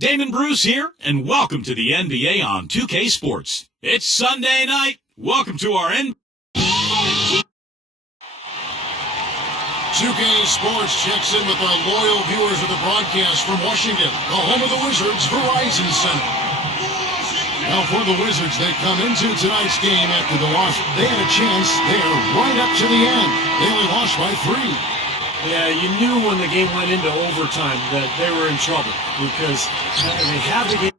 Damon Bruce here, and welcome to the NBA on 2K Sports. It's Sunday night. Welcome to our 2K Sports checks in with our loyal viewers of the broadcast from Washington, the home of the Wizards, Verizon Center. Now for the Wizards, they come into tonight's game after the loss. They had a chance there right up to the end. They only lost by 3. Yeah, you knew when the game went into overtime that they were in trouble because they had the game.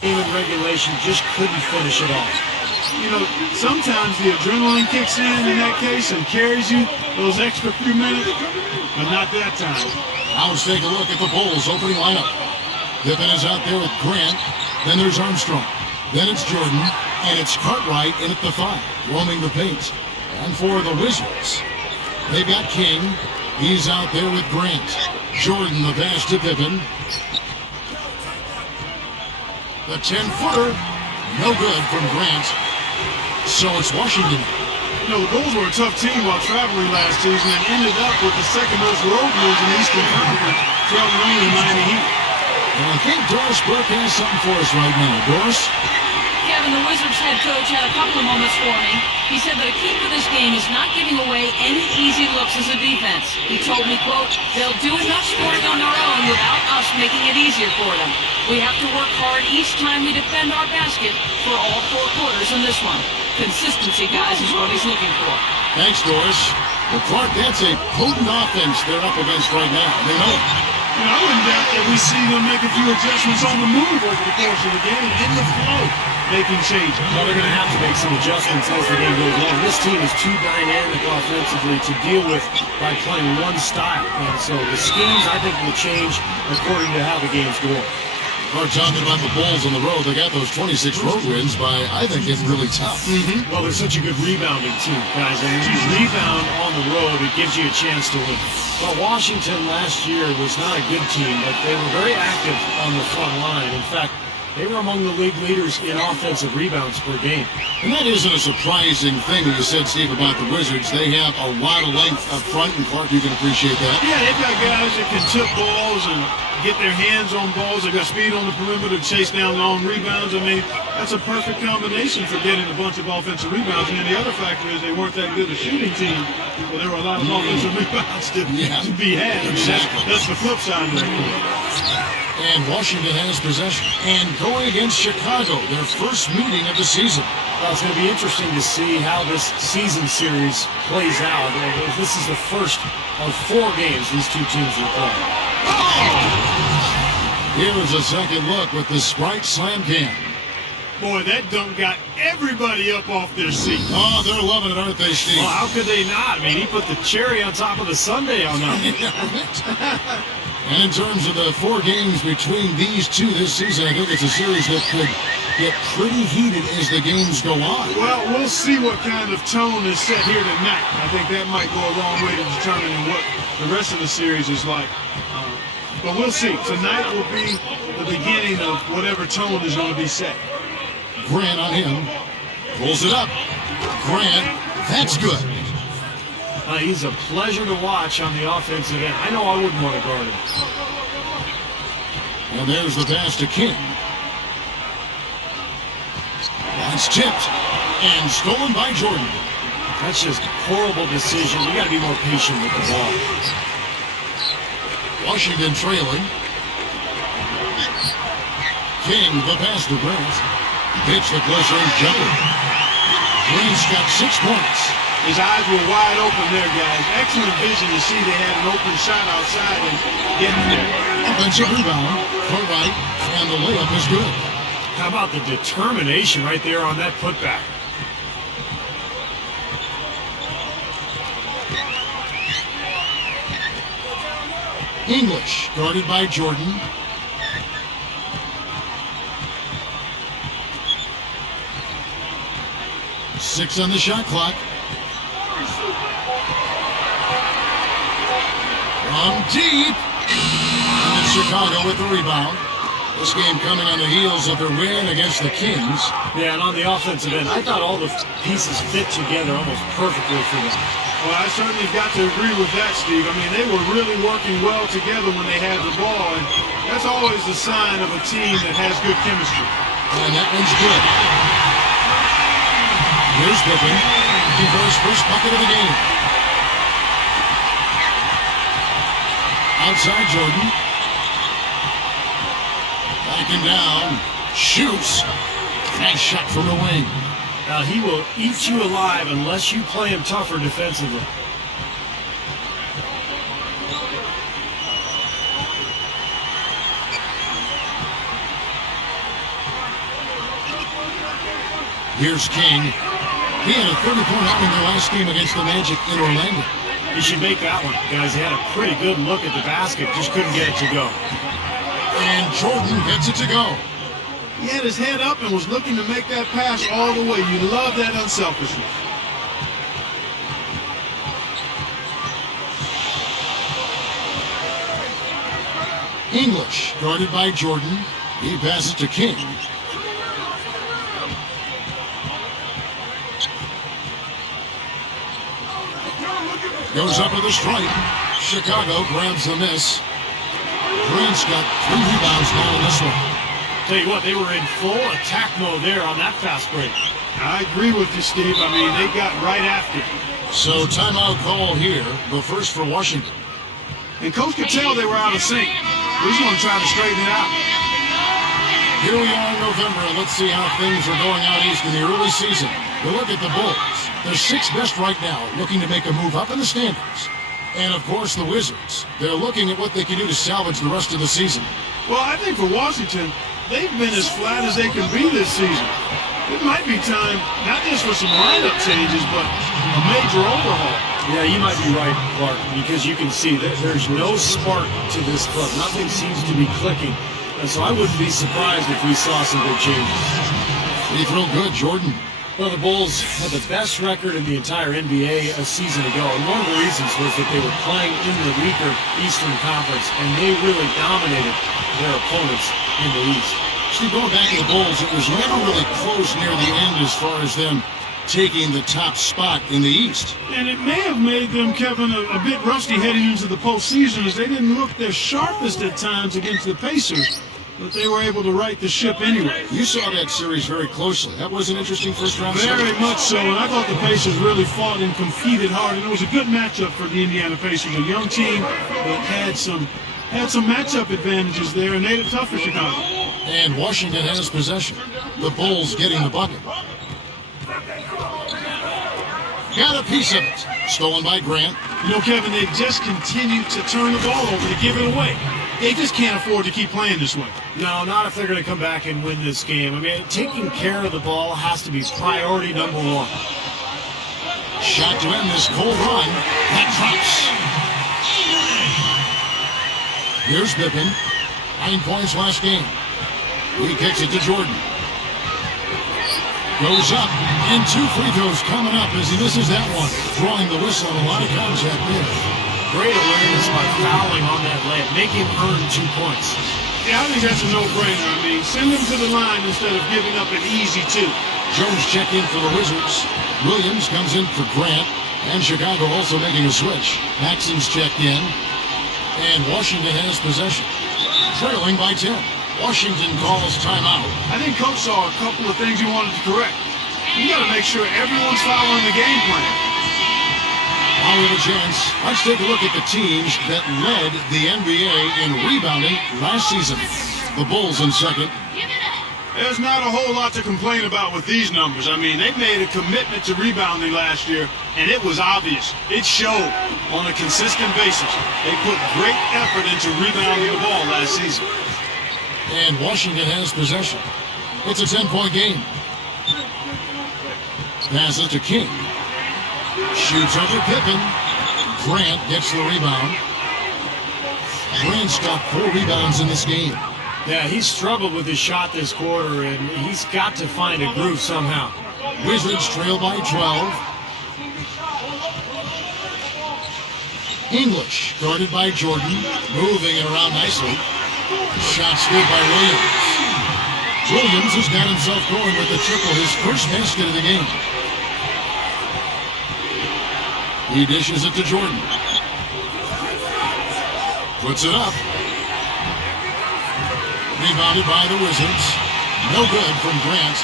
In regulation, just couldn't finish it off. You know, sometimes the adrenaline kicks in that case and carries you those extra few minutes, but not that time. Now let's take a look at the Bulls' opening lineup. Pippen is out there with Grant. Then there's Armstrong. Then it's Jordan. And it's Cartwright in at the 5, roaming the paint. And for the Wizards, they've got King. He's out there with Grant. Jordan the pass to Pippen. The 10-footer, no good from Grant. So it's Washington. You know, the Bulls were a tough team while traveling last season and ended up with the second most road wins in the Eastern Conference, trailing the Miami Heat. And I think Doris Burke has something for us right now. Doris? Kevin, the Wizards head coach had a couple of moments for me. He said that a key for this game is not giving away any easy looks as a defense. He told me, quote, they'll do enough scoring on their own without us making it easier for them. We have to work hard each time we defend our basket for all 4 quarters in this one. Consistency, guys, is what he's looking for. Thanks, Doris. Well, Clark, that's a potent offense they're up against right now. They know it. You know, I wouldn't doubt that we see them make a few adjustments on the move over the course of the game, in the flow, making changes. Well, they're going to have to make some adjustments as the game goes on. This team is too dynamic offensively to deal with by playing one style. And so the schemes, I think, will change according to how the games go on. We're talking about the Bulls on the road. They got those 26 road wins by, I think, getting really tough. Well, they're such a good rebounding team, guys. I mean, you rebound on the road, it gives you a chance to win. Well, Washington last year was not a good team, but they were very active on the front line. In fact, they were among the league leaders in offensive rebounds per game. And that isn't a surprising thing that you said, Steve, about the Wizards. They have a lot of length up front, and Clark, you can appreciate that. Yeah, they've got guys that can tip balls and get their hands on balls. They've got speed on the perimeter to chase down long rebounds. I mean, that's a perfect combination for getting a bunch of offensive rebounds. And then the other factor is they weren't that good a shooting team. Well, there were a lot of offensive rebounds to be had. Exactly. That's the flip side of that. And Washington has possession. And going against Chicago, their first meeting of the season. Well, it's going to be interesting to see how this season series plays out. This is the first of 4 games these two teams will play. Here's a second look with the Sprite Slam Cam. Boy, that dunk got everybody up off their seat. Oh, they're loving it, aren't they, Steve? Well, how could they not? I mean, he put the cherry on top of the sundae on that. And in terms of the 4 games between these two this season, I think it's a series that could get pretty heated as the games go on. Well, we'll see what kind of tone is set here tonight. I think that might go a long way to determining what the rest of the series is like. But we'll see. Tonight will be the beginning of whatever tone is going to be set. Grant on him. Pulls it up. Grant, that's good. He's a pleasure to watch on the offensive end. I know I wouldn't want to guard him. And there's the pass to King. That's tipped and stolen by Jordan. That's just a horrible decision. You got to be more patient with the ball. Washington trailing. King, the pass to Grant. Hits the close-range jumper. Grant's got 6 points. His eyes were wide open there, guys. Excellent vision to see they had an open shot outside and get in there. Offensive rebound, Cartwright, and the layup is good. How about the determination right there on that putback? English, guarded by Jordan. Six on the shot clock. From deep. And it's Chicago with the rebound. This game coming on the heels of their win against the Kings. Yeah, and on the offensive end, I thought all the pieces fit together almost perfectly for them. Well, I certainly got to agree with that, Steve. I mean, they were really working well together when they had the ball, and that's always the sign of a team that has good chemistry. And that one's good. Here's Pippen, looking for his first bucket of the game. Outside Jordan. Backing down, shoots. Nice shot from the wing. Now, he will eat you alive unless you play him tougher defensively. Here's King. He had a 30-point outing their last game against the Magic in Orlando. He should make that one, guys. He had a pretty good look at the basket, just couldn't get it to go. And Jordan gets it to go. He had his head up and was looking to make that pass all the way. You love that unselfishness. English, guarded by Jordan. He passes to King. Goes up with a strike. Chicago grabs the miss. Grant's got 3 rebounds now in this one. Tell you what, they were in full attack mode there on that fast break. I agree with you, Steve. I mean, they got right after it. So timeout call here, the first for Washington. And Coach could tell they were out of sync. He's going to try to straighten it out. Here we are in November, and let's see how things are going out east in the early season. We look at the Bulls. They're 6th best right now, looking to make a move up in the standings. And, of course, the Wizards. They're looking at what they can do to salvage the rest of the season. Well, I think for Washington, they've been as flat as they can be this season. It might be time, not just for some lineup changes, but a major overhaul. Yeah, you might be right, Clark, because you can see that there's no spark to this club. Nothing seems to be clicking. And so I wouldn't be surprised if we saw some big changes. Free throw good, Jordan. Well, the Bulls had the best record in the entire NBA a season ago, and one of the reasons was that they were playing in the weaker Eastern Conference, and they really dominated their opponents in the East. See, going back to the Bulls, it was never really close near the end as far as them taking the top spot in the East. And it may have made them, Kevin, a bit rusty heading into the postseason as they didn't look their sharpest at times against the Pacers, but they were able to right the ship anyway. You saw that series very closely. That was an interesting first-round series. Very much so, and I thought the Pacers really fought and competed hard, and it was a good matchup for the Indiana Pacers, a young team that had some matchup advantages there, and made it tough for Chicago. And Washington has possession. The Bulls getting the bucket. Got a piece of it. Stolen by Grant. You know, Kevin, they just continue to turn the ball over, to give it away. They just can't afford to keep playing this way. No, not if they're going to come back and win this game. I mean, taking care of the ball has to be priority number one. Shot to end this cold run. That drops. Here's Pippen. 9 points last game. He kicks it to Jordan. Goes up. And 2 free throws coming up as he misses that one. Drawing the whistle and a lot of contact there. Great awareness by fouling on that layup. Make him earn 2 points. Yeah, I think that's a no-brainer. I mean, send him to the line instead of giving up an easy 2. Jones check in for the Wizards. Williams comes in for Grant. And Chicago also making a switch. Maxon's checked in. And Washington has possession. Trailing by 10. Washington calls timeout. I think Coach saw a couple of things he wanted to correct. You got to make sure everyone's following the game plan. While we have a chance, let's take a look at the teams that led the NBA in rebounding last season. The Bulls in second. There's not a whole lot to complain about with these numbers. I mean, they made a commitment to rebounding last year, and it was obvious. It showed on a consistent basis. They put great effort into rebounding the ball last season. And Washington has possession. It's a 10-point game. Passes to King. Shoots over Pippen. Grant gets the rebound. Grant's got 4 rebounds in this game. Yeah, he's struggled with his shot this quarter, and he's got to find a groove somehow. Wizards trail by 12. English, guarded by Jordan, moving it around nicely. Shots good by Williams. Williams has got himself going with the triple, his first basket of the game. He dishes it to Jordan. Puts it up. Rebounded by the Wizards. No good from Grant.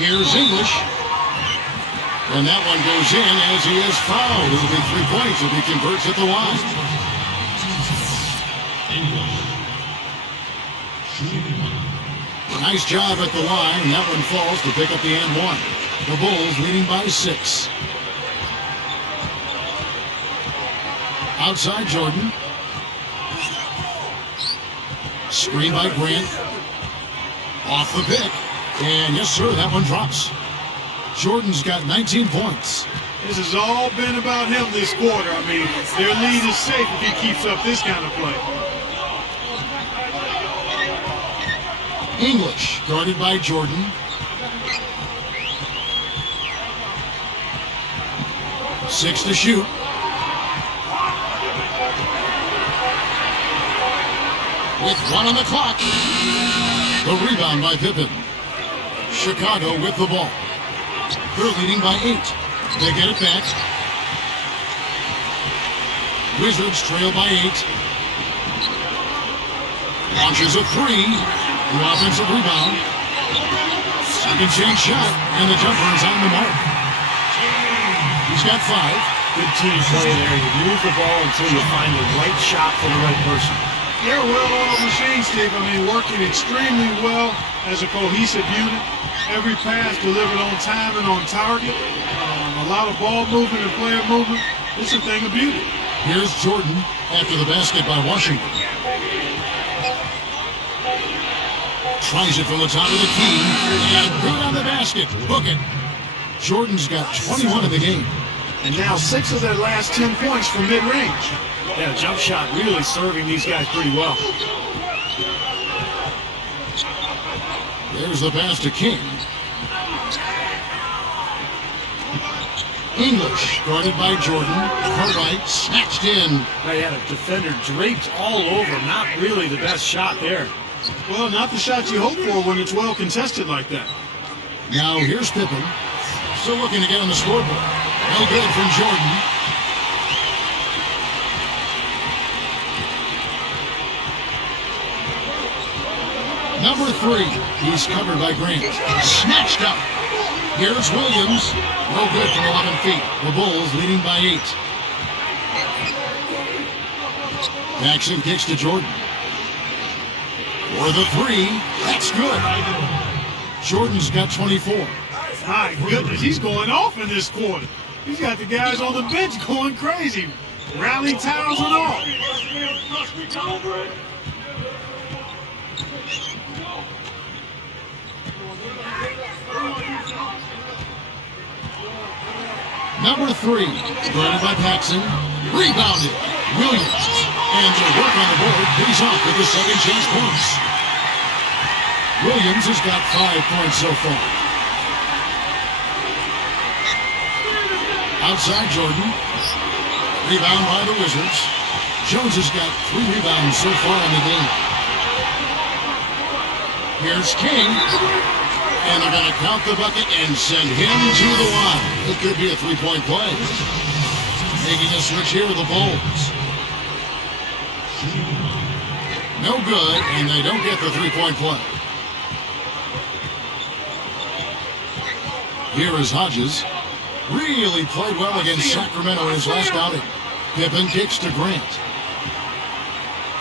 Here's English. And that one goes in as he is fouled. It'll be 3 points if he converts at the line. Nice job at the line. That one falls to pick up the and one. The Bulls leading by 6. Outside Jordan. Screen by Grant. Off the pick. And yes, sir, that one drops. Jordan's got 19 points. This has all been about him this quarter. I mean, their lead is safe if he keeps up this kind of play. English, guarded by Jordan. Six to shoot. With 1 on the clock. The rebound by Pippen. Chicago with the ball. They're leading by 8. They get it back. Wizards trail by 8. Launches a 3. The offensive rebound. Second chance shot. And the jumper is on the mark. He's got 5. Good team play there. You move the ball until you find the right shot for the right person. They're a well-oiled machine, Steve. I mean, working extremely well as a cohesive unit. Every pass delivered on time and on target. A lot of ball movement and player movement. It's a thing of beauty. Here's Jordan after the basket by Washington. Tries it from the top of the key. And good on the basket. Book it. Jordan's got 21 in the game. And now 6 of their last 10 points from mid-range. Yeah, jump shot really serving these guys pretty well. There's the pass to King. English, guarded by Jordan. Cartwright snatched in. They had a defender draped all over. Not really the best shot there. Well, not the shot you hope for when it's well contested like that. Now here's Pippen. Still looking to get on the scoreboard. No good from Jordan. Number 3. He's covered by Grant. Snatched up. Here's Williams. No good from 11 feet. The Bulls leading by 8. Jackson kicks to Jordan. For the 3. That's good. Jordan's got 24. My goodness, he's going off in this quarter. He's got the guys on the bench going crazy. Rally towels and all. Number 3, guarded by Paxson. Rebounded. Williams. And to work on the board, pays off with the second chance points. Williams has got 5 points so far. Outside Jordan. Rebound by the Wizards. Jones has got 3 rebounds so far in the game. Here's King. And they're going to count the bucket and send him to the line. It could be a 3-point play. Making a switch here with the Bulls. No good, and they don't get the 3-point play. Here is Hodges. Really played well against Sacramento in his last outing. Pippen kicks to Grant.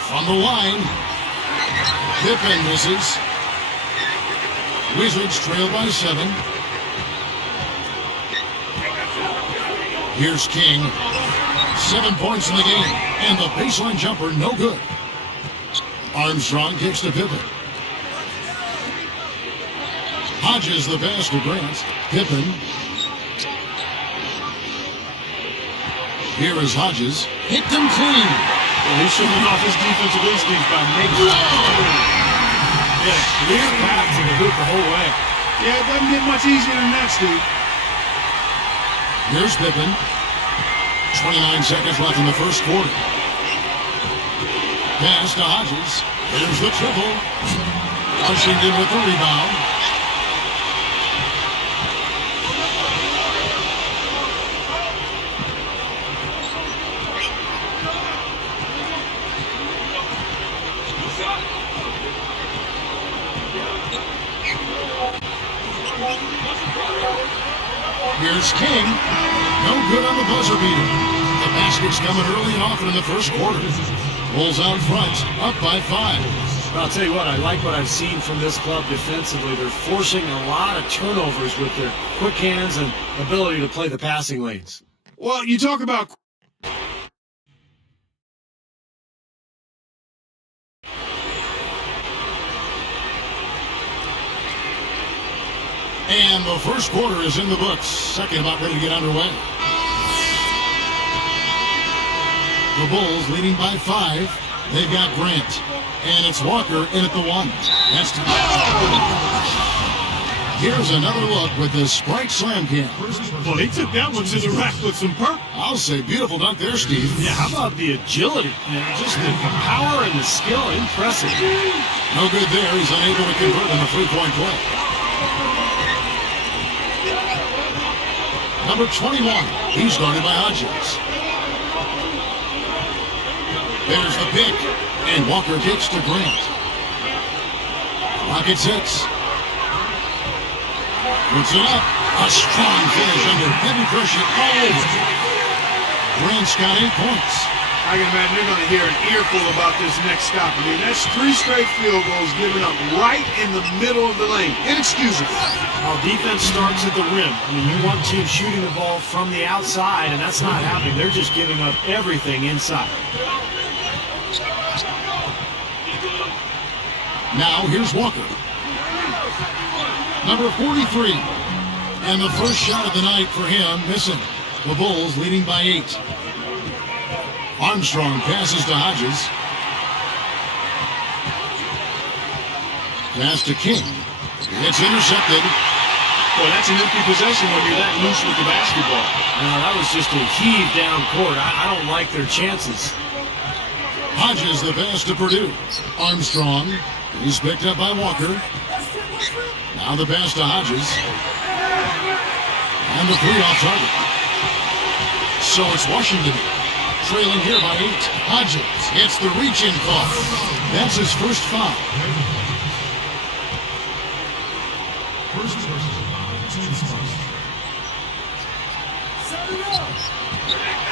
From the line. Pippen misses. Wizards trail by 7. Here's King. 7 points in the game. And the baseline jumper, no good. Armstrong kicks to Pippen. Hodges the pass to Grant. Pippen. Here is Hodges. Hit them clean. Well, he's showing off his defensive instincts by making yeah, clear path to the hoop the whole way. Yeah, it doesn't get much easier than that, Steve. Here's Pippen. 29 seconds left in the first quarter. Pass to Hodges. There's the triple. Washington with the rebound. Here's King. No good on the buzzer beater. The basket's coming early and often in the first quarter. Bulls out front, up by 5. I'll tell you what, I like what I've seen from this club defensively. They're forcing a lot of turnovers with their quick hands and ability to play the passing lanes. Well, you talk about And the first quarter is in the books. Second about ready to get underway. The Bulls leading by 5. They've got Grant. And it's Walker in at the 1. That's Here's another look with the Sprite Slam Cam. well, he took that one to the rack with some perk. I'll say beautiful dunk there, Steve. Yeah, how about the agility? And just the power and the skill, impressive. No good there. He's unable to convert on the three-point play. Number 21. He's guarded by Hodges. There's the pick. And Walker kicks to Grant. Rocket 6. Puts it up. A strong finish under heavy pressure all over. Grant's got 8 points. I can imagine they're going to hear an earful about this next stop. I mean, that's 3 straight field goals given up right in the middle of the lane. Inexcusable. Well, defense starts at the rim. I mean, you want teams shooting the ball from the outside, and that's not happening. They're just giving up everything inside. Now here's Walker. Number 43. And the first shot of the night for him, missing. The Bulls leading by 8. Armstrong passes to Hodges. Pass to King. It's intercepted. Boy, that's an empty possession when you're that loose with the basketball. No, that was just a heave down court. I don't like their chances. Hodges the pass to Purdue. Armstrong. He's picked up by Walker. Now the pass to Hodges. And the 3 off target. So it's Washington trailing here by 8. Hodges gets the reach-in call. That's his first foul.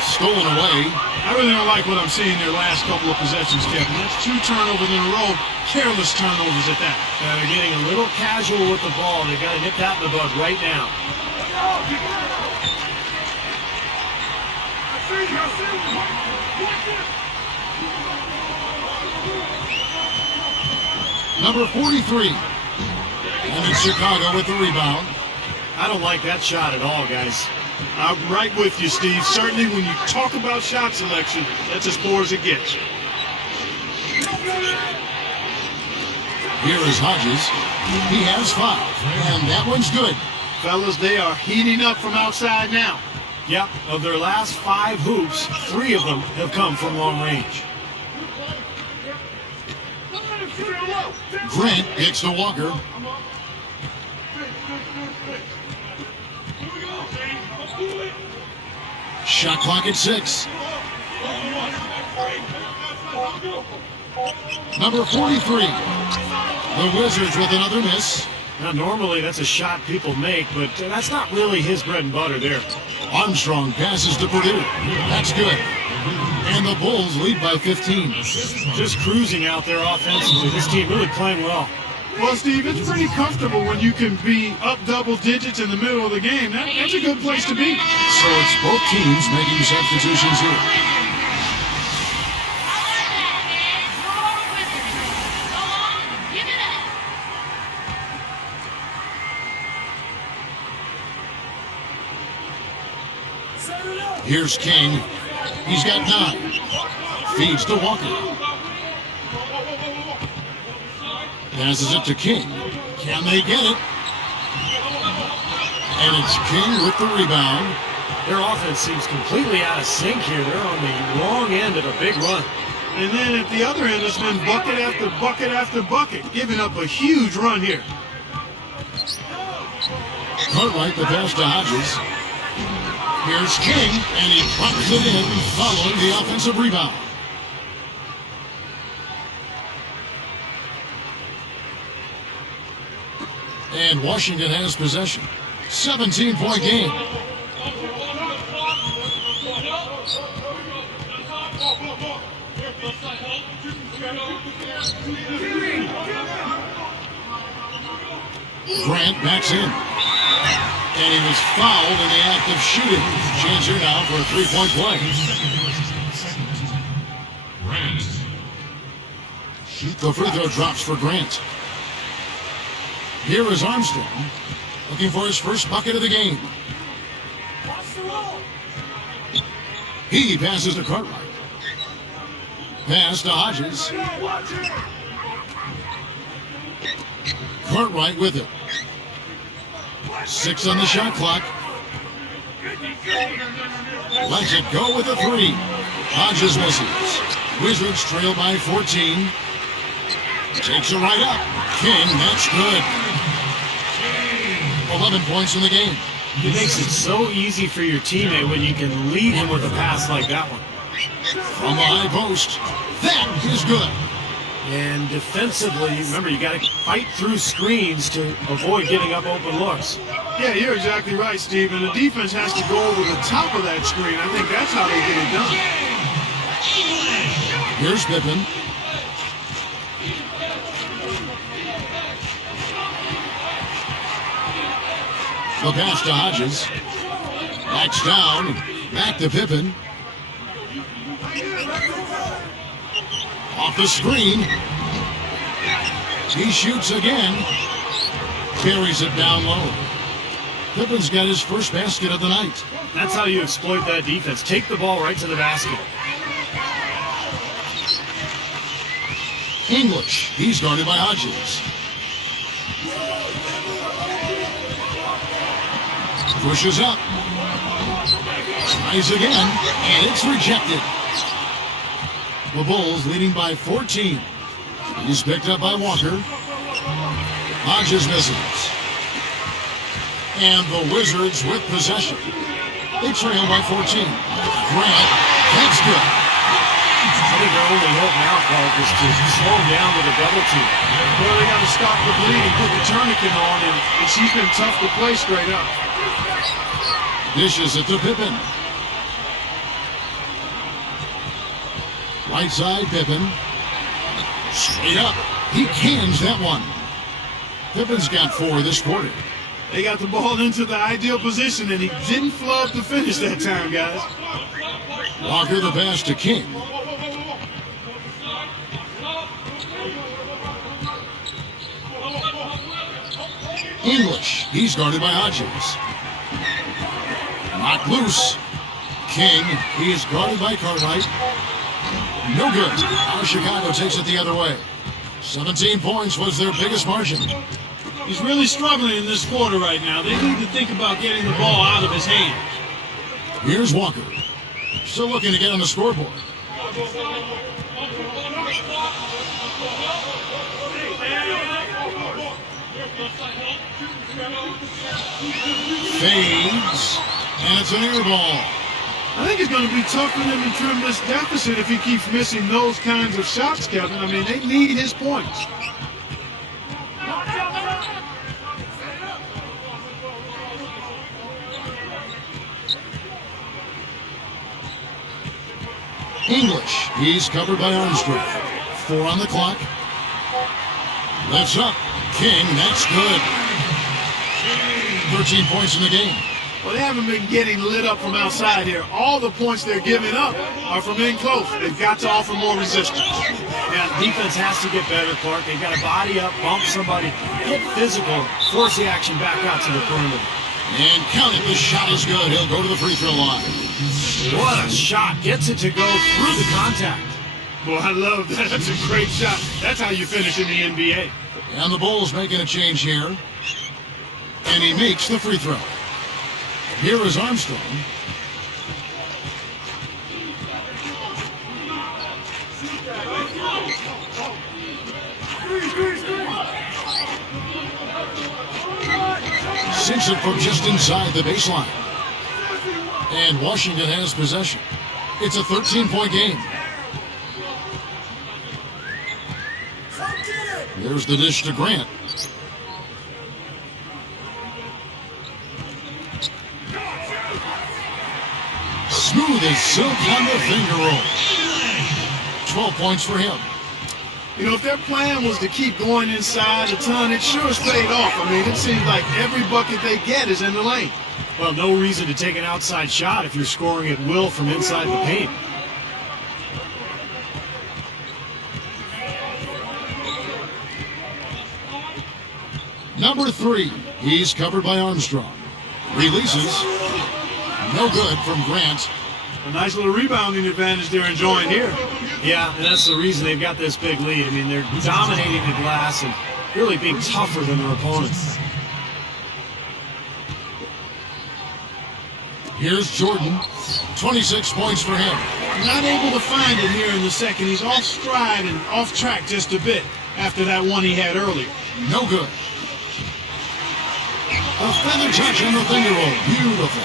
Stolen away. I really don't like what I'm seeing their last couple of possessions, Kevin. That's 2 turnovers in a row. Careless turnovers at that. They're getting a little casual with the ball. They've got to nip that in the bud right now. Number 43. And it's Chicago with the rebound. I don't like that shot at all, guys. I'm right with you, Steve. Certainly when you talk about shot selection, that's as poor as it gets. Here is Hodges. He has 5. And that one's good. Fellas, they are heating up from outside now. Yep, of their last 5 hoops, 3 of them have come from long range. Grant gets to Walker. Shot clock at 6. Number 43. The Wizards with another miss. Now, normally that's a shot people make, but that's not really his bread and butter there. Armstrong passes to Purdue. That's good. And the Bulls lead by 15. Just cruising out there offensively. This team really playing well. Well, Steve, it's pretty comfortable when you can be up double digits in the middle of the game. That's a good place to be. So it's both teams making substitutions here. Here's King. He's got 9. Feeds to Walker. Passes it to King. Can they get it? And it's King with the rebound. Their offense seems completely out of sync here. They're on the wrong end of a big run. And then at the other end, it's been bucket after bucket after bucket, giving up a huge run here. Cartwright, the pass to Hodges. Here's King, and he drops it in following the offensive rebound. And Washington has possession. 17-point game. Grant backs in. And he was fouled in the act of shooting. Chance here now for a three-point play. The free throw drops for Grant. Here is Armstrong, looking for his first bucket of the game. He passes to Cartwright. Pass to Hodges. Cartwright with it. 6 on the shot clock. Lets it go with a 3. Hodges misses. Wizards trail by 14. Takes it right up. King, that's good. 11 points in the game. It makes it so easy for your teammate when you can lead him with a pass like that one. From the high post. That is good. And defensively, remember, you got to fight through screens to avoid giving up open looks. Yeah, you're exactly right, Steve. And the defense has to go over the top of that screen. I think that's how they get it done. Here's Pippen. The pass to Hodges. Backs down. Back to Pippen. Off the screen. He shoots again. Carries it down low. Pippen's got his first basket of the night. That's how you exploit that defense. Take the ball right to the basket. English. He's guarded by Hodges. Pushes up. Tries again, and it's rejected. The Bulls leading by 14. He's picked up by Walker. Hodges misses. And the Wizards with possession. They trail by 14. Grant, that's good. I think their only hope now, Clark, is to slow him down with a double team. Well, they got to stop the bleed and put the tourniquet on, and he's been tough to play straight up. Dishes it to Pippen. Right side, Pippen. Straight up. He cans that one. Pippen's got 4 this quarter. They got the ball into the ideal position, and he didn't flub to finish that time, guys. Walker the pass to King. English. He's guarded by Hodges. Knocked loose. King. He is guarded by Cartwright. No good. Now Chicago takes it the other way. 17 points was their biggest margin. He's really struggling in this quarter right now. They need to think about getting the ball out of his hands. Here's Walker. Still looking to get on the scoreboard. Fades. And it's an air ball. I think it's going to be tough for them to trim this deficit if he keeps missing those kinds of shots, Kevin. I mean, they need his points. English. He's covered by Armstrong. 4 on the clock. Lifts up. King, that's good. 13 points in the game. Well, they haven't been getting lit up from outside here. All the points they're giving up are from in close. They've got to offer more resistance. Yeah, defense has to get better, Clark. They've got to body up, bump somebody, get physical, force the action back out to the perimeter. And count it, the shot is good. He'll go to the free throw line. What a shot. Gets it to go through the contact. Boy, I love that. That's a great shot. That's how you finish in the NBA. And the Bulls making a change here. And he makes the free throw. Here is Armstrong. sinks it from just inside the baseline. And Washington has possession. It's a 13-point game. There's the dish to Grant. Smooth as silk on the finger roll. 12 points for him. You know, if their plan was to keep going inside a ton, it sure has paid off. I mean, it seems like every bucket they get is in the lane. Well, no reason to take an outside shot if you're scoring at will from inside the paint. Number 3, he's covered by Armstrong. Releases. No good from Grant. A nice little rebounding advantage they're enjoying here. Yeah, and that's the reason they've got this big lead. I mean, they're dominating the glass and really being tougher than their opponents. Here's Jordan. 26 points for him. Not able to find it here in the second. He's off stride and off track just a bit after that one he had earlier. No good. A feather touch on the finger roll. Beautiful.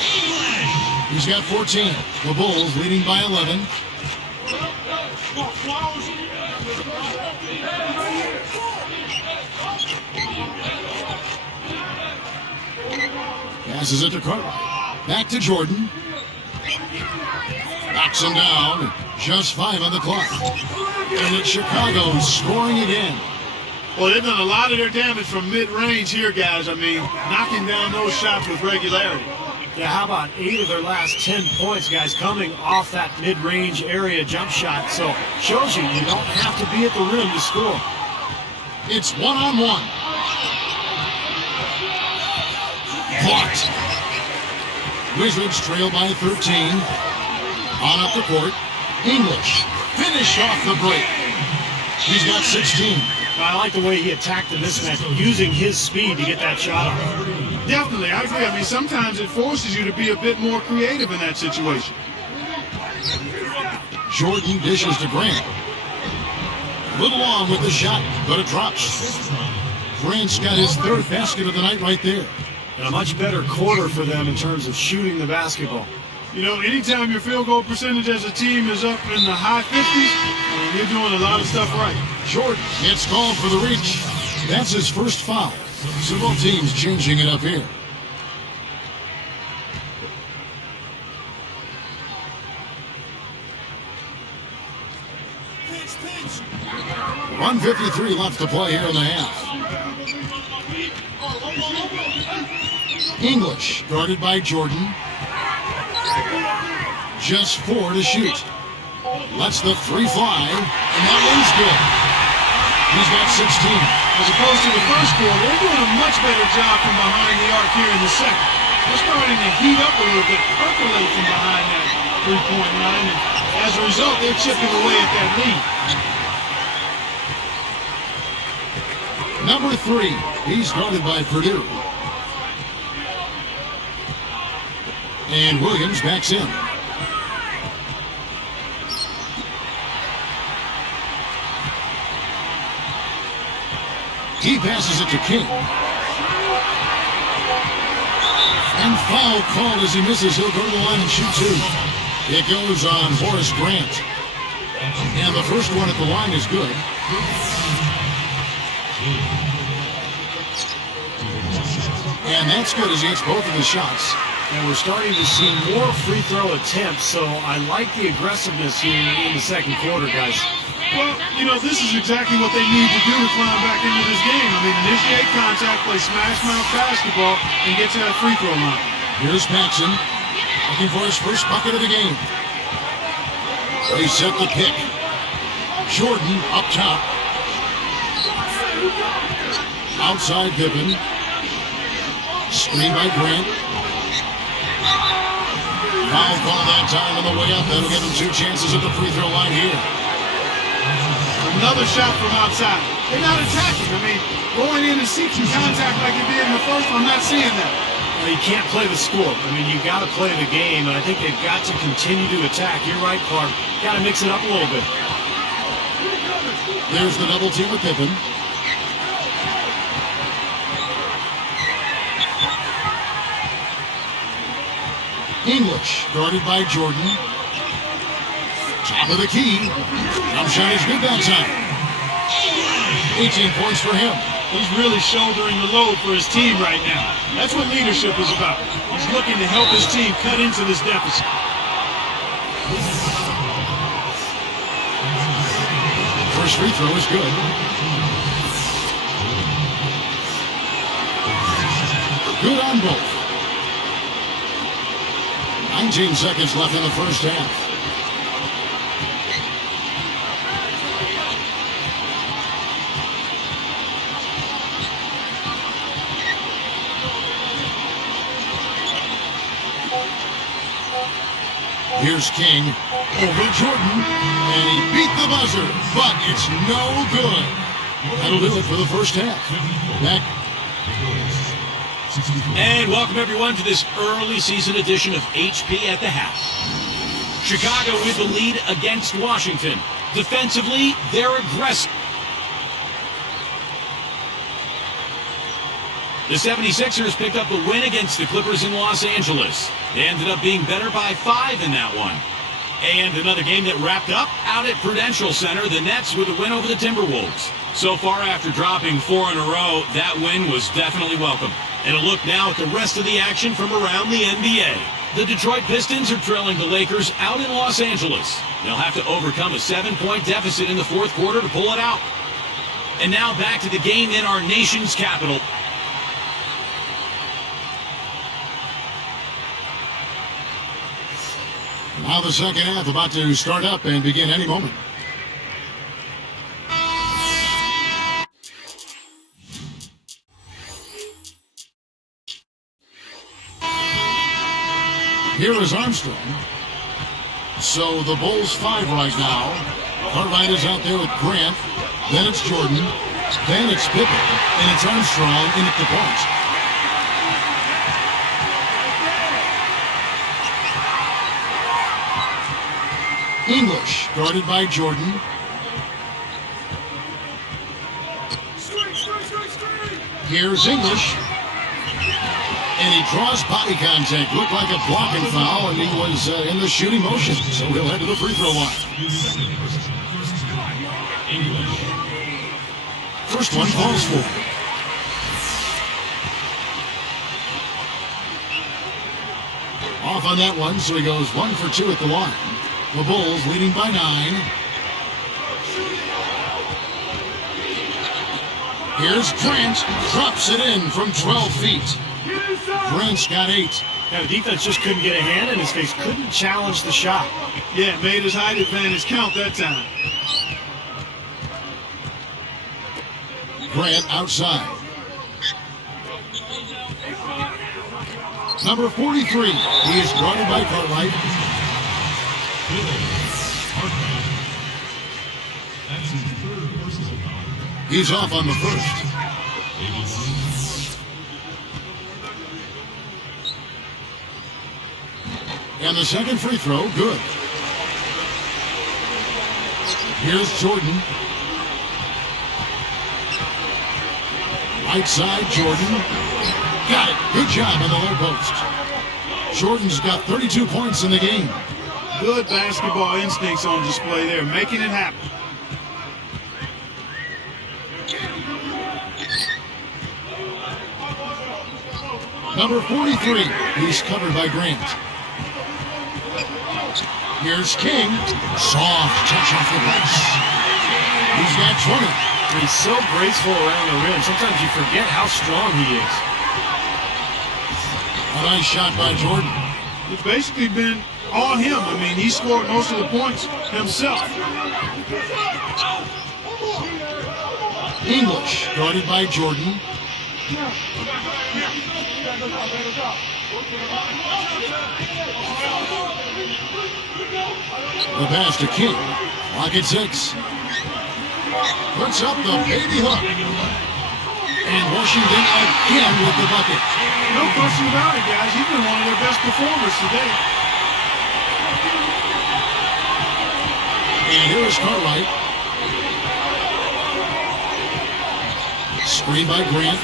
He's got 14. The Bulls leading by 11. Passes it to Cartwright. Back to Jordan. Knocks him down. Just 5 on the clock. And it's Chicago scoring again. Well, they've done a lot of their damage from mid-range here, guys. I mean, knocking down those shots with regularity. Yeah, how about 8 of their last 10 points, guys, coming off that mid-range area jump shot. So, shows you don't have to be at the rim to score. It's one-on-one. Blocked. Wizards trail by 13. On up the court. English. Finish off the break. He's got 16. I like the way he attacked the mismatch, using his speed to get that shot off. Definitely, I agree. I mean, sometimes it forces you to be a bit more creative in that situation. Jordan dishes to Grant. Little long with the shot, but it drops. Grant's got his 3rd basket of the night right there. And a much better quarter for them in terms of shooting the basketball. You know, anytime your field goal percentage as a team is up in the high 50s, you're doing a lot of stuff right. Jordan gets called for the reach. That's his first foul. So both teams changing it up here. .153 left to play here in the half. English guarded by Jordan. Just 4 to shoot. Lets the 3 fly, and that one's good. He's got 16. As opposed to the first quarter, they're doing a much better job from behind the arc here in the second. They're starting to heat up a little bit, percolate from behind that three-point line, and as a result, they're chipping away at that lead. Number 3, he's guarded by Purdue. And Williams backs in. He passes it to King. And foul called as he misses. He'll go to the line and shoot 2. It goes on Horace Grant. And the first one at the line is good. And that's good as he hits both of his shots. And we're starting to see more free throw attempts, so I like the aggressiveness here in the second quarter, guys. Well, you know, this is exactly what they need to do to climb back into this game. I mean, initiate contact, play smash mouth basketball, and get to that free throw line. Here's Paxson, looking for his first bucket of the game. They set the pick. Jordan up top. Outside Pippen. Screen by Grant. Foul call that time on the way up. That'll give him 2 chances at the free throw line here. Another shot from outside. They're not attacking. I mean, going in and seeking contact like they did in the first one, I'm not seeing that. Well, you can't play the score. I mean, you got to play the game, and I think they've got to continue to attack. You're right, Clark. Got to mix it up a little bit. There's the double team with Pippen. English, guarded by Jordan. Top of the key. Jump shot is good that time. 18 points for him. He's really shouldering the load for his team right now. That's what leadership is about. He's looking to help his team cut into this deficit. First free throw is good. Good on both. 19 seconds left in the first half. Here's King over Jordan, and he beat the buzzer, but it's no good. That'll do it for the first half. Back. And welcome everyone to this early season edition of HP at the House. Chicago with the lead against Washington. Defensively, they're aggressive. The 76ers picked up a win against the Clippers in Los Angeles. They ended up being better by 5 in that one. And another game that wrapped up out at Prudential Center, the Nets with a win over the Timberwolves. So far, after dropping 4 in a row, that win was definitely welcome. And a look now at the rest of the action from around the NBA. The Detroit Pistons are trailing the Lakers out in Los Angeles. They'll have to overcome a 7-point deficit in the fourth quarter to pull it out. And now back to the game in our nation's capital. Now the second half about to start up and begin any moment. Here is Armstrong. So the Bulls 5 right now. Cartwright is out there with Grant. Then it's Jordan. Then it's Pippen. And it's Armstrong in at the point. English, guarded by Jordan. Here's English. And he draws body contact. Looked like a blocking foul, and he was in the shooting motion. So he'll head to the free throw line. First one falls for. Off on that one, so he goes 1 for 2 at the line. The Bulls leading by 9. Here's Grant. Drops it in from 12 feet. Grant's got 8. Yeah, the defense just couldn't get a hand in his face. Couldn't challenge the shot. Yeah, made his height advantage count that time. Grant outside. Number 43. He is guarded by Cartwright. He's off on the first. And the second free throw, good. Here's Jordan. Right side, Jordan. Got it. Good job on the low post. Jordan's got 32 points in the game. Good basketball instincts on display there, making it happen. Number 43, he's covered by Grant. Here's King. Soft touch off the glass. He's got 20. He's so graceful around the rim. Sometimes you forget how strong he is. A nice shot by Jordan. It's basically been all him. I mean, he scored most of the points himself. English, guarded by Jordan. The pass to King. Clock at 6. Puts up the baby hook. And Washington again with the bucket. No question about it, guys. He's been one of their best performers today. And here is Cartwright. Screen by Grant.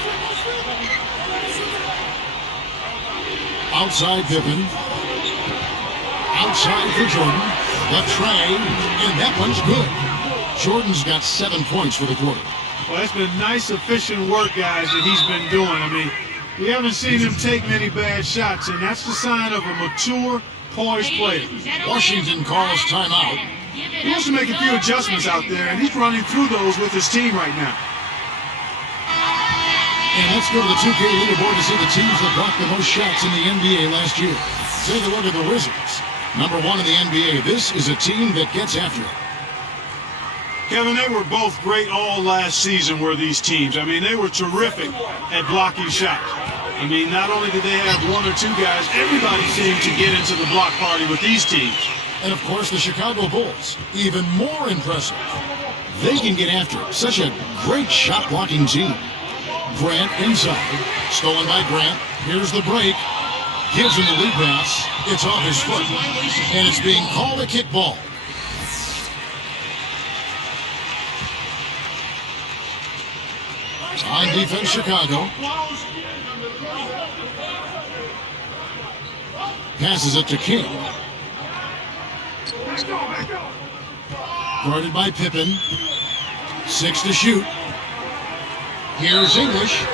Outside Pippen. Outside for Jordan. The tray, and that one's good. Jordan's got 7 points for the quarter. Well, that's been nice, efficient work, guys, that he's been doing. I mean, we haven't seen him take many bad shots, and that's the sign of a mature, poised player. Washington calls timeout. He wants to make a few adjustments out there, and he's running through those with his team right now. And let's go to the 2K leaderboard to see the teams that blocked the most shots in the NBA last year. Take a look at the Wizards. Number 1 in the NBA. This is a team that gets after it. Kevin, they were both great all last season, were these teams. I mean, they were terrific at blocking shots. I mean, not only did they have 1 or 2 guys, everybody seemed to get into the block party with these teams. And, of course, the Chicago Bulls, even more impressive. They can get after it. Such a great shot-blocking team. Grant inside. Stolen by Grant. Here's the break. Gives him the lead pass. It's off his foot. And it's being called a kickball. On defense, Chicago. Passes it to King. Guarded by Pippen. 6 to shoot. Here's English.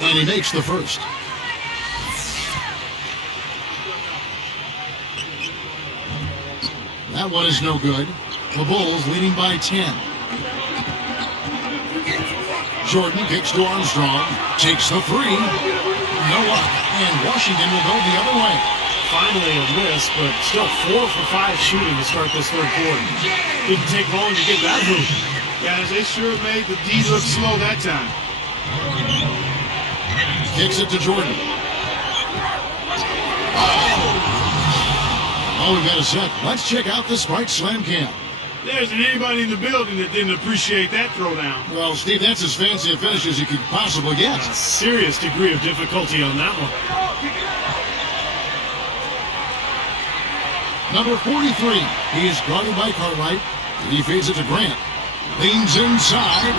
And he makes the first. That one is no good. The Bulls leading by 10. Jordan kicks to Armstrong. Takes the 3. No luck. And Washington will go the other way. Finally a miss, but still 4 for 5 shooting to start this third quarter. Didn't take long to get that hoop. Guys, they sure made the D look slow that time. Kicks it to Jordan. Oh, we've got a set. Let's check out the Sprite Slam Cam. There isn't anybody in the building that didn't appreciate that throwdown. Well, Steve, that's as fancy a finish as you could possibly get. A serious degree of difficulty on that one. Number 43. He is guarded by Cartwright. He feeds it to Grant. Leans inside.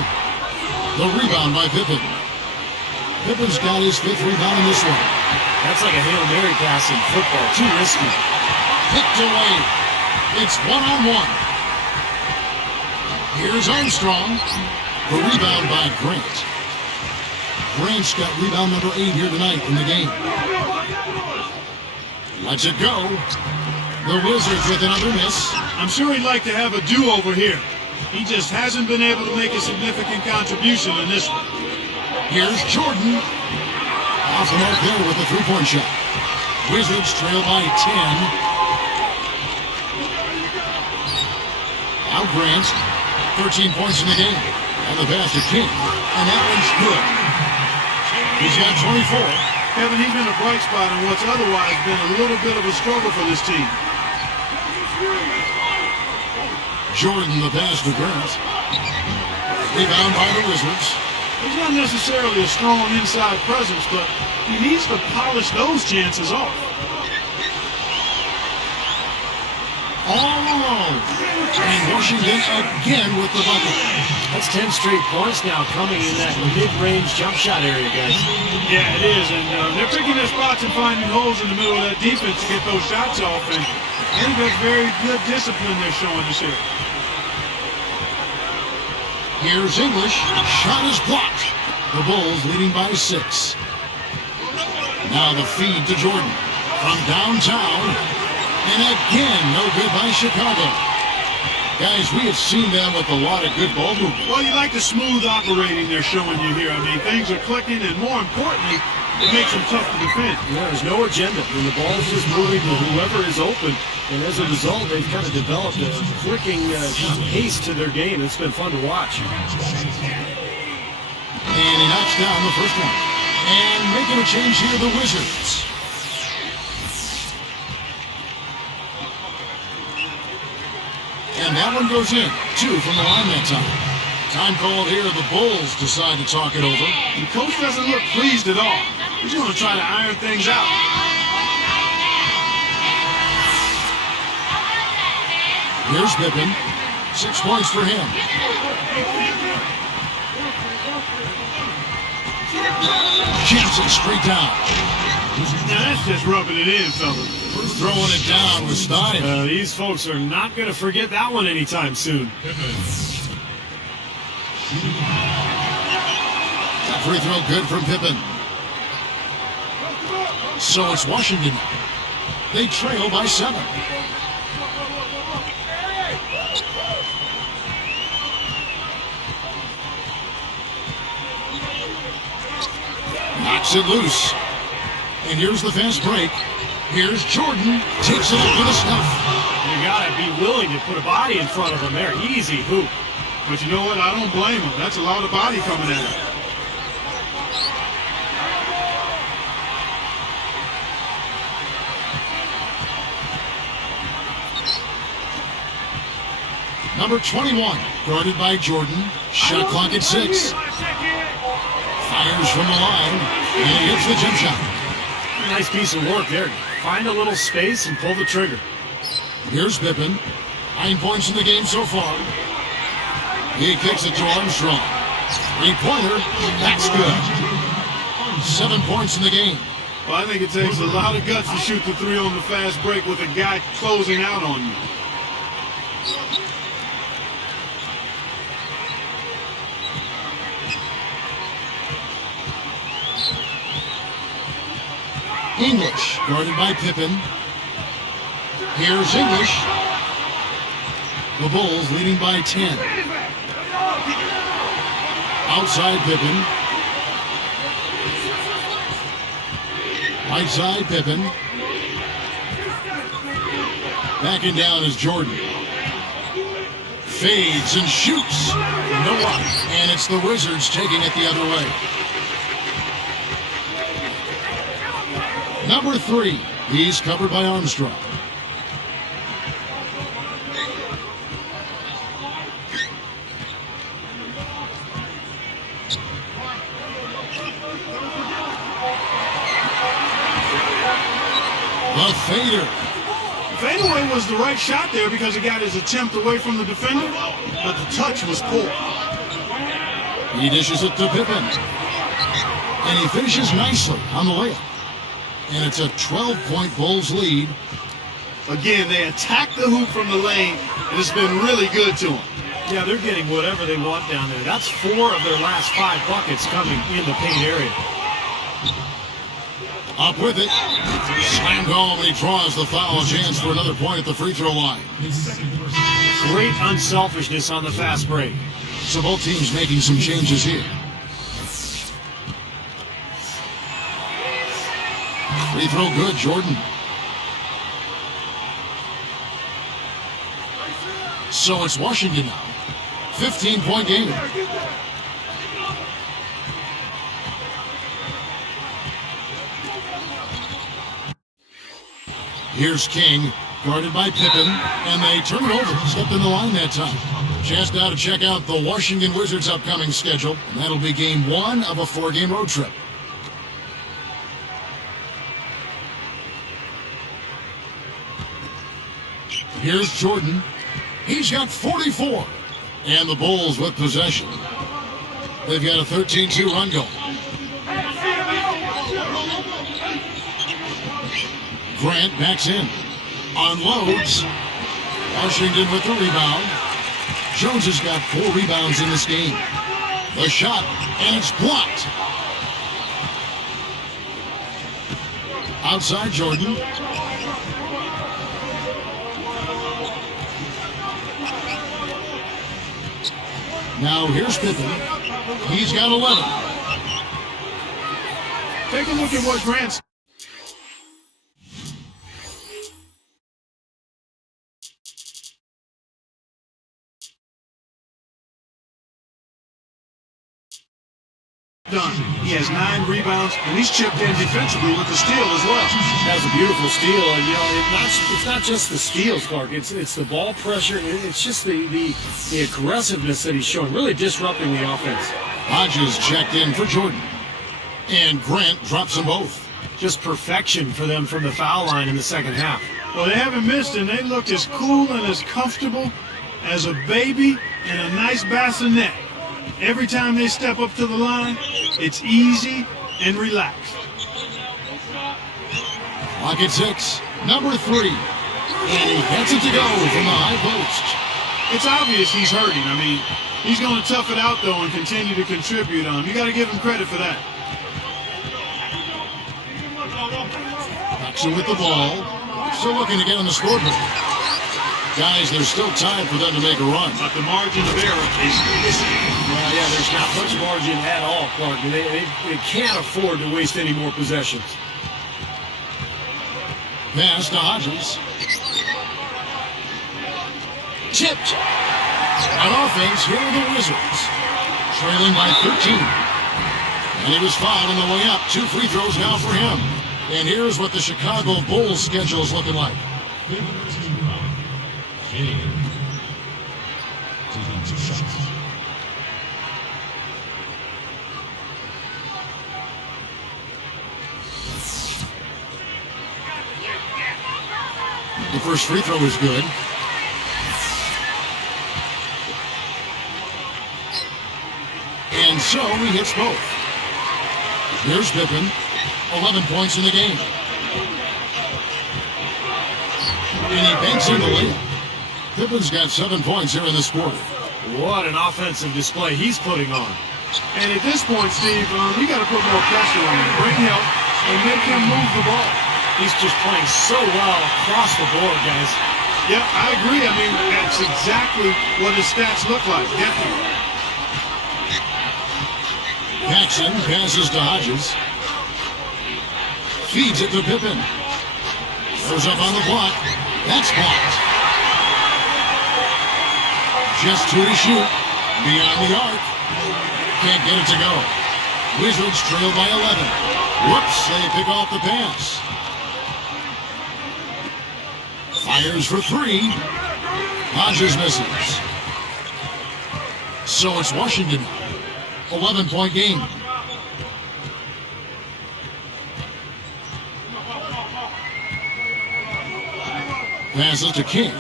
The rebound by Pippen. Pippen's got his 5th rebound in this one. That's like a Hail Mary pass in football. Too risky. Picked away. It's 1-on-1. Here's Armstrong. The rebound by Grant. Grant's got rebound number 8 here tonight in the game. Lets it go. The Wizards with another miss. I'm sure he'd like to have a do-over here. He just hasn't been able to make a significant contribution in this one. Here's Jordan. Off the mark there with a 3-point shot. Wizards trail by 10. Out Grant. 13 points in the game. And the pass to King. And that one's good. He's got 24. Kevin, he's been a bright spot in what's otherwise been a little bit of a struggle for this team. Jordan the pass to Grant. Rebound by the Wizards. He's not necessarily a strong inside presence, but he needs to polish those chances off. All alone. And Washington again with the bucket. That's 10 straight points now coming in that mid-range jump shot area, guys. Yeah, it is, and they're picking their spots and finding holes in the middle of that defense to get those shots off, and I think that's very good discipline they're showing this year. Here's English. Shot is blocked. The Bulls leading by 6. Now the feed to Jordan from downtown. And again, no good by Chicago. Guys, we have seen them with a lot of good ball movement. Well, you like the smooth operating they're showing you here. I mean, things are clicking, and more importantly, it makes them tough to defend. Yeah, there's no agenda. When the ball is just moving to whoever is open, and as a result, they've kind of developed a clicking pace to their game. It's been fun to watch. And he knocks down the first one. And making a change here, the Wizards. And that one goes in. 2 from the line that time. Time called here. The Bulls decide to talk it over. The coach doesn't look pleased at all. He's going to try to iron things out. Here's Pippen. 6 points for him. Jansen straight down. Now that's just rubbing it in, fellas. Throwing it down with Steph. These folks are not going to forget that one anytime soon. That free throw good from Pippen. So it's Washington. They trail by 7. Knocks it loose. And here's the fast break. Here's Jordan. Takes it up with a stuff. You got to be willing to put a body in front of him there. Easy hoop. But you know what? I don't blame him. That's a lot of body coming at him. Number 21, guarded by Jordan. Shot clock at 6. Fires from the line, and he hits the jump shot. Nice piece of work there. Find a little space and pull the trigger. Here's Pippen. 9 points in the game so far. He kicks it to Armstrong. 3-pointer, that's good. 7 points in the game. Well, I think it takes a lot of guts to shoot the 3 on the fast break with a guy closing out on you. English, guarded by Pippen. Here's English. The Bulls leading by 10. Outside Pippen. Right side Pippen. Backing down is Jordan. Fades and shoots. No one. And it's the Wizards taking it the other way. Number 3, he's covered by Armstrong. The fader. Fadeaway was the right shot there because he got his attempt away from the defender, but the touch was poor. He dishes it to Pippen. And he finishes nicely on the layup. And it's a 12-point Bulls lead. Again, they attack the hoop from the lane, and it's been really good to them. Yeah, they're getting whatever they want down there. That's 4 of their last 5 buckets coming in the paint area. Up with it. Slammed home. He draws the foul. Chance for another point at the free throw line. Great unselfishness on the fast break. So both teams making some changes here. Free throw good, Jordan. So it's Washington now. 15-point game. Here's King, guarded by Pippen, and they turn it over. Stepped in the line that time. Chance now to check out the Washington Wizards' upcoming schedule, and that'll be game 1 of a 4-game road trip. Here's Jordan. He's got 44. And the Bulls with possession. They've got a 13-2 run going. Grant backs in. Unloads. Washington with the rebound. Jones has got 4 rebounds in this game. The shot, and it's blocked. Outside Jordan. Now here's Pippen. He's got 11. Take a look at what Grant's done. He has 9 rebounds, and he's chipped in defensively with the steal as well. That's a beautiful steal, and it's not just the steals, Clark. It's the ball pressure. It's just the aggressiveness that he's showing, really disrupting the offense. Hodges checked in for Jordan, and Grant drops them both. Just perfection for them from the foul line in the second half. Well, they haven't missed, and they look as cool and as comfortable as a baby in a nice bassinet. Every time they step up to the line, it's easy, and relax. Clock at 6. Number 3. And he gets it to go from the high post. It's obvious he's hurting. I mean, he's going to tough it out, though, and continue to contribute on. You got to give him credit for that. Paxson with the ball. Still looking to get on the scoreboard. Guys, there's still time for them to make a run. But the margin of error is Well, yeah, there's not much margin at all, Clark. They can't afford to waste any more possessions. Pass to Hodges. Tipped. On offense, here are the Wizards. Trailing by 13. And he was fouled on the way up. 2 free throws now for him. And here's what the Chicago Bulls schedule is looking like. The first free throw is good. And so he hits both. Here's Pippen. 11 points in the game. And he banks in the layup. Pippen's got 7 points here in this quarter. What an offensive display he's putting on. And at this point, Steve, you got to put more pressure on him. Bring help and make him move the ball. He's just playing so well across the board, guys. Yep, I agree. I mean, that's exactly what his stats look like. Definitely. Paxson passes to Hodges. Feeds it to Pippen. Throws up on the block. That's blocked. Just 2 to shoot. Beyond the arc. Can't get it to go. Wizards trail by 11. Whoops, they pick off the pass. Fires for 3. Hodges misses. So it's Washington. 11-point game. Passes to King.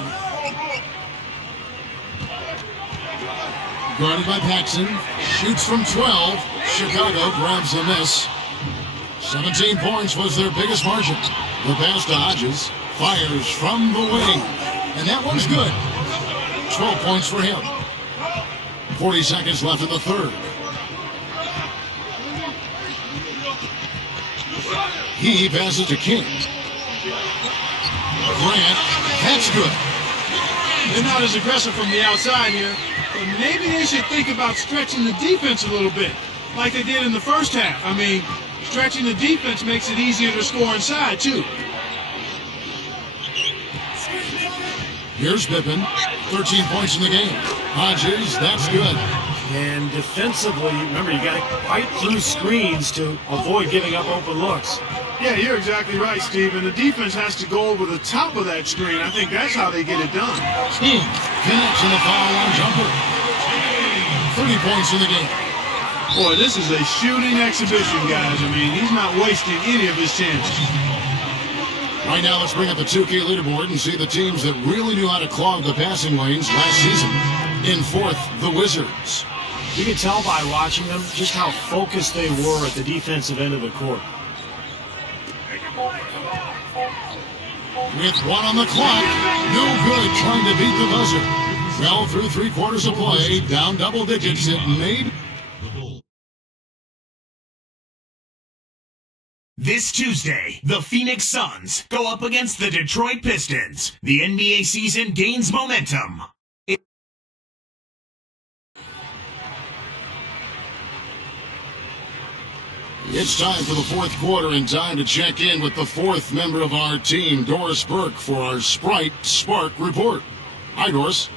Guarded by Paxson. Shoots from 12. Chicago grabs the miss. 17 points was their biggest margin. The pass to Hodges. Fires from the wing. And that one's good. 12 points for him. 40 seconds left in the third. He passes to King. Grant, that's good. They're not as aggressive from the outside here, but maybe they should think about stretching the defense a little bit, like they did in the first half. I mean, stretching the defense makes it easier to score inside, too. Here's Pippen, 13 points in the game. Hodges, that's good. And defensively, remember, you got to fight through screens to avoid giving up open looks. Yeah, you're exactly right, Steve. And the defense has to go over the top of that screen. I think that's how they get it done. King connects in the foul line jumper. 30 points in the game. Boy, this is a shooting exhibition, guys. I mean, he's not wasting any of his chances. Right now, let's bring up the 2K leaderboard and see the teams that really knew how to clog the passing lanes last season. In fourth, the Wizards. You can tell by watching them just how focused they were at the defensive end of the court. With 1 on the clock, no good trying to beat the buzzer. Fell through 3 quarters of play, down double digits, it made. This Tuesday, the Phoenix Suns go up against the Detroit Pistons. The NBA season gains momentum. It's time for the fourth quarter and time to check in with the fourth member of our team, Doris Burke, for our Sprite Spark Report. Hi, Doris.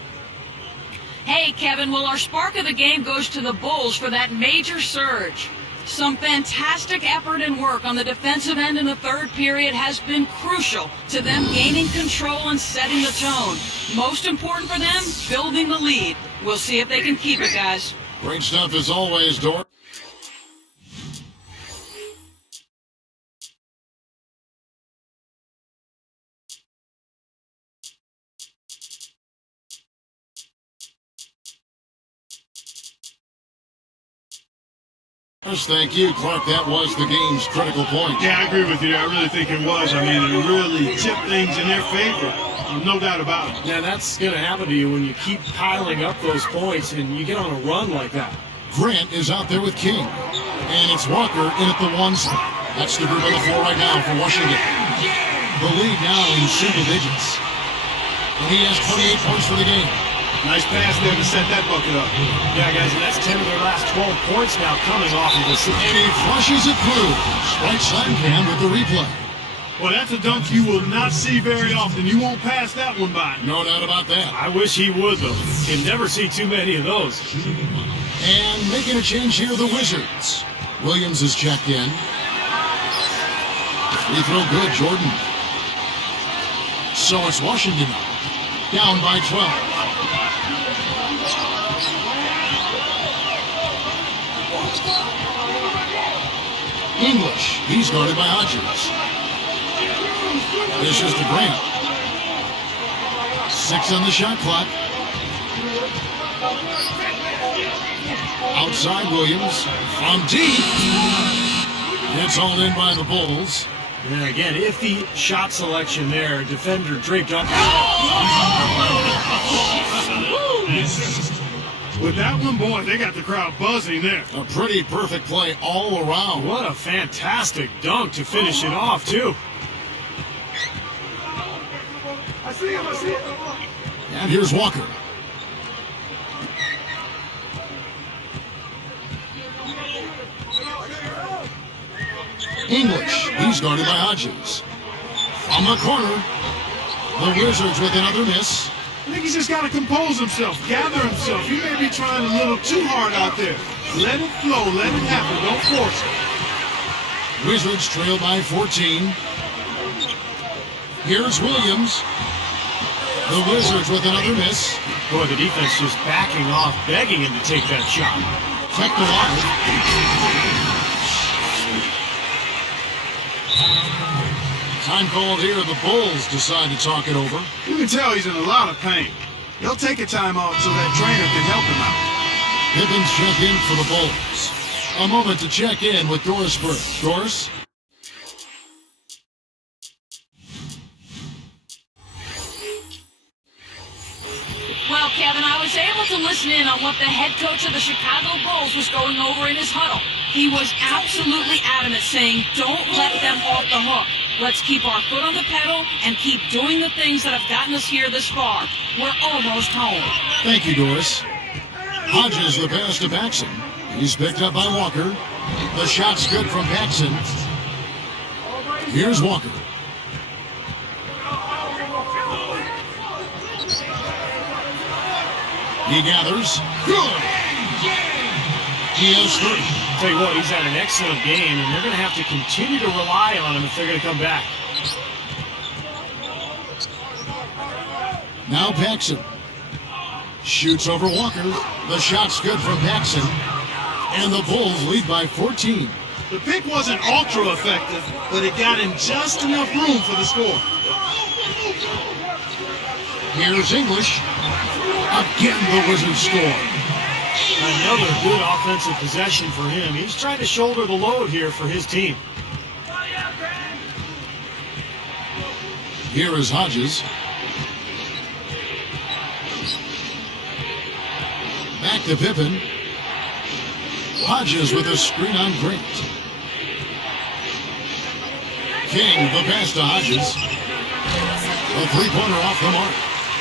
Hey, Kevin, well, our spark of the game goes to the Bulls for that major surge. Some fantastic effort and work on the defensive end in the third period has been crucial to them gaining control and setting the tone. Most important for them, building the lead. We'll see if they can keep it, guys. Great stuff as always, Doris. Yes, thank you, Clark. That was the game's critical point. Yeah, I agree with you. I really think it was. I mean, it really tipped things in their favor. No doubt about it. Yeah, that's going to happen to you when you keep piling up those points and you get on a run like that. Grant is out there with King. And it's Walker in at the 1 spot. That's the group on the floor right now for Washington. The lead now in single digits. And he has 28 points for the game. Nice pass there to set that bucket up. Yeah, guys, and that's 10 of their last 12 points now coming off of this. And he flushes it through. Right slam cam with the replay. Well, that's a dunk you will not see very often. You won't pass that one by. No doubt about that. I wish he would, though. You never see too many of those. And making a change here, the Wizards. Williams is checked in. Free throw good, Jordan. So it's Washington down by 12. English, he's guarded by Hodges. This is to Grant. 6 on the shot clock. Outside Williams from deep. It's hauled in by the Bulls. Yeah, again, iffy shot selection there. Defender draped up. With that one, boy, they got the crowd buzzing there. A pretty perfect play all around. What a fantastic dunk to finish it off, too. I see him. And here's Walker. English, he's guarded by Hodges. From the corner, the Wizards with another miss. I think he's just got to compose himself, gather himself. He may be trying a little too hard out there. Let it flow, let it happen, don't force it. Wizards trail by 14. Here's Williams. The Wizards with another miss. Boy, the defense just backing off, begging him to take that shot. Kept alive. Time called here. The Bulls decide to talk it over. You can tell he's in a lot of pain. He'll take a timeout so that trainer can help him out. Pippen's check in for the Bulls. A moment to check in with Doris Burke. Doris? Well, Kevin, I was able to listen in on what the head coach of the Chicago Bulls was going over in his huddle. He was absolutely adamant, saying, don't let them off the hook. Let's keep our foot on the pedal and keep doing the things that have gotten us here this far. We're almost home. Thank you, Doris. Hodges the pass to Paxson. He's picked up by Walker. The shot's good from Paxson. Here's Walker. He gathers. Good. He has 3. Tell you what, he's had an excellent game, and they're going to have to continue to rely on him if they're going to come back. Now Paxson. Shoots over Walker. The shot's good from Paxson. And the Bulls lead by 14. The pick wasn't ultra effective, but it got him just enough room for the score. Here's English. Again, the Wizards score. Another good offensive possession for him. He's trying to shoulder the load here for his team. Here is Hodges. Back to Pippen. Hodges with a screen on Grant. King, the pass to Hodges. A three-pointer off the mark.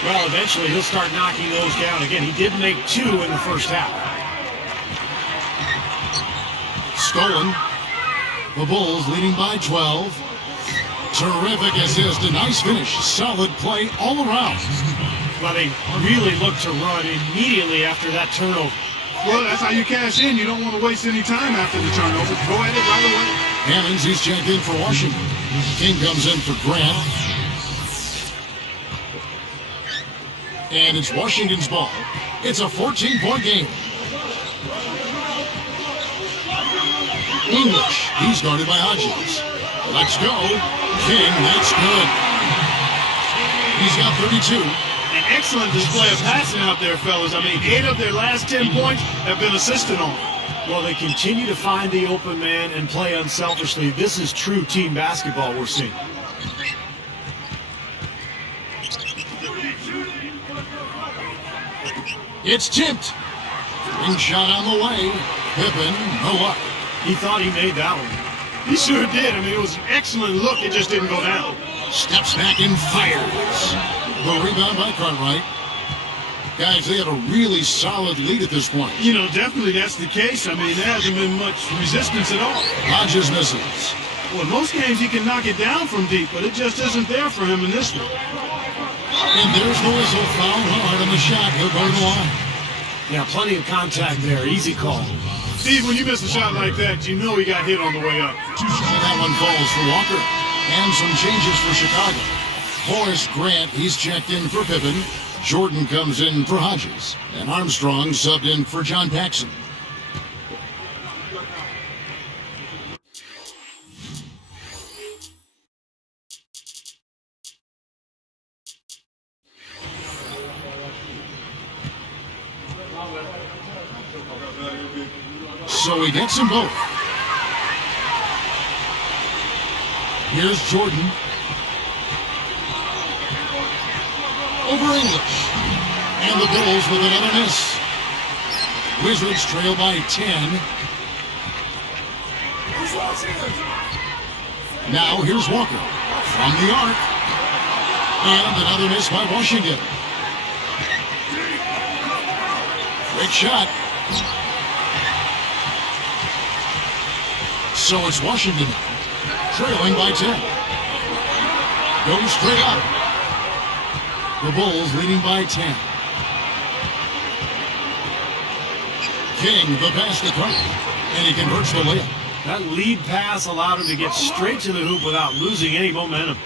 Well, eventually he'll start knocking those down again. He did make 2 in the first half. Stolen. The Bulls leading by 12. Terrific assist, a nice finish. Solid play all around. Well, they really looked to run immediately after that turnover. Well, that's how you cash in. You don't want to waste any time after the turnover. Go at it right away. Hammonds, he's checked in for Washington. King comes in for Grant. And it's Washington's ball. It's a 14-point game. English, he's guarded by Hodges. Let's go. King, that's good. He's got 32. An excellent display of passing out there, fellas. I mean, 8 of their last 10 points have been assisted on. Well, they continue to find the open man and play unselfishly. This is true team basketball we're seeing. It's tipped. Ring shot on the way. Pippen, no luck. He thought he made that one. He sure did. I mean, it was an excellent look. It just didn't go down. Steps back and fires. The rebound by Cartwright. Guys, they had a really solid lead at this point. You know, definitely that's the case. I mean, there hasn't been much resistance at all. Hodges misses. Well, in most games he can knock it down from deep, but it just isn't there for him in this one. And there's the whistle. Fouled hard on the shot. He'll go to the line. Yeah, plenty of contact there. Easy call. Steve, when you miss a shot like that, you know he got hit on the way up. And that one falls for Walker. And some changes for Chicago. Horace Grant, he's checked in for Pippen. Jordan comes in for Hodges. And Armstrong subbed in for John Paxson. So he gets them both. Here's Jordan. Over English. And the Bulls with another miss. Wizards trail by 10. Now here's Walker from the arc. And another miss by Washington. Great shot. So it's Washington trailing by 10. Goes straight up. The Bulls leading by 10. King, the pass to Clark, and he converts the layup. That lead pass allowed him to get straight to the hoop without losing any momentum.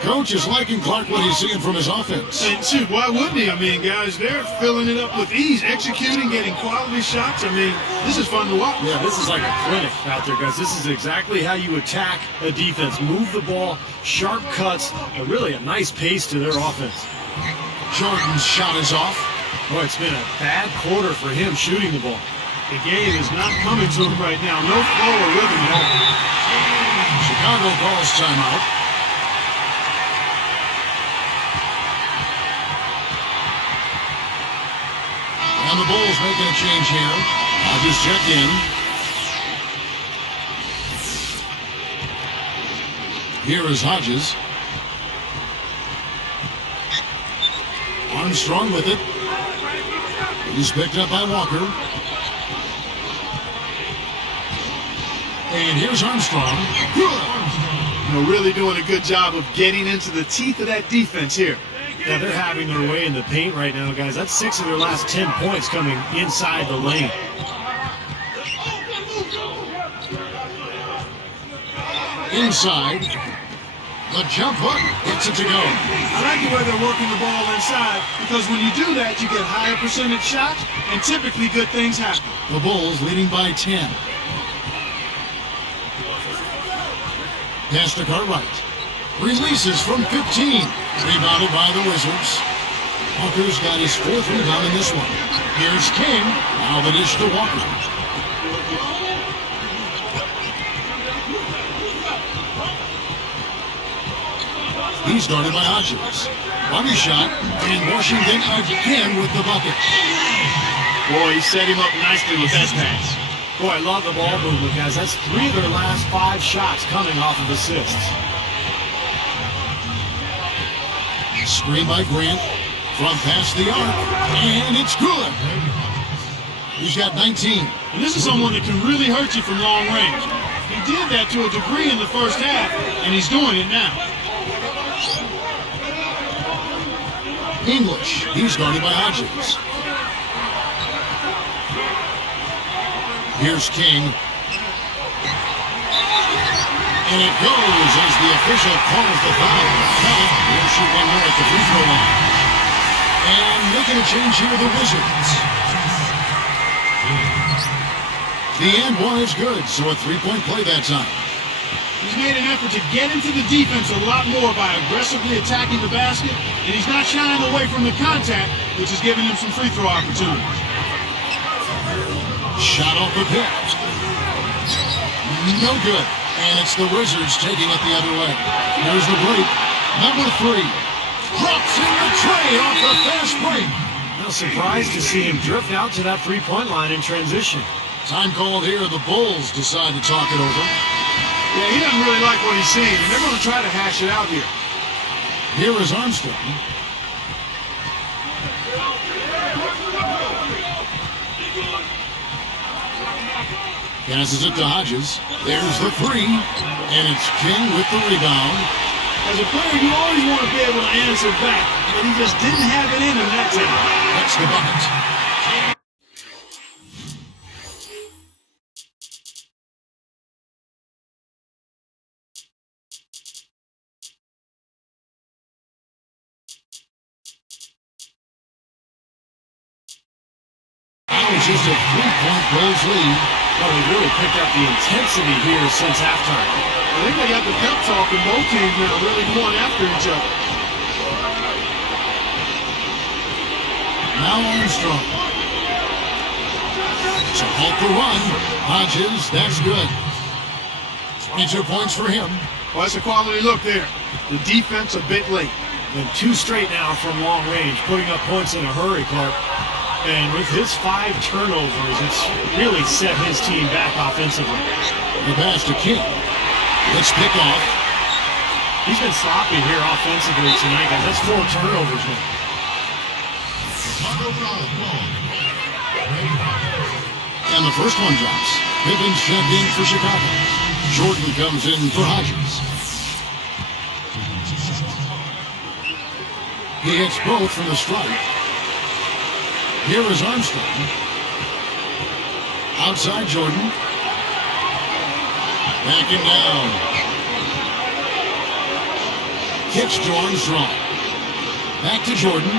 Coach is liking Clark what he's seeing from his offense. And shoot, why wouldn't he? I mean, guys, they're filling it up with ease, executing, getting quality shots. I mean, this is fun to watch. Yeah, this is like a clinic out there, guys. This is exactly how you attack a defense. Move the ball, sharp cuts, really a nice pace to their offense. Jordan's shot is off. Boy, it's been a bad quarter for him shooting the ball. The game is not coming to him right now. No flow or rhythm at all. Chicago calls timeout. And the Bulls making a change here. Hodges checked in. Here is Hodges. Armstrong with it. He's picked up by Walker. And here's Armstrong. You know, really doing a good job of getting into the teeth of that defense here. Yeah, they're having their way in the paint right now, guys. That's 6 of their last 10 points coming inside the lane. Inside. The jump hook gets it to go. I like the way they're working the ball inside, because when you do that, you get higher percentage shots, and typically good things happen. The Bulls leading by 10. Pass to Cartwright. Releases from 15. Rebounded by the Wizards. Walker's got his 4th rebound in this one. Here's King. Now the dish to Walker. He's guarded by Hodges. Body shot, and Washington again with the bucket. Boy, he set him up nicely with that pass. Boy, I love the ball movement, guys. That's 3 of their last 5 shots coming off of assists. Screen by Grant. From past the arc. And it's good. He's got 19. And this is someone that can really hurt you from long range. He did that to a degree in the first half, and he's doing it now. English. He's guarded by Hodges. Here's King. And it goes as the official calls the foul. He'll shoot one more at the free throw line. And making a change here, the Wizards. The and one is good, so a 3-point play that time. He's made an effort to get into the defense a lot more by aggressively attacking the basket, and he's not shying away from the contact, which is giving him some free throw opportunities. Shot off the pick. No good. And it's the Wizards taking it the other way. There's the break. Number 3. Drops in the tray off the fast break. Well, surprised to see him drift out to that three-point line in transition. Time called here. The Bulls decide to talk it over. Yeah, he doesn't really like what he's seeing, and they're going to try to hash it out here. Here is Armstrong. Passes it to Hodges. There's the 3. And it's King with the rebound. As a player, you always want to be able to answer back, but he just didn't have it in him that time. That's the bucket. Now it's just a 3-point Bulls lead. Well, they really picked up the intensity here since halftime. I think they got the pep talk in both teams now, really going after each other. Now Armstrong. To halt the run. Hodges, that's good. 22 points for him. Well, that's a quality look there. The defense a bit late. And 2 straight now from long range, putting up points in a hurry, Clark. And with his 5 turnovers, it's really set his team back offensively. The pass to King. Let's pick off. He's been sloppy here offensively tonight, guys. That's 4 turnovers now. And the first one drops. Pippen's checked in for Chicago. Jordan comes in for Hodges. He hits both from the strike. Here is Armstrong. Outside Jordan. Backing down. Kicks to Armstrong. Back to Jordan.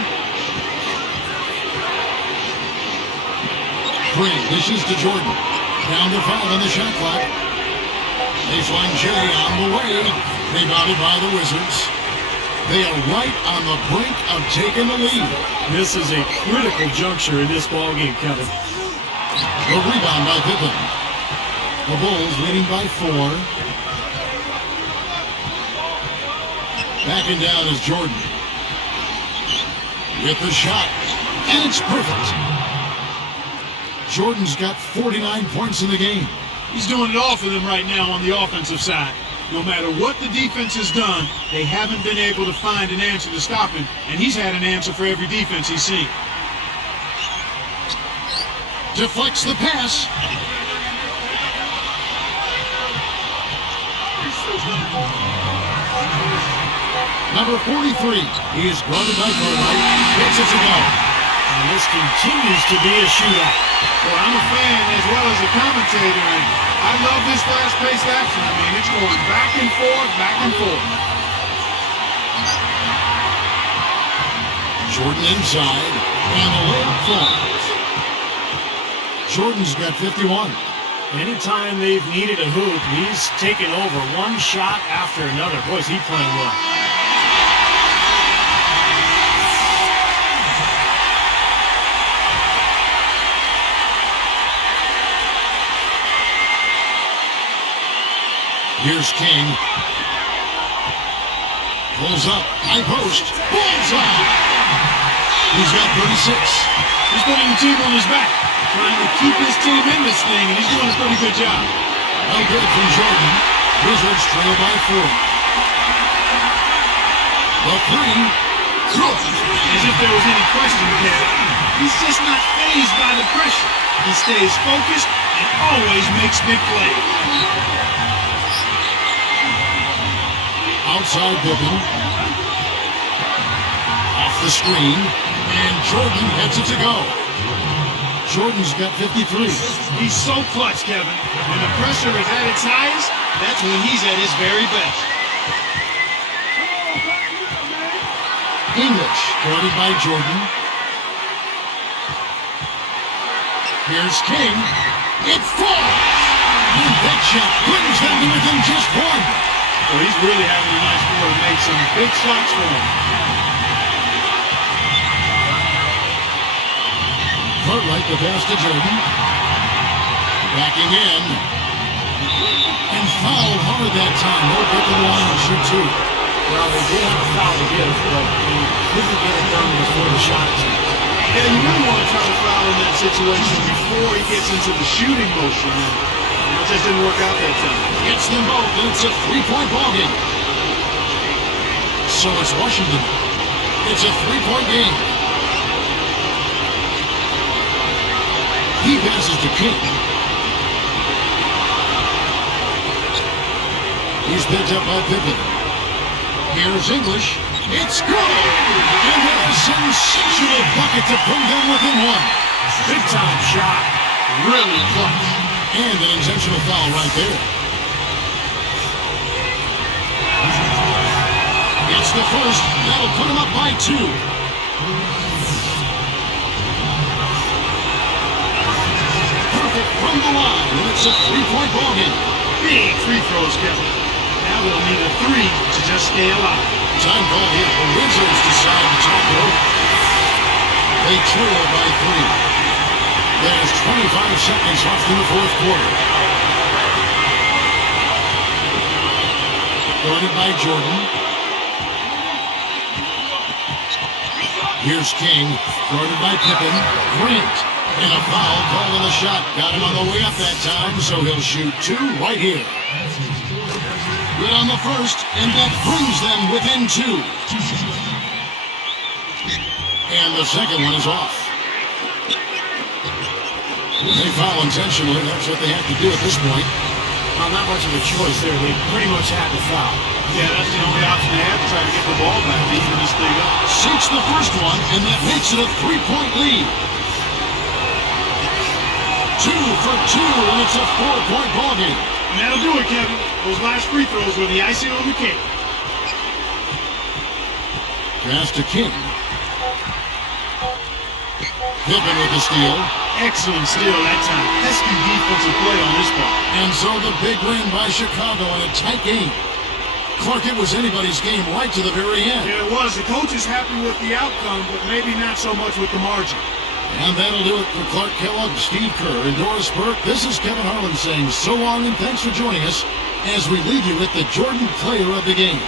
Green dishes to Jordan. Down to 5 on the shot clock. Baseline J on the way. Rebounded by the Wizards. They are right on the brink of taking the lead. This is a critical juncture in this ballgame, Kevin. The rebound by Pippen. The Bulls leading by 4. Backing down is Jordan. With the shot. And it's perfect. Jordan's got 49 points in the game. He's doing it all for them right now on the offensive side. No matter what the defense has done, they haven't been able to find an answer to stop him, and he's had an answer for every defense he's seen. Deflects the pass. Number 43. He is guarded by Cartwright. Gets it to go. And this continues to be a shootout. Well, I'm a fan as well as a commentator, and I love this fast-paced action. I mean, it's going back and forth, back and forth. Jordan inside, and the layup falls. Jordan's got 51. Anytime they've needed a hoop, he's taken over one shot after another. Boy, is he playing well. Here's King. Pulls up. High post. Bullseye. He's got 36. He's putting the team on his back, trying to keep his team in this thing, and he's doing a pretty good job. No good from Jordan. Wizards trail by 4. The 3. Good. As if there was any question there. He's just not fazed by the pressure. He stays focused and always makes big plays. Outside Pippen. Off the screen. And Jordan gets it to go. Jordan's got 53. He's so clutch, Kevin. When the pressure is at its highest, that's when he's at his very best. English, guarded by Jordan. Here's King. It falls! And that shot brings them to within just 1. Well, he's really having a nice quarter, made some big shots for him. Cartwright the pass to Jordan. Backing in. And fouled hard that time. No break in the line and shoot two. Well, they did have a foul to give, but they couldn't get it done before the shot attempt. Yeah, you really want to try to foul in that situation before he gets into the shooting motion. And it just didn't work out that time. Gets them both, and it's a three-point ballgame. So it's Washington. It's a three-point game. He passes to King. He's picked up by Pippen. Here's English. It's good! And a sensational bucket to bring them within one. Big-time shot. Really clutch. And an intentional foul right there. It's the first. That'll put him up by two. Perfect from the line, and it's a three-point ballgame. Big free throws, Kevin. Now they'll need a three to just stay alive. Time call here. The Wizards decide to talk it over. They trail by three. There's 25 seconds left in the fourth quarter. Guarded by Jordan. Here's King, guarded by Pippen. Grant, and a foul call on the shot. Got him on the way up that time, so he'll shoot two right here. Good on the first, and that brings them within two. And the second one is off. They foul intentionally. That's what they have to do at this point. Well, not much of a choice there. They pretty much had to foul. Yeah, that's the only option they have to try to get the ball back to even this thing up. Sinks the first one, and that makes it a three-point lead. 2 for 2, and it's a 4-point ballgame. And that'll do it, Kevin. Those last free throws were the icing on the cake. Pass to King. Pippen with the steal. Excellent steal that time. Pesky defensive play on this part. And so the big win by Chicago in a tight game. Clark, it was anybody's game right to the very end. Yeah, it was. The coach is happy with the outcome, but maybe not so much with the margin. And that'll do it for Clark Kellogg, Steve Kerr, and Doris Burke. This is Kevin Harlan saying so long and thanks for joining us as we leave you with the Jordan player of the game.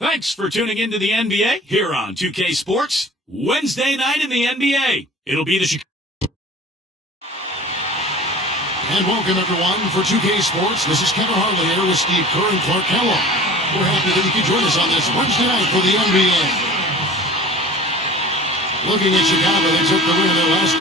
Thanks for tuning into the NBA here on 2K Sports. Wednesday night in the NBA. It'll be the Chicago. And welcome, everyone, for 2K Sports. This is Kevin Harlan here with Steve Kerr and Clark Kellogg. We're happy that you could join us on this Wednesday night for the NBA. Looking at Chicago, they took the win in their last.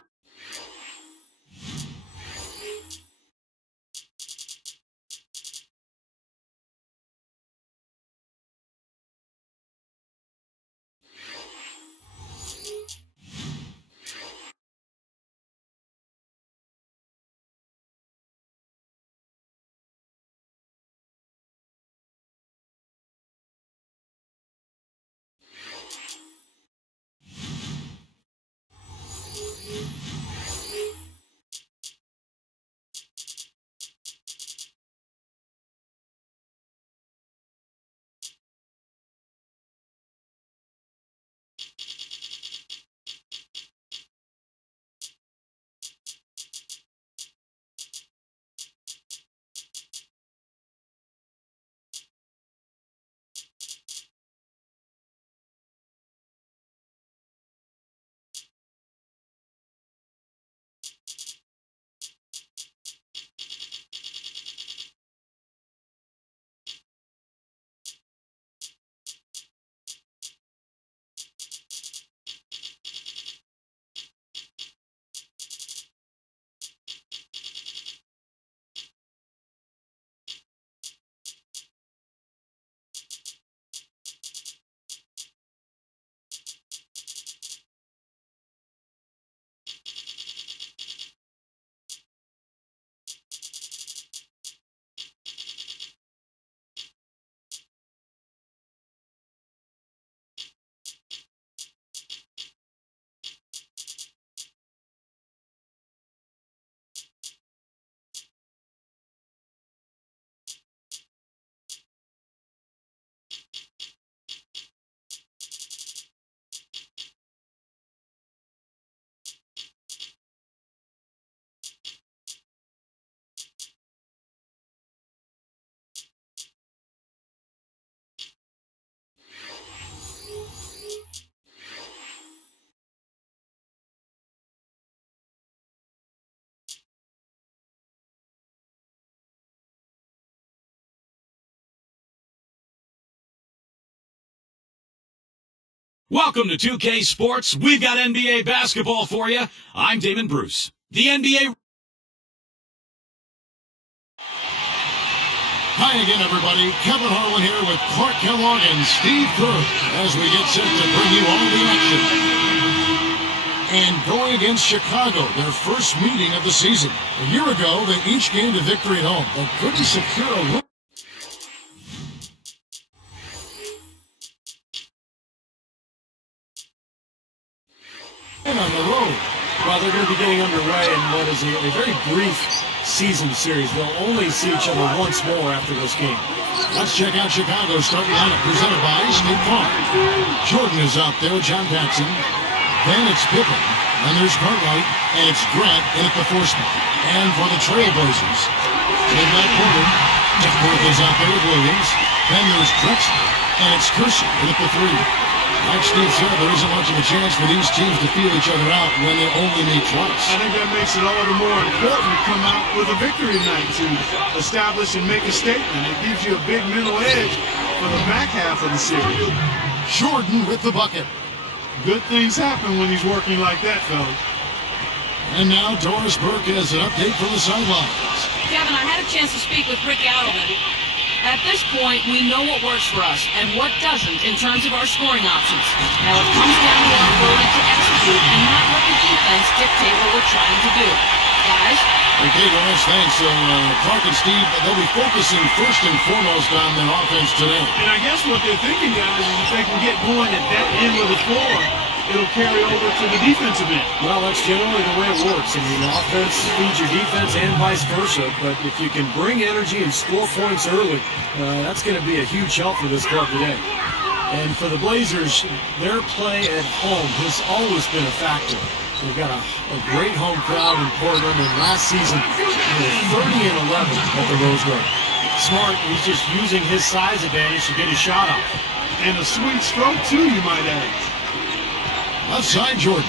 Welcome to 2K Sports. We've got NBA basketball for you. I'm Damon Bruce. The NBA. Hi again, everybody. Kevin Harlan here with Clark Kellogg and Steve Kerr as we get set to bring you all the action. And going against Chicago, their first meeting of the season. A year ago, they each gained a victory at home, but couldn't secure a win. On the road. Well, they're going to be getting underway in what is a very brief season series. They'll only see each other once more after this game. Let's check out Chicago's starting lineup presented by State Farm. Jordan is out there with John Paxson. Then it's Pippen. Then there's Cartwright. And it's Grant in at the four-spot. And for the Trailblazers, they've got Porter. Duckworth is out there with Williams. Then there's Drexler. And it's Kersey in at the three. Like Steve said, there isn't much of a chance for these teams to feel each other out when they only meet twice. I think that makes it all the more important to come out with a victory night to establish and make a statement. It gives you a big mental edge for the back half of the series. Jordan with the bucket. Good things happen when he's working like that, fellas. And now Doris Burke has an update from the sidelines. Kevin, I had a chance to speak with Rick Allen. At this point, we know what works for us and what doesn't in terms of our scoring options. Now it comes down to our ability to execute and not let the defense dictate what we're trying to do. Guys? Okay, Doris, thanks. So Clark and Steve, they'll be focusing first and foremost on their offense today. And I guess what they're thinking, guys, is if they can get going at that end of the floor, it'll carry over to the defensive end. Well, that's generally the way it works. I mean, offense feeds your defense and vice versa. But if you can bring energy and score points early, that's going to be a huge help for this club today. And for the Blazers, their play at home has always been a factor. They've got a great home crowd in Portland, and last season they were 30-11 at the Rose Garden. Smart, he's just using his size advantage to get his shot off. And a sweet stroke, too, you might add. Left side, Jordan.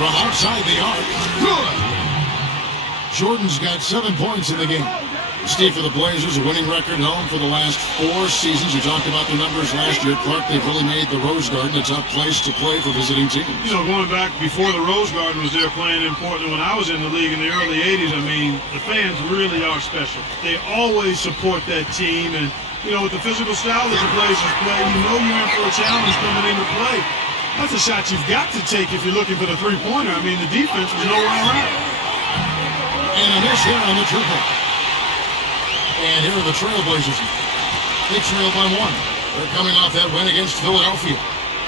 From outside the arc. Good! Jordan's got 7 points in the game. Steve, for the Blazers, a winning record at home for the last 4 seasons. You talked about the numbers last year. Clark, they've really made the Rose Garden a tough place to play for visiting teams. You know, going back before the Rose Garden was there playing in Portland when I was in the league in the early 80s, I mean, the fans really are special. They always support that team. And, you know, with the physical style that the Blazers play, you know you're in for a challenge coming into play. That's a shot you've got to take if you're looking for the three-pointer. I mean, the defense was nowhere around. And a miss there on the triple. And here are the Trailblazers. They trail by 1. They're coming off that win against Philadelphia.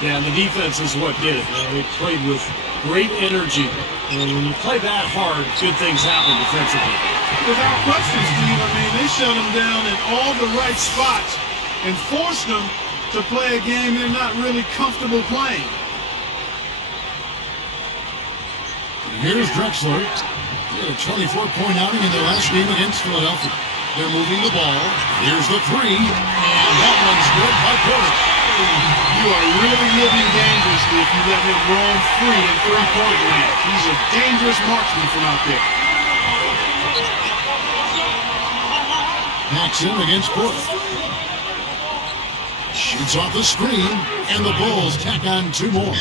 Yeah, and the defense is what did it. They played with great energy. And when you play that hard, good things happen defensively. Without question, Steve, I mean, they shut them down in all the right spots and forced them to play a game they're not really comfortable playing. Here's Drexler. He had a 24-point outing in their last game against Philadelphia. They're moving the ball. Here's the 3. And that one's good by Porter. You are really living dangerously if you let him roam free in three-point land. He's a dangerous marksman from out there. Paxson against Porter. Shoots off the screen, and the Bulls tack on 2 more.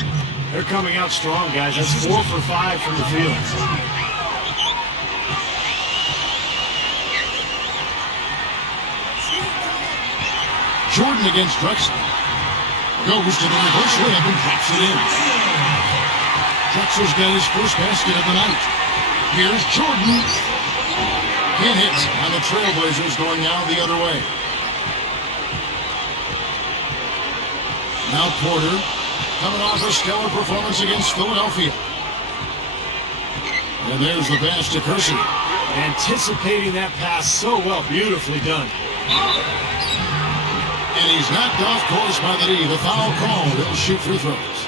They're coming out strong, guys. That's 4 for 5 from the field. Jordan against Drexler. Goes to the reverse layup and drops it in. Drexler's got his first basket of the night. Here's Jordan. Can't hit on the Trailblazers going now the other way. Now Porter coming off a stellar performance against Philadelphia. And there's the pass to Kersey. Anticipating that pass so well. Beautifully done. And he's knocked off course by the D. The foul call. He'll shoot free throws.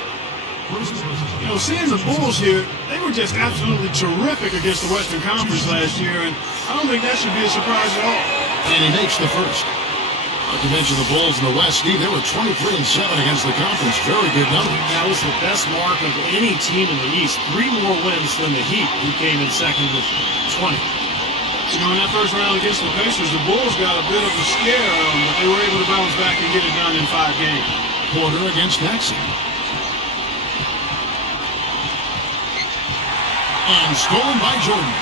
You know, seeing the Bulls here, they were just absolutely terrific against the Western Conference last year, and I don't think that should be a surprise at all. And he makes the first. Not to mention the Bulls in the West, Steve, they were 23-7 against the conference. Very good numbers. That was the best mark of any team in the East. 3 more wins than the Heat, who came in second with 20. You know, in that first round against the Pacers, the Bulls got a bit of a scare, but they were able to bounce back and get it done in 5 games. Porter against Paxson. And stolen by Jordan.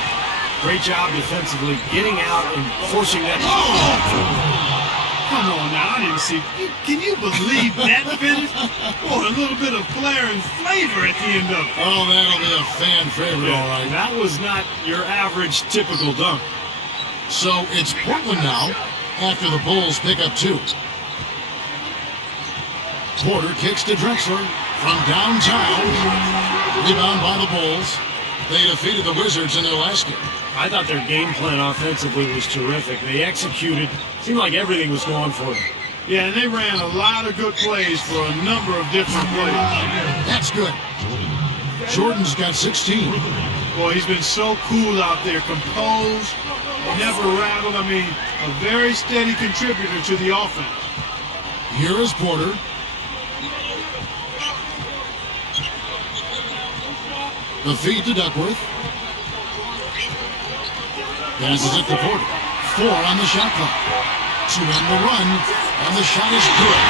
Great job defensively, getting out and forcing that. Come on now, I didn't see. Can you believe that finish? Boy, a little bit of flair and flavor at the end of it. Oh, that'll be a fan favorite, all right. That was not your average, typical dunk. So it's Portland now after the Bulls pick up 2. Porter kicks to Drexler from downtown. Rebound by the Bulls. They defeated the Wizards in their last game. I thought their game plan offensively was terrific. They executed. Seemed like everything was going for them. Yeah, and they ran a lot of good plays for a number of different players. That's good. Jordan's got 16. Boy, he's been so cool out there, composed, never rattled. I mean, a very steady contributor to the offense. Here is Porter. The feed to Duckworth. Passes it to Porter. 4 on the shot clock. 2 on the run, and the shot is good.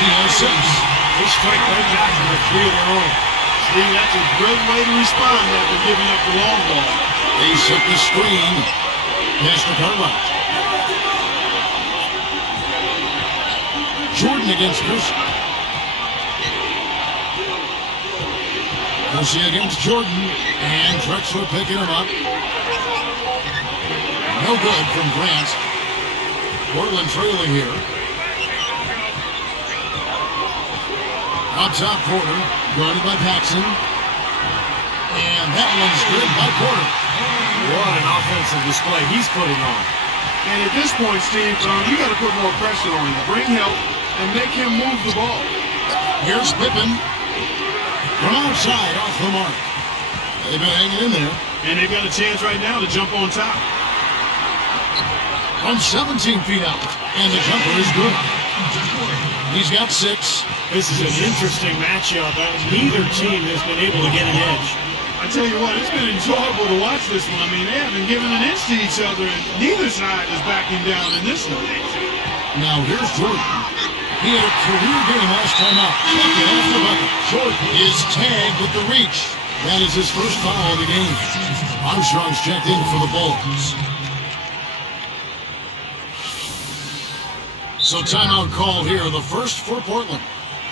He has 6. They strike right back from the 3 of their own. Steve, that's a great way to respond after giving up the long ball. They set the screen. Pass to Cartwright. Jordan against Kersey. Kersey against Jordan, and Drexler picking him up. No good from Grant. Portland trailing here. Up top, Porter, guarded by Paxson. And that one's good by Porter. What an offensive display he's putting on. And at this point, Steve, you got to put more pressure on him. Bring help and make him move the ball. Here's Pippen. From outside, off the mark. They've been hanging in there. And they've got a chance right now to jump on top. From 17 feet out. And the jumper is good. He's got 6. This is an interesting matchup. Neither team has been able to get an edge. I tell you what, it's been enjoyable to watch this one. I mean, they haven't given an inch to each other, and neither side is backing down in this one. Now here's Jordan. He had a career game last time out. Bucket after bucket. Jordan is tagged with the reach. That is his first foul of the game. Armstrong's checked in for the Bulls. So timeout call here, the first for Portland.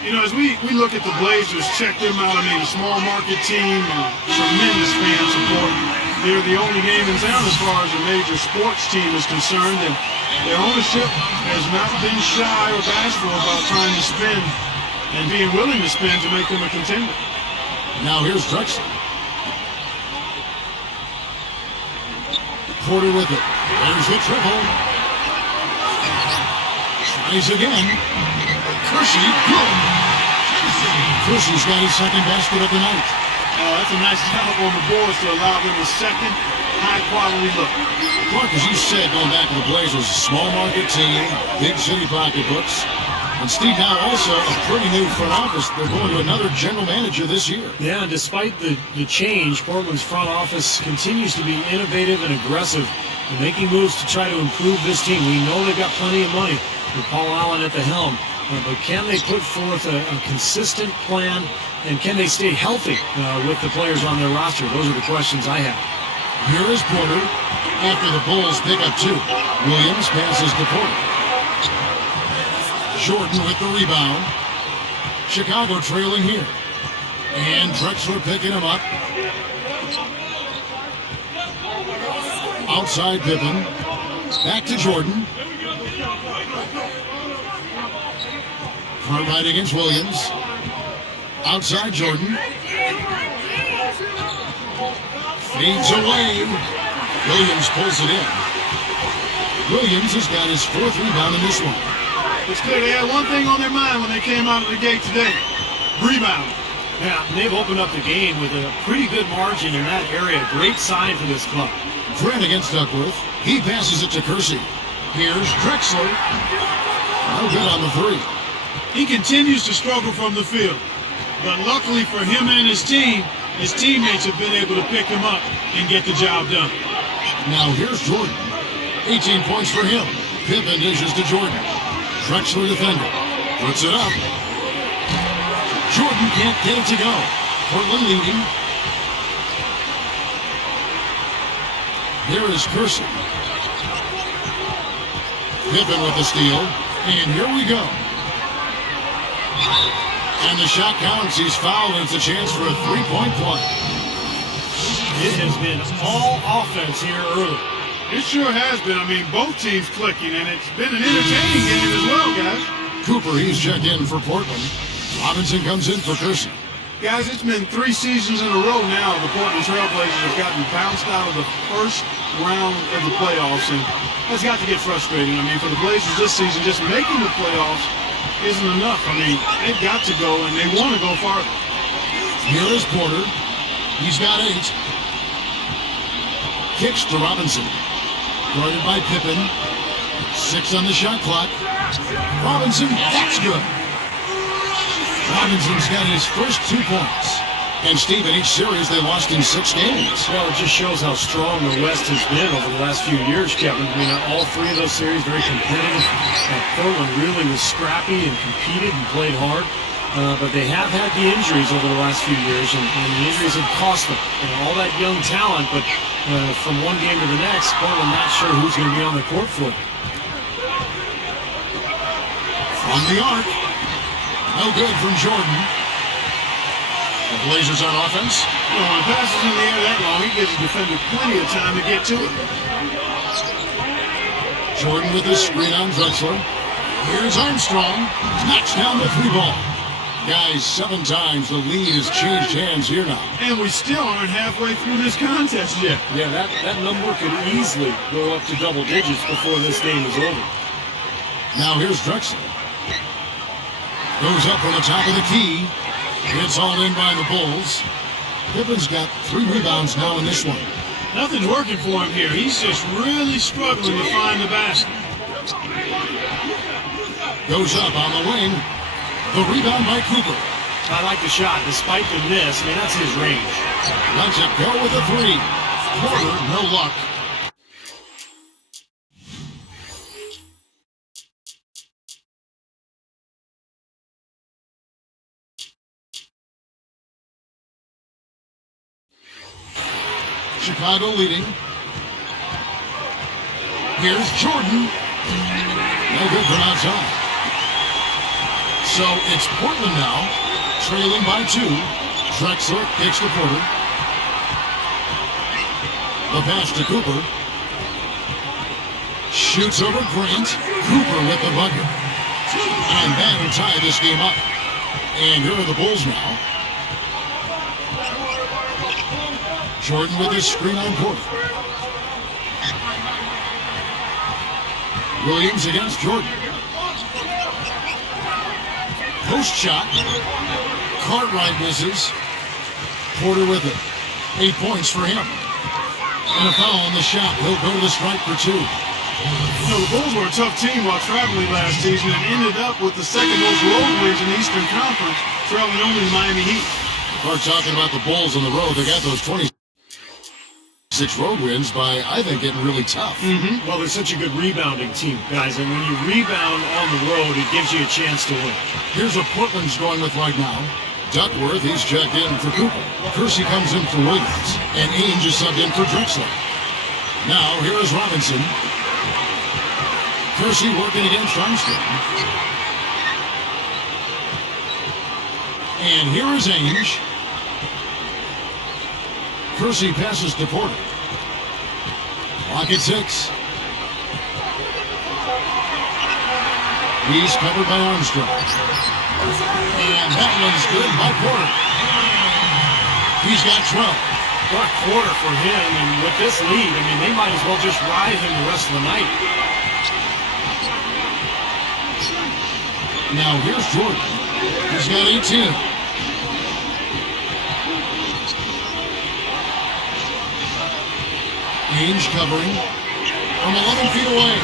You know, as we look at the Blazers, check them out. I mean, a small market team, tremendous fan support. They're the only game in town as far as a major sports team is concerned, and their ownership has not been shy or bashful about trying to spend and being willing to spend to make them a contender. Now here's Drexler. Porter with it. There's the triple. Tries again. Kersey, good. Kersey's got his second basket of the night. Oh, that's a nice job on the boards to allow them a second high-quality look. Clark, as you said, going back to the Blazers, a small market team, big city pocketbooks. And Steve, now also a pretty new front office. They're going to another general manager this year. Yeah, despite the change, Portland's front office continues to be innovative and aggressive, and making moves to try to improve this team. We know they've got plenty of money with Paul Allen at the helm. But can they put forth a consistent plan, and can they stay healthy with the players on their roster? Those are the questions I have. Here is Porter after the Bulls pick up 2. Williams passes to Porter. Jordan with the rebound. Chicago trailing here. And Drexler picking him up. Outside Pippen. Back to Jordan. Cartwright against Williams. Outside Jordan. Fades away. Williams pulls it in. Williams has got his 4th rebound in this one. It's clear they had one thing on their mind when they came out of the gate today. Rebound. Yeah, they've opened up the game with a pretty good margin in that area. Great sign for this club. Grant against Duckworth. He passes it to Kersey. Here's Drexler. No good on the 3. He continues to struggle from the field. But luckily for him and his team, his teammates have been able to pick him up and get the job done. Now here's Jordan. 18 points for him. Pippen dishes to Jordan. Drexler defender. Puts it up. Jordan can't get it to go. Portland leading. Here is Kersey. Pippen with the steal. And here we go. And the shot counts. He's fouled, and it's a chance for a 3-point play. It has been all offense here early. It sure has been. I mean, both teams clicking, and it's been an entertaining game as well, guys. Cooper, he's checked in for Portland. Robinson comes in for Kersey. Guys, it's been 3 seasons in a row now. The Portland Trailblazers have gotten bounced out of the first round of the playoffs, and that's got to get frustrating. I mean, for the Blazers this season, just making the playoffs isn't enough. I mean, they've got to go, and they want to go farther. Here is Porter. He's got 8. Kicks to Robinson. Guarded by Pippen. 6 on the shot clock. Robinson, that's good. Robinson's got his first 2 points. And Steve, in each series, they lost in 6 games. Well, it just shows how strong the West has been over the last few years, Kevin. I mean, all 3 of those series very competitive. Portland really was scrappy and competed and played hard. But they have had the injuries over the last few years, and the injuries have cost them. All that young talent, but from one game to the next, Portland not sure who's going to be on the court for them. From the arc. No good from Jordan. The Blazers on offense. You know, when the pass is in the air that long, he gives the defender plenty of time to get to it. Jordan with his screen on Drexler. Here's Armstrong. Knocks down the 3 ball. Guys, 7 times the lead has changed hands here now. And we still aren't halfway through this contest yet. Yeah, that number could easily go up to double digits before this game is over. Now here's Drexler. Goes up from the top of the key. It's all in by the Bulls. Pippen's got 3 rebounds now in this one. Nothing's working for him here. He's just really struggling to find the basket. Goes up on the wing. The rebound by Cooper. I like the shot, despite the miss. I mean, that's his range. Lets it go with a three. Porter, no luck. Chicago leading. Here's Jordan. No good from outside. So it's Portland now, trailing by 2. Drexler kicks to Porter. The pass to Cooper. Shoots over Grant. Cooper with the bucket. And that'll tie this game up. And here are the Bulls now. Jordan with his screen on Porter. Williams against Jordan. Post shot. Cartwright misses. Porter with it. 8 points for him. And a foul on the shot. He'll go to the strike for 2. You know, the Bulls were a tough team while traveling last season and ended up with the second most road wins in the Eastern Conference, trailing only the Miami Heat. We're talking about the Bulls on the road. They got those 26 road wins by, I think, getting really tough. Well, they're such a good rebounding team, guys, and when you rebound on the road, it gives you a chance to win. Here's what Portland's going with right now. Duckworth, he's checked in for Cooper. Kersey comes in for Williams. And Ainge is subbed in for Drexler. Now, here is Robinson. Kersey working against Armstrong. And here is Ainge. Kersey passes to Porter. Clock at 6. He's covered by Armstrong. And that one's good by Porter. He's got 12. What a quarter for him, and with this lead, I mean, they might as well just ride him the rest of the night. Now here's Jordan. He's got 18. Ainge covering from 11 feet away.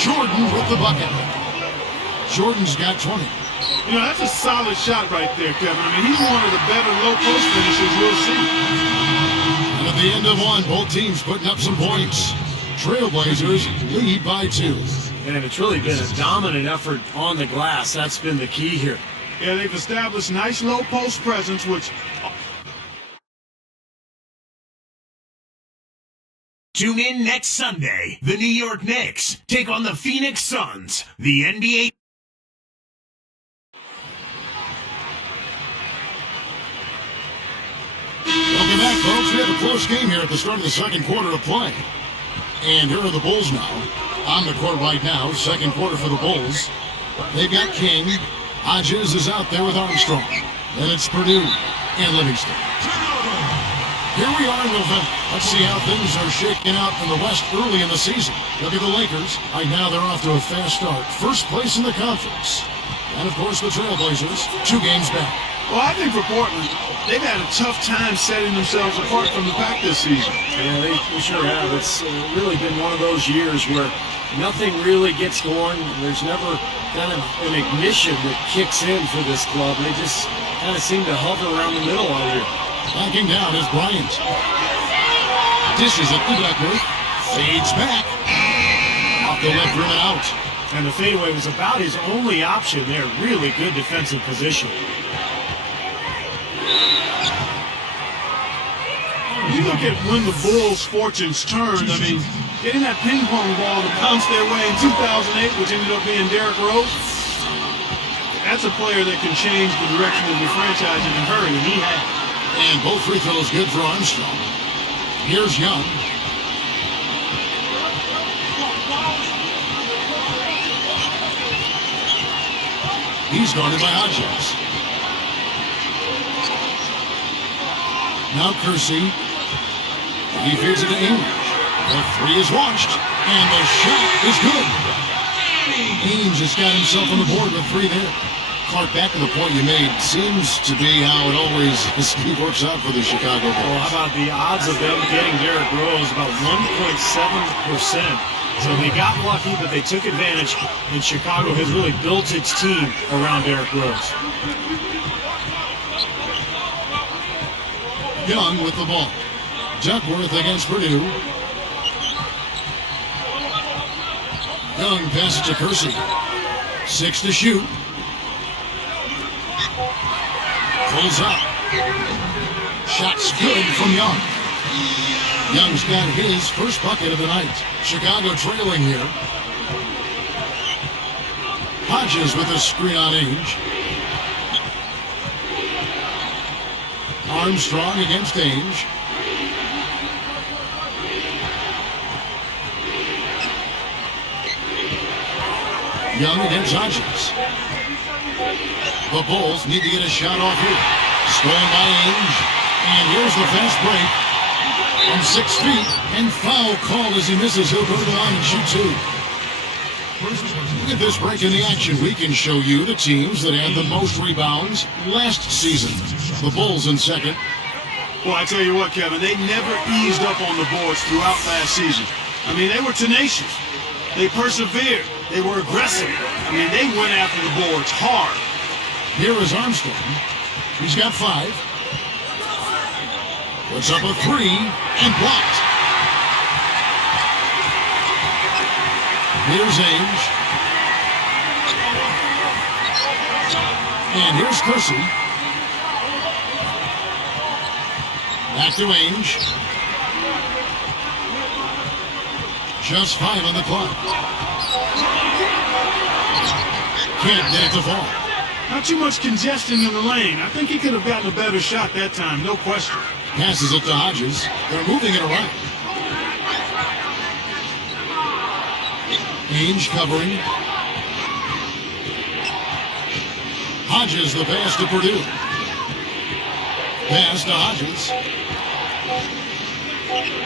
Jordan with the bucket. Jordan's got 20. You know, that's a solid shot right there, Kevin. I mean, he's one of the better low post finishers we'll see. And at the end of one, both teams putting up some points. Trailblazers lead by 2. And it's really been a dominant effort on the glass. That's been the key here. Yeah, they've established nice low post presence, which... Tune in next Sunday. The New York Knicks take on the Phoenix Suns. The NBA. Welcome back, folks. We have a close game here at the start of the second quarter of play. And here are the Bulls now. On the court right now, second quarter for the Bulls. They've got King. Hodges is out there with Armstrong. Then it's Purdue and Livingston. Here we are in November. Let's see how things are shaking out in the West early in the season. Look at the Lakers. Right now they're off to a fast start. First place in the conference. And of course the Trailblazers, 2 games back. Well, I think for Portland, they've had a tough time setting themselves apart from the pack this season. Yeah, they sure have. It's really been one of those years where nothing really gets going. There's never kind of an ignition that kicks in for this club. They just kind of seem to hover around the middle all year. Backing down is Bryant. Dishes it to Duckworth. Fades back. Off the left rim and out. And the fadeaway was about his only option there. Really good defensive position. You look at when the Bulls' fortunes turned, I mean, getting that ping pong ball to bounce their way in 2008, which ended up being Derrick Rose, that's a player that can change the direction of your franchise in a hurry, and he had. And both free throws good for Armstrong. Here's Young. He's guarded by Hodges. Now Kersey. He feeds it to Ainge. The 3 is launched. And the shot is good. Ainge has got himself on the board with 3 there. Clark, back to the point you made, seems to be how it always works out for the Chicago Bulls. Well, how about the odds of them getting Derrick Rose? About 1.7%. So they got lucky, but they took advantage, and Chicago has really built its team around Derrick Rose. Young with the ball. Duckworth against Purdue. Young passes to Kersey. 6 to shoot. Pulls up. Shot's good from Young. Young's got his first bucket of the night. Chicago trailing here. Hodges with a screen on Ainge. Armstrong against Ainge. Young against Hodges. The Bulls need to get a shot off here. Stolen by Ainge. And here's the fast break. From 6 feet. And foul called as he misses. He'll go to the line and shoot 2. Look at this break in the action. We can show you the teams that had the most rebounds last season. The Bulls in second. Well, I tell you what, Kevin, they never eased up on the boards throughout last season. I mean, they were tenacious. They persevered. They were aggressive. I mean, they went after the boards hard. Here is Armstrong. He's got 5. Puts up a 3 and blocked. Here's Ainge. And here's Kersey. Back to Ainge. Just 5 on the clock. Can't get it to fall. Not too much congestion in the lane. I think he could have gotten a better shot that time, no question. Passes it to Hodges. They're moving it around. Ainge covering. Hodges the pass to Purdue. Pass to Hodges.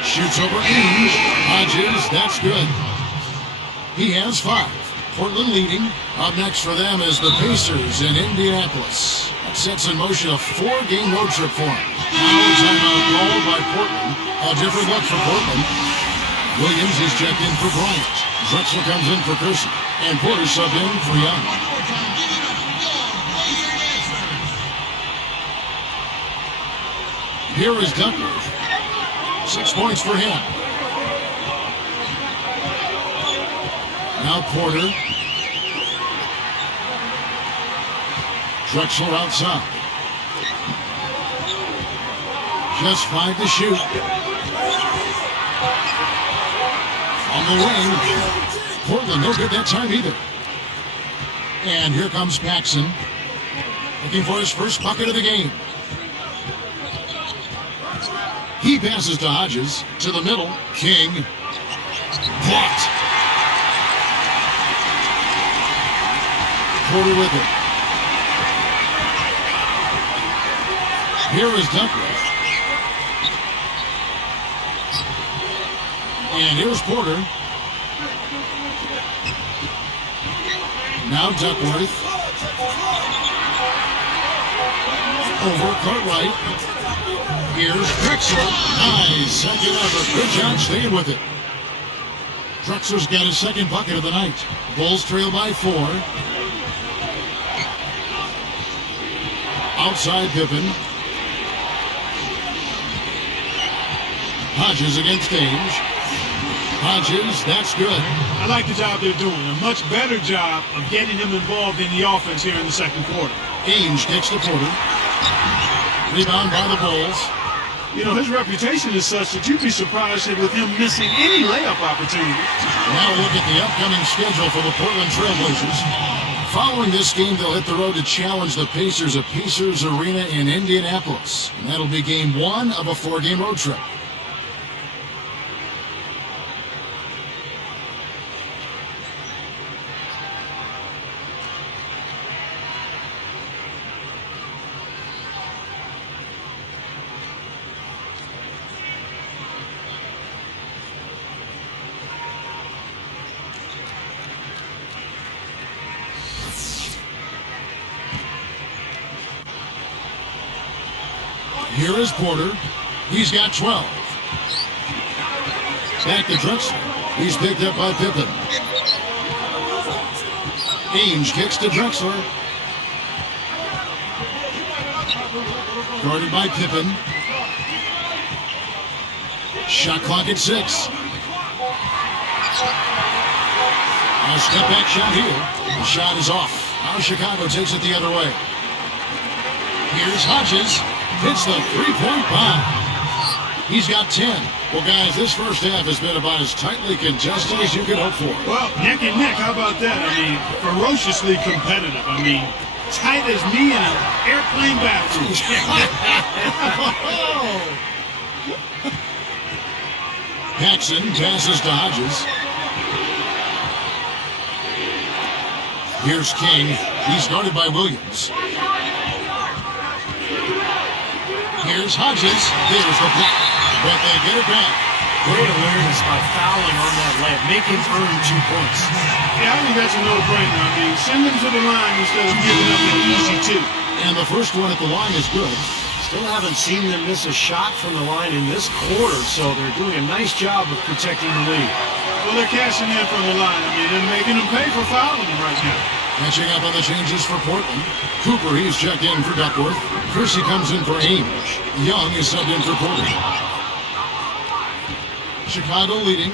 Shoots over Ainge. Hodges, that's good. He has 5. Portland leading. Up next for them is the Pacers in Indianapolis. That sets in motion a 4-game road trip for them. Now a timeout called by Portland. A different look for Portland. Williams is checked in for Bryant. Drexler comes in for Kersey. And Porter subbed in for Young. Here is Duckworth. 6 points for him. Now Porter. Drexler outside. Just 5 to shoot. On the wing. Portland no good that time either. And here comes Paxson. Looking for his first bucket of the game. He passes to Hodges. To the middle. King. Blocked. Porter with it. Here is Duckworth. And here's Porter. Now Duckworth. Over Cartwright. Here's Drexler. Nice second effort. Good job staying with it. Drexler's got his second bucket of the night. Bulls trail by 4. Outside Pippen. Hodges against Ainge. Hodges, that's good. I like the job they're doing. A much better job of getting him involved in the offense here in the second quarter. Ainge kicks to Porter. Rebound by the Bulls. You know, his reputation is such that you'd be surprised with him missing any layup opportunities. Now look at the upcoming schedule for the Portland Trailblazers. Following this game, they'll hit the road to challenge the Pacers at Pacers Arena in Indianapolis. And that'll be game 1 of a 4-game road trip. Here is Porter. He's got 12. Back to Drexler. He's picked up by Pippen. Ainge kicks to Drexler. Guarded by Pippen. Shot clock at 6. A step back shot here. The shot is off. Now Chicago takes it the other way. Here's Hodges. Hits the three-point bomb. He's got 10. Well, guys, this first half has been about as tightly contested as you could hope for. Well, neck and neck, how about that? I mean, ferociously competitive. I mean, tight as me in an airplane bathroom. Paxson passes to Hodges. Here's King. He's guarded by Williams. Here's Hodges. There's the block. But they get it back. Great awareness by fouling on that layup. Make him earn 2 points. Yeah, I think that's a no-brainer. I mean, send them to the line instead of giving up an easy 2. And the first one at the line is good. Still haven't seen them miss a shot from the line in this quarter, so they're doing a nice job of protecting the lead. Well, they're cashing in from the line. I mean, they're making them pay for fouling them right now. Catching up on the changes for Portland. Cooper, he's checked in for Duckworth. Kersey comes in for Ainge. Young is subbed in for Porter. Chicago leading.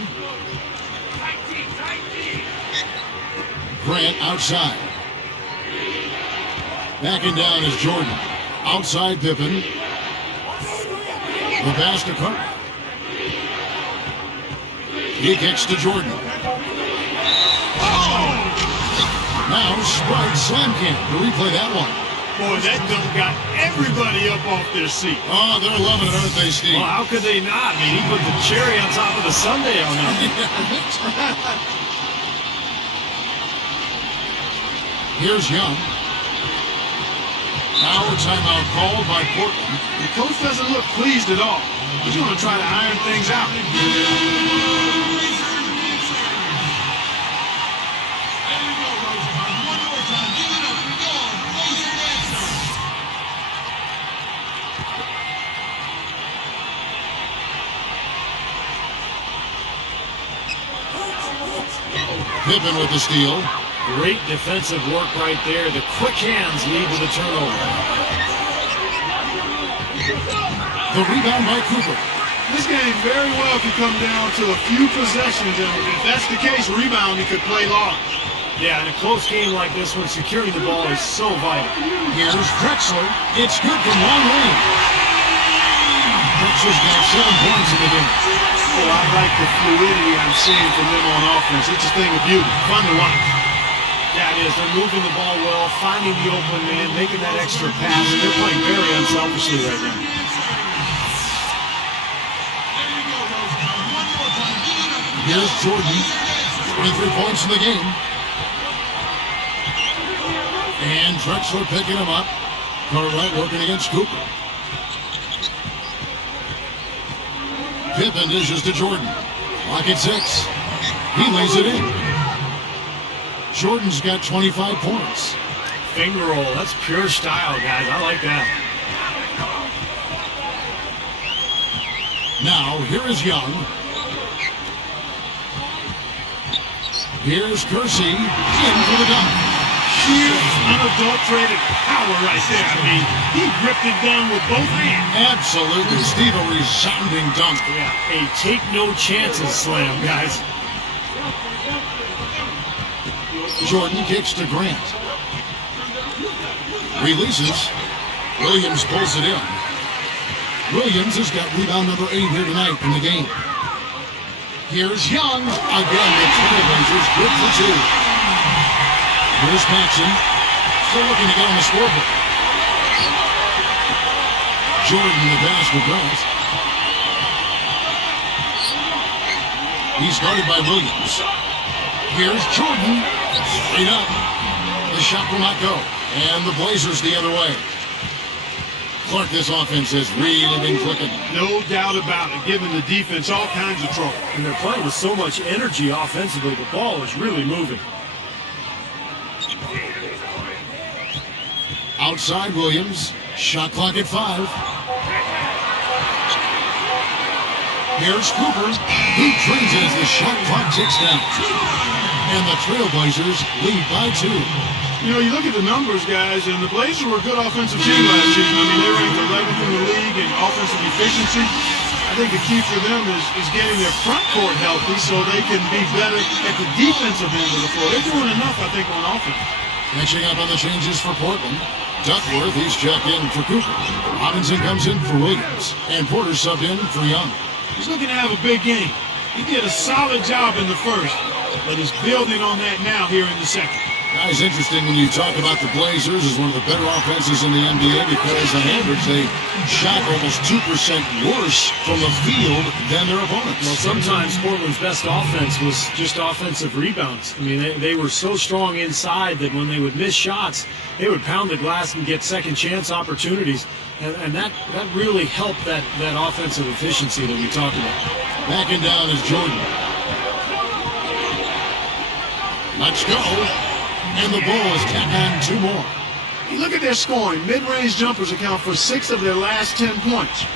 Grant outside. Backing down is Jordan. Outside Pippen. The pass to Carter. He kicks to Jordan. Now Sprite slam camp to replay that one. Boy, that dunk got everybody up off their seat. Oh, they're loving it, aren't they, Steve? Well, how could they not? I mean, he put the cherry on top of the sundae on that. Here's Young. Now a timeout called by Portland. The coach doesn't look pleased at all. He's going to try to iron things out. Pippen with the steal. Great defensive work right there. The quick hands lead to the turnover. The rebound by Cooper. This game very well could come down to a few possessions, and if that's the case, rebounding could play large. Yeah, in a close game like this one, securing the ball is so vital. Here's Drexler. It's good from long range. Drexler's got 7 points in the game. Well, I like the fluidity I'm seeing from them on offense. It's a thing of beauty. Fun to watch. Yeah, it is. They're moving the ball well, finding the open man, making that extra pass. They're playing very unselfishly right now. Here's Jordan. 23 points in the game. And Drexler picking him up. Cartwright working against Cooper. Pippen dishes to Jordan. Clock at 6. He lays it in. Jordan's got 25 points. Finger roll. That's pure style, guys. I like that. Now, here is Young. Here's Kersey in for the dunk. Sheer, unadulterated power right there. I mean, he gripped it down with both hands. Absolutely. Steve, a resounding dunk. Yeah, a take no chances slam, guys. Jordan kicks to Grant. Releases. Williams pulls it in. Williams has got rebound number 8 here tonight in the game. Here's Young. Again, the Trailblazers good for 2. Here's Paxson. Still looking to get on the scoreboard. Jordan, the pass for Grant. He's guarded by Williams. Here's Jordan. Straight up. The shot will not go. And the Blazers the other way. Clark, this offense has really been clicking. No doubt about it, giving the defense all kinds of trouble. And they're playing with so much energy offensively. The ball is really moving. Outside Williams. Shot clock at 5. Here's Cooper, who drains it as the shot clock ticks down. And the Trailblazers lead by 2. You know, you look at the numbers, guys, and the Blazers were a good offensive team last season. I mean, they ranked 11th in the league in offensive efficiency. I think the key for them is getting their front court healthy so they can be better at the defensive end of the floor. They're doing enough, I think, on offense. Catching up on the changes for Portland. Duckworth, he's checked in for Cooper. Robinson comes in for Williams. And Porter subbed in for Young. He's looking to have a big game. He did a solid job in the first, but he's building on that now here in the second. Guys, interesting when you talk about the Blazers as one of the better offenses in the NBA because on average they shot almost 2% worse from the field than their opponents. Well, sometimes Portland's best offense was just offensive rebounds. I mean, they were so strong inside that when they would miss shots, they would pound the glass and get second chance opportunities. And that really helped that offensive efficiency that we talked about. Backing down is Jordan. Let's go. And the Bulls tack on 2 more. You look at their scoring. Mid-range jumpers account for 6 of their last 10 points.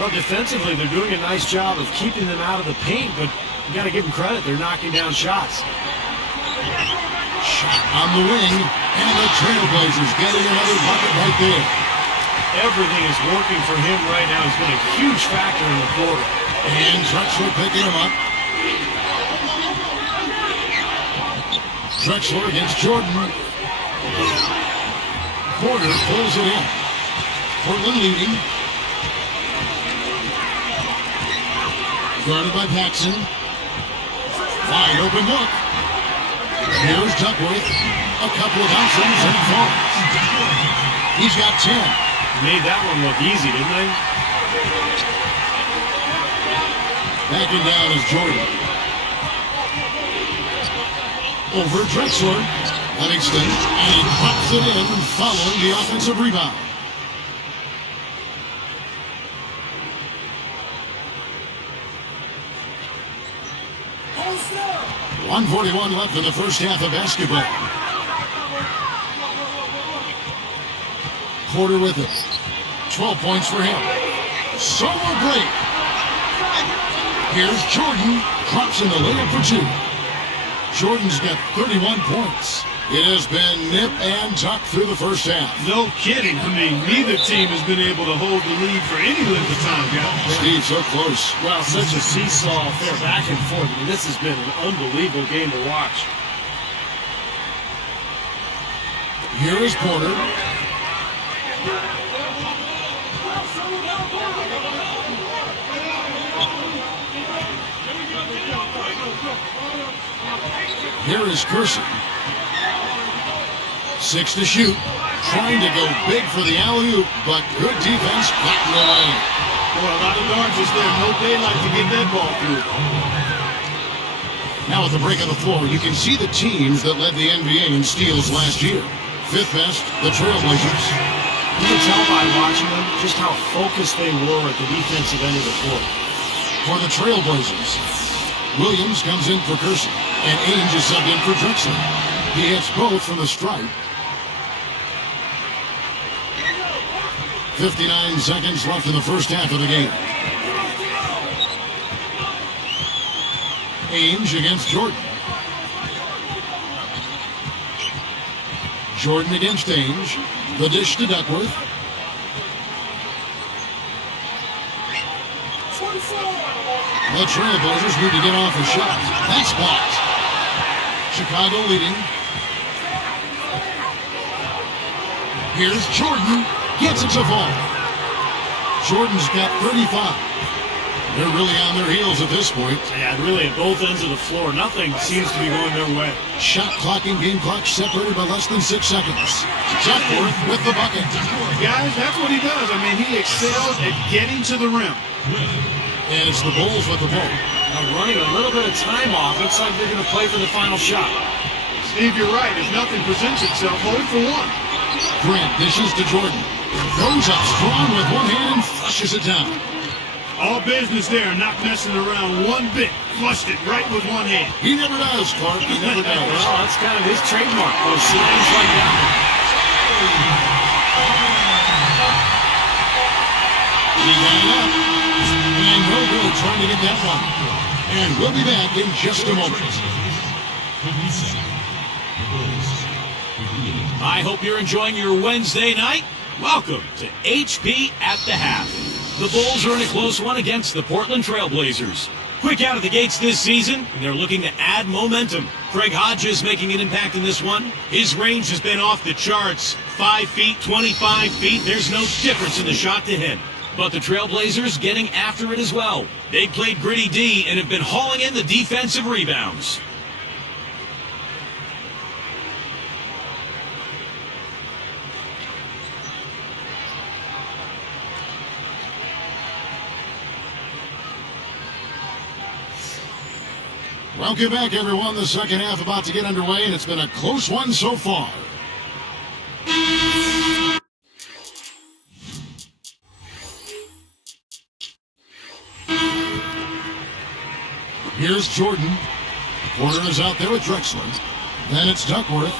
Well, defensively, they're doing a nice job of keeping them out of the paint, but you got to give them credit. They're knocking down shots. Shot on the wing, and the Trailblazers getting another bucket right there. Everything is working for him right now. He's been a huge factor in the quarter. And Drexler picking him up. Drexler against Jordan. Porter pulls it in. Portland leading. Guarded by Paxson. Wide open look. Here's Duckworth. A couple of options and he falls. He's got 10. Made that one look easy, didn't they? Backing down is Jordan. Over Drexler. Livingston. And he pops it in following the offensive rebound. .141 left in the first half of basketball. Porter with it. 12 points for him. Solo break. Here's Jordan. Drops in the layup for 2. Jordan's got 31 points. It has been nip and tuck through the first half. No kidding. I mean, neither team has been able to hold the lead for any length of time, guys. Steve, so close. Well, such a seesaw affair back and forth. I mean, this has been an unbelievable game to watch. Here is Porter. Here is Curson. 6 to shoot. Trying to go big for the alley-oop, but good defense gotten away. Boy, a lot of yards just there. No daylight to get that ball through. Now at the break of the floor, you can see the teams that led the NBA in steals last year. 5th best, the Trailblazers. You can tell by watching them just how focused they were at the defensive end of the court. For the Trailblazers, Williams comes in for Curson, and Ainge is subbed in for Drexler. He hits both from the stripe. 59 seconds left in the first half of the game. Ainge against Jordan. Jordan against Ainge. The dish to Duckworth. The Trailblazers need to get off a shot. That's blocked. Chicago leading. Here's Jordan. Gets it to fall. Jordan's got 35. They're really on their heels at this point. Yeah, really at both ends of the floor. Nothing seems to be going their way. Shot clock and game clock separated by less than 6 seconds. Duckworth with the bucket. Guys, that's what he does. I mean, he excels at getting to the rim. And it's the Bulls with the ball. Now running a little bit of time off. Looks like they're going to play for the final shot. Steve, you're right. If nothing presents itself, hold for one. Grant dishes to Jordan. Goes up strong with one hand and flushes it down. All business there, not messing around one bit. Flushed it right with one hand. He never does, Clark. He never does. Well, that's kind of his trademark. Those slams like that. He got it up. And no good. Really trying to get that one. And we'll be back in just a moment. I hope you're enjoying your Wednesday night. Welcome to HP at the half. The Bulls are in a close one against the Portland Trail Blazers. Quick out of the gates this season, they're looking to add momentum. Craig Hodges making an impact in this one. His range has been off the charts. 5 feet, 25 feet, there's no difference in the shot to hit. But the Trailblazers getting after it as well. They played gritty D and have been hauling in the defensive rebounds. Welcome back, everyone. The second half about to get underway, and it's been a close one so far. Here's Jordan. Porter is out there with Drexler. Then it's Duckworth.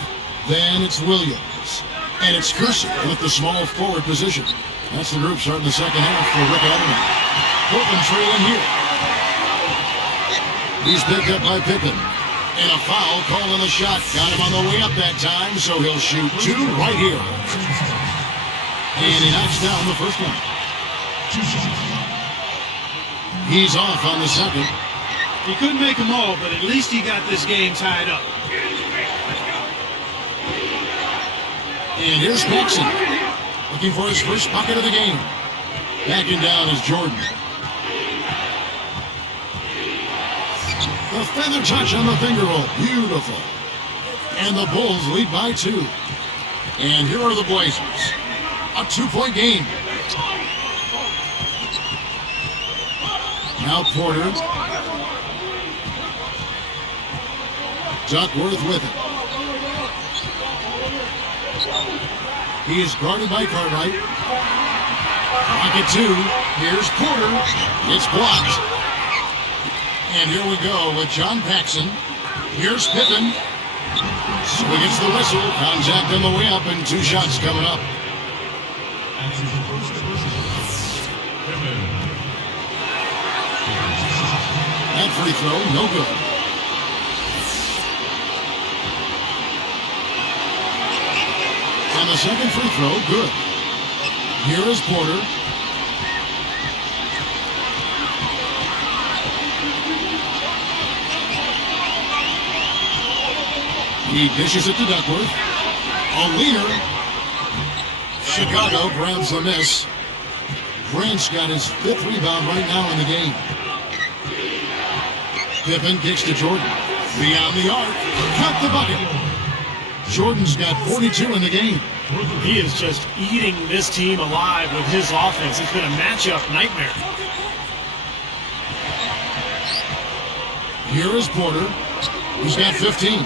Then it's Williams. And it's Kersey with the small forward position. That's the group starting the second half for Rick Adderman. Portland trailing here. He's picked up by Pippen. And a foul called on the shot. Got him on the way up that time, so he'll shoot two right here. And he knocks down the first one. He's off on the second. He couldn't make them all, but at least he got this game tied up. And here's Paxson, looking for his first bucket of the game. Backing down is Jordan. The feather touch on the finger roll. Beautiful. And the Bulls lead by 2. And here are the Blazers. A 2-point game. Now Porter. Duckworth with it. He is guarded by Cartwright. Pocket 2. Here's Porter. It's blocked. And here we go with John Paxson. Here's Pippen. So he gets the whistle. Contact on the way up and 2 shots coming up. That free throw, no good. And the second free throw, good. Here is Porter. He dishes it to Duckworth. A leaner. Chicago grabs the miss. Grant's got his 5th rebound right now in the game. Pippen kicks to Jordan. Beyond the arc. Cut the bucket. Jordan's got 42 in the game. He is just eating this team alive with his offense. It's been a matchup nightmare. Here is Porter. He's got 15.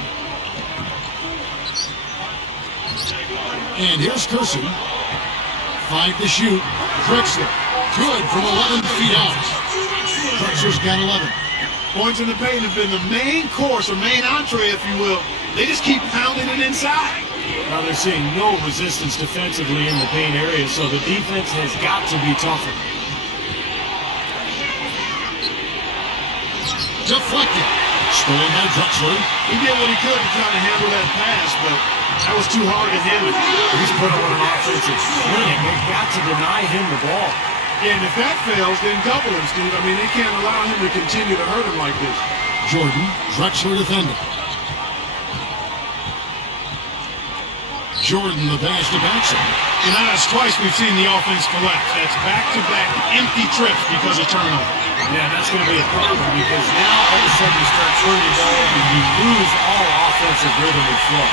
And here's Kersey. 5 to shoot. Drexler. Good from 11 feet out. Drexler's got 11. Points in the paint have been the main course, or main entree, if you will. They just keep pounding it inside. Now they're seeing no resistance defensively in the paint area, so the defense has got to be tougher. Deflected. Stolen by Drexler. He did what he could to try to handle that pass, but that was too hard to handle. He's put on an offensive swing. They've got to deny him the ball. Yeah, and if that fails, then double him, Steve. I mean, they can't allow him to continue to hurt him like this. Jordan, Drexler defending. Jordan, the pass to Paxson. And that's twice we've seen the offense collapse. That's back-to-back empty trips because of turnover. Yeah, that's going to be a problem because now all of a sudden you start turning the ball and you lose all offensive rhythm and flow.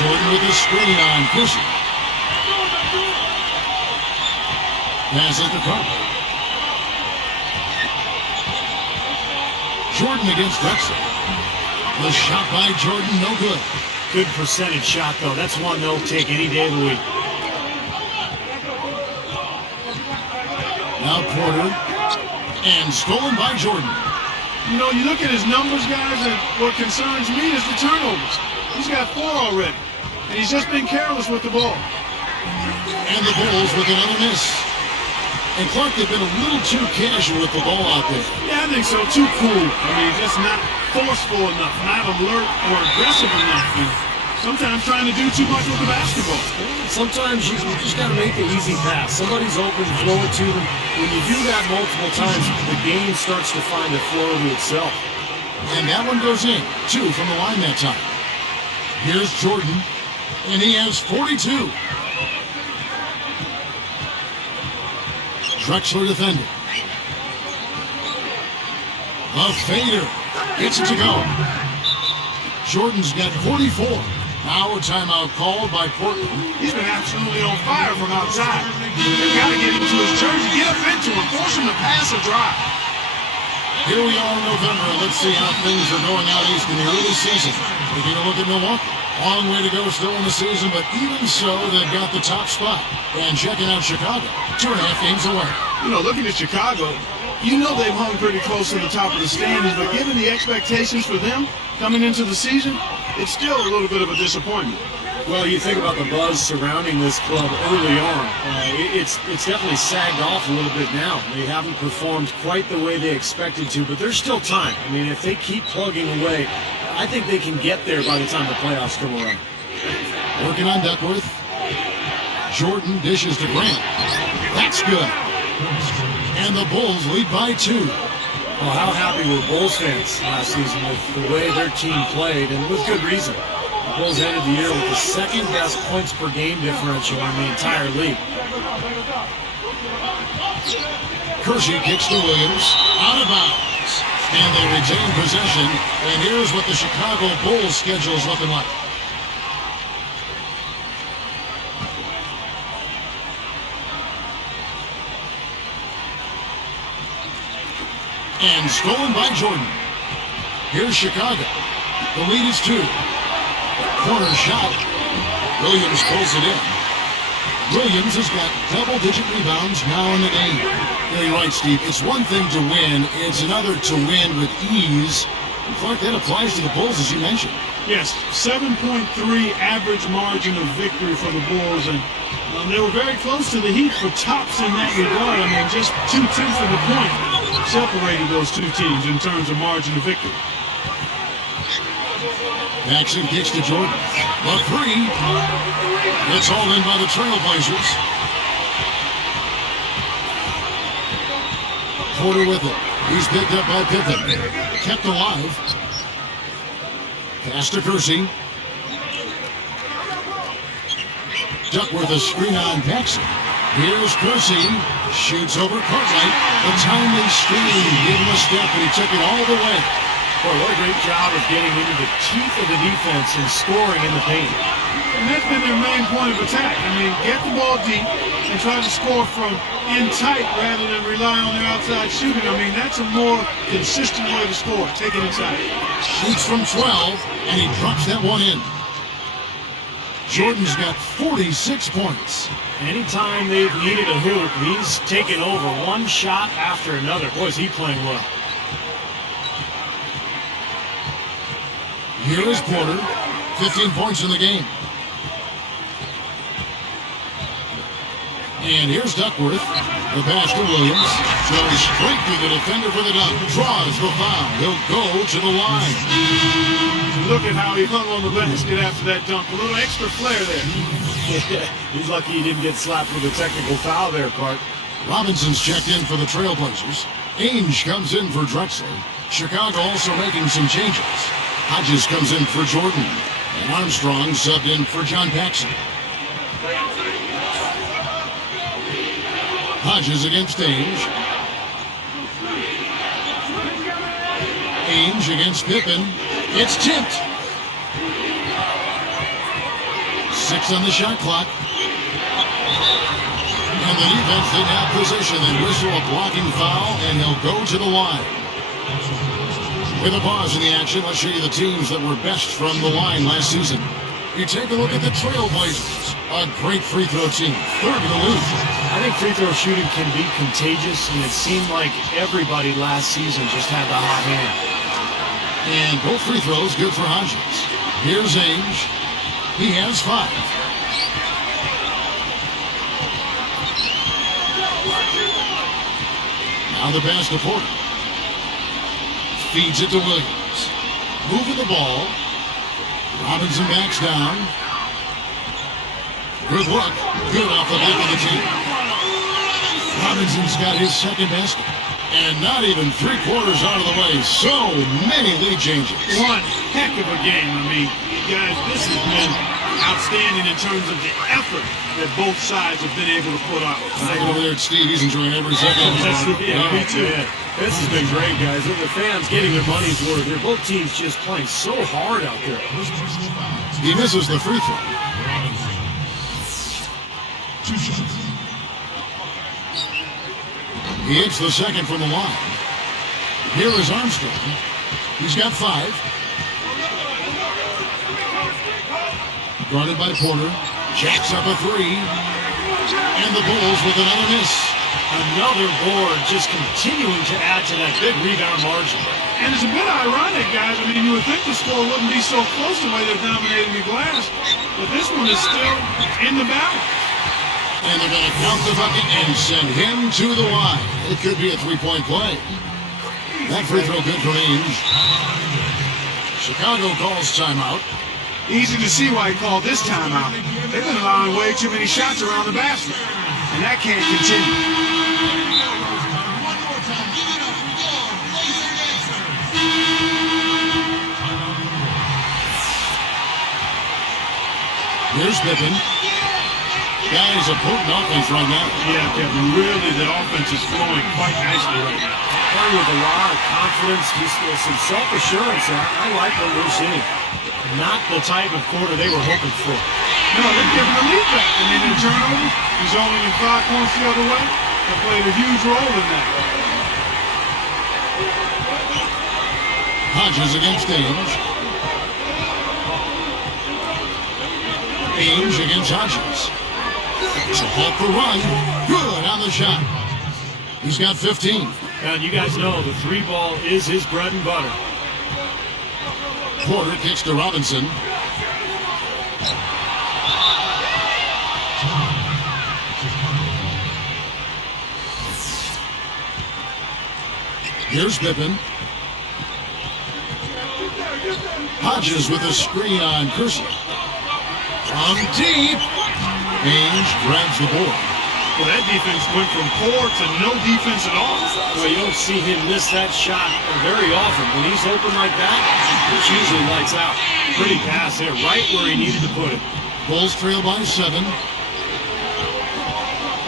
Jordan with the screen on Kersey. Pass it to Carter. Jordan against Drexler. The shot by Jordan, no good. Good percentage shot, though. That's one they'll take any day of the week. Now Porter. And stolen by Jordan. You know, you look at his numbers, guys, and what concerns me is the turnovers. He's got 4 already, and he's just been careless with the ball. And the Bulls with another miss. And Clark, they've been a little too casual with the ball out there. Yeah, I think so. Too cool. I mean, just not forceful enough, not alert or aggressive enough. And sometimes trying to do too much with the basketball. Sometimes you just got to make the easy pass. Somebody's open, throw it to them. When you do that multiple times, the game starts to find a flow to itself. And that one goes in. 2 from the line that time. Here's Jordan, and he has 42. Drexler defending. A fader. Gets it to go. Jordan's got 44. Now a timeout called by Portland. He's been absolutely on fire from outside. They've got to get him to his jersey, get up into him, force him to pass or drive. Here we are in November. Let's see how things are going out east in the early season. Taking a look at Milwaukee. Long way to go still in the season, but even so, they've got the top spot. And checking out Chicago, 2.5 games away. You know, looking at Chicago, you know they've hung pretty close to the top of the standings, but given the expectations for them coming into the season, it's still a little bit of a disappointment. Well, you think about the buzz surrounding this club early on. It's definitely sagged off a little bit now. They haven't performed quite the way they expected to, but there's still time. I mean, if they keep plugging away, I think they can get there by the time the playoffs come around. Working on Duckworth. Jordan dishes to Grant. That's good. And the Bulls lead by 2. Well, how happy were Bulls fans last season with the way their team played, and with good reason. The Bulls ended the year with the second best points per game differential in the entire league. Kersey kicks to Williams. Out of bounds. And they retain possession. And here's what the Chicago Bulls schedule is looking like. And stolen by Jordan. Here's Chicago. The lead is 2. Corner shot. Williams pulls it in. Williams has got double-digit rebounds now in the game. You're right, Steve. It's one thing to win. It's another to win with ease. And Clark, that applies to the Bulls, as you mentioned. Yes, 7.3 average margin of victory for the Bulls, and they were very close to the Heat for tops in that regard. I mean, just 0.2 of a point separated those two teams in terms of margin of victory. Jackson kicks to Jordan. The 3. It's hauled in by the Trailblazers. Porter with it. He's picked up by Pippen. Kept alive. Pass to Kersey. Duckworth a screen on Paxson. Here's Kersey. Shoots over Cartwright. The timely screen gave him a step, and he took it all the way. Boy, what a great job of getting into the teeth of the defense and scoring in the paint. And that's been their main point of attack. I mean, get the ball deep and try to score from in tight rather than rely on their outside shooting. I mean, that's a more consistent way to score, take it inside. Shoots from 12, and he drops that one in. Jordan's got 46 points. Anytime they've needed a hoop, he's taken over one shot after another. Boy, is he playing well. Here is Porter, 15 points in the game. And here's Duckworth. The pass to Williams. Goes straight through the defender for the dunk. Draws the foul. He'll go to the line. Look at how he hung on the basket after that dunk. A little extra flair there. He's lucky he didn't get slapped with a technical foul there, Clark. Robinson's checked in for the Trailblazers. Ainge comes in for Drexler. Chicago also making some changes. Hodges comes in for Jordan. And Armstrong subbed in for John Paxson. Hodges against Ainge. Ainge against Pippen. It's tipped. 6 on the shot clock. And the defense didn't have possession. They whistle a blocking foul, and he'll go to the line. With a pause in the action, let's show you the teams that were best from the line last season. You take a look at the Trailblazers, a great free throw team, 3rd in the league. I think free throw shooting can be contagious, and it seemed like everybody last season just had the hot hand. And both free throws good for Hodges. Here's Ainge. He has 5. Now the pass to Porter. Feeds it to Williams. Moving the ball. Robinson backs down. Good look. Good off the back of the team. Robinson's got his second basket. And not even 3/4 out of the way. So many lead changes. One heck of a game. I mean, guys, this has been outstanding in terms of the effort that both sides have been able to put out. Right over there at Steve, he's enjoying every second. Yeah, me too. Yeah. This has been great, guys. The fans getting their money's worth here. Both teams just playing so hard out there. He misses the free throw. He hits the second from the line. Here is Armstrong. He's got 5. Guarded by Porter. Jacks up a 3. And the Bulls with another miss. Another board just continuing to add to that big rebound margin. And it's a bit ironic, guys. I mean, you would think the score wouldn't be so close the way they're dominating the glass, but this one is still in the balance. And they're going to count the bucket and send him to the line. It could be a 3-point play. That free throw good for Ainge. Chicago calls timeout. Easy to see why he called this timeout. They've been allowing way too many shots around the basket, and that can't continue. Here's Pippen. Guys, a potent offense right now. Yeah, Kevin, really the offense is flowing quite nicely right now. Playing with a lot of confidence, just some self-assurance. I like what we're seeing. Not the type of quarter they were hoping for. No, they're giving the lead back. And then in turnover, resulting in 5 points the other way. They played a huge role in that. Hodges against Ainge. Ainge against Hodges. To halt the run. Good on the shot. He's got 15. And you guys know the 3-ball is his bread and butter. Porter kicks to Robinson. Here's Pippen. Hodges with a screen on Kersey. From deep. Ainge grabs the board. Well, that defense went from poor to no defense at all. Well, you don't see him miss that shot very often. When he's open like that, it's usually lights out. Pretty pass there, right where he needed to put it. Bulls trail by 7.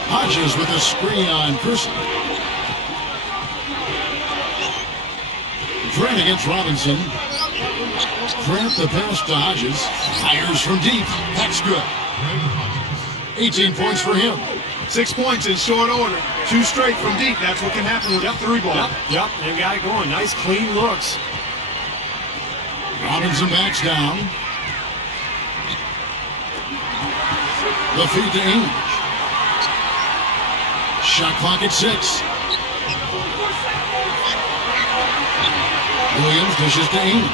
Hodges with a screen on Kersey. Grant against Robinson. Grant the pass to Hodges. Fires from deep. That's good. 18 points for him. 6 points in short order. 2 straight from deep. That's what can happen with that 3-ball. Yep, they got it going. Nice, clean looks. Robinson backs down. The feed to Ainge. Shot clock at 6. Williams dishes to Ainge.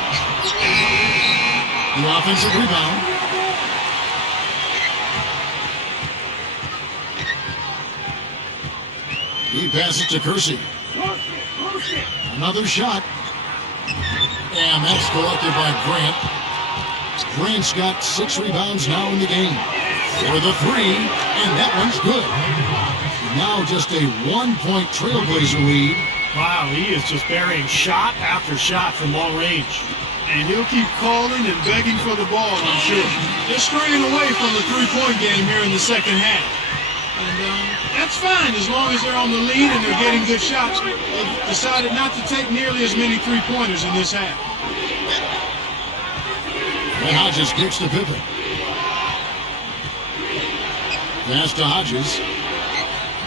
The offensive rebound. He passes to Kersey. Another shot. And that's collected by Grant. Grant's got 6 rebounds now in the game. For the 3, and that one's good. Now just a 1-point Trailblazer lead. Wow, he is just burying shot after shot from long range. And he'll keep calling and begging for the ball, I'm sure. They're straying away from the 3-point game here in the second half. And that's fine as long as they're on the lead and they're getting good shots. They've decided not to take nearly as many 3-pointers in this half. And Hodges kicks to Pippen. Pass to Hodges.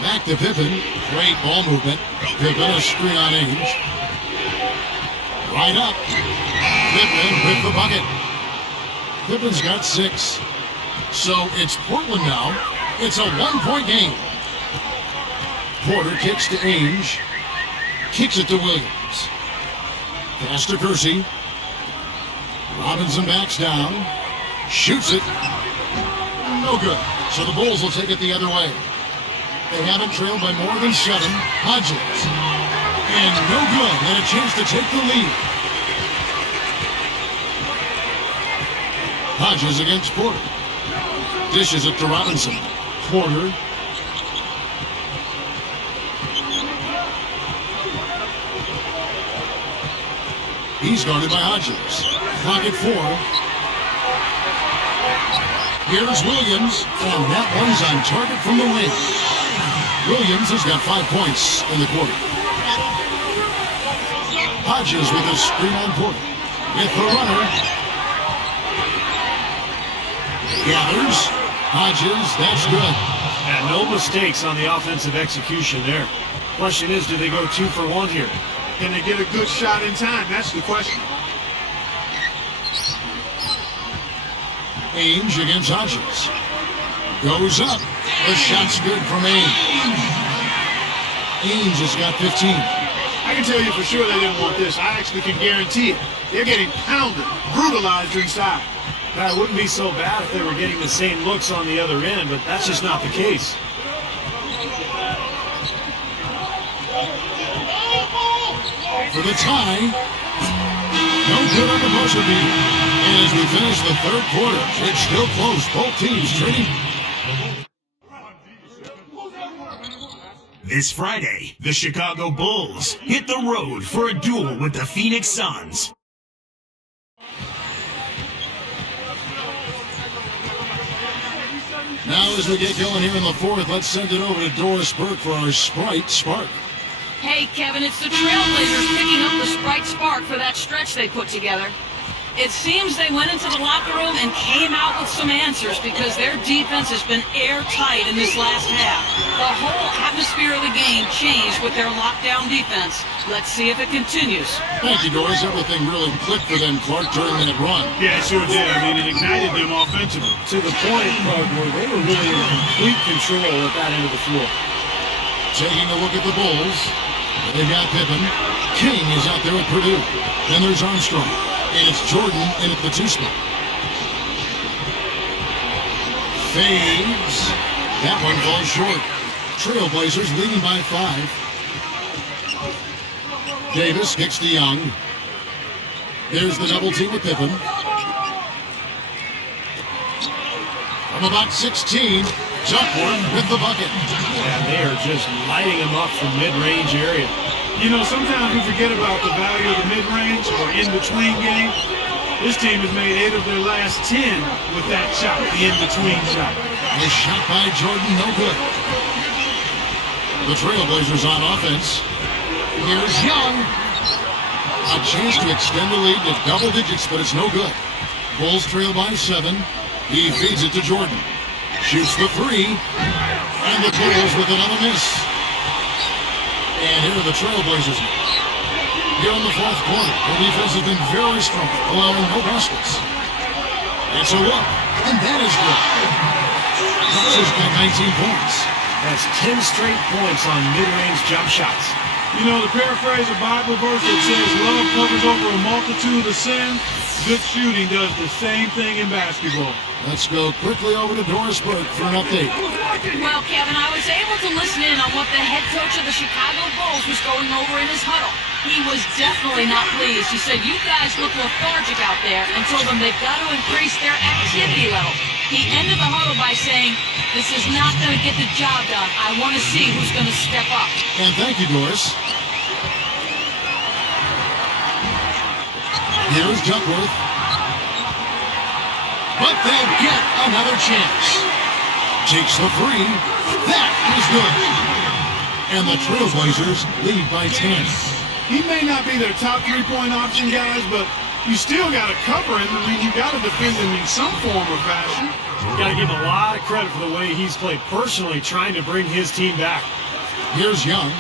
Back to Pippen. Great ball movement. Pippen a screen on Ainge. Right up. Pippen with the bucket. Pippen's got 6. So it's Portland now. It's a 1-point game. Porter kicks to Ainge. Kicks it to Williams. Pass to Kersey. Robinson backs down. Shoots it. No good. So the Bulls will take it the other way. They haven't trailed by more than 7. Hodges. And no good, and a chance to take the lead. Hodges against Porter. Dishes it to Robinson. Porter. He's guarded by Hodges. Clock at 4. Here's Williams, and that one's on target from the wing. Williams has got 5 points in the quarter. Hodges with a screen on Porter. With the runner. Gathers. Hodges, that's good. And no mistakes on the offensive execution there. Question is, do they go 2 for 1 here? Can they get a good shot in time? That's the question. Ainge against Hodges. Goes up. The shot's good from Ainge. Ainge has got 15. I can tell you for sure they didn't want this. I actually can guarantee it. They're getting pounded, brutalized inside. That wouldn't be so bad if they were getting the same looks on the other end, but that's just not the case. For the tie. No good on the buzzer beater. And as we finish the third quarter, it's still close. Both teams trading. This Friday, the Chicago Bulls hit the road for a duel with the Phoenix Suns. Now as we get going here in the fourth, let's send it over to Doris Burke for our Sprite Spark. Hey, Kevin, it's the Trailblazers picking up the Sprite Spark for that stretch they put together. It seems they went into the locker room and came out with some answers because their defense has been airtight in this last half. The whole atmosphere of the game changed with their lockdown defense. Let's see if it continues. Thank you, Doris. Everything really clicked for them, Clark, during that run. Yeah, it sure did. I mean, it ignited them offensively. To the point, Bud, where they were really in complete control at that end of the floor. Taking a look at the Bulls. They've got Pippen. King is out there at Purdue. Then there's Armstrong. And it's Jordan in at the 2 spot. Fades. That one falls short. Trailblazers leading by 5. Davis kicks to Young. There's the double team with Pippen. From about 16, Duckworth with the bucket. And they are just lighting them up from mid-range area. You know, sometimes we forget about the value of the mid-range or in-between game. This team has made 8 of their last 10 with that shot, the in-between shot. The shot by Jordan, no good. The Trailblazers on offense. Here's Young. A chance to extend the lead to double digits, but it's no good. Bulls trail by 7. He feeds it to Jordan. Shoots the 3. And the Bulls with another miss. And here are the Trailblazers. Here in the fourth quarter, the defense has been very strong, allowing no baskets. It's a look, and that is good. Blazers got 19 points. That's 10 straight points on mid-range jump shots. You know, to paraphrase a Bible verse that says love covers over a multitude of sin, good shooting does the same thing in basketball. Let's go quickly over to Doris Burke for an update. Well, Kevin, I was able to listen in on what the head coach of the Chicago Bulls was going over in his huddle. He was definitely not pleased. He said, you guys look lethargic out there, and told them they've got to increase their activity level. He ended the huddle by saying, this is not going to get the job done. I want to see who's going to step up. And thank you, Doris. Here's Duckworth. But they'll get another chance. Takes the 3. That is good. And the Trailblazers lead by 10. He may not be their top three-point option, guys, but you still got to cover him. I mean, you got to defend him in some form or fashion. Got to give a lot of credit for the way he's played personally, trying to bring his team back. Here's Young.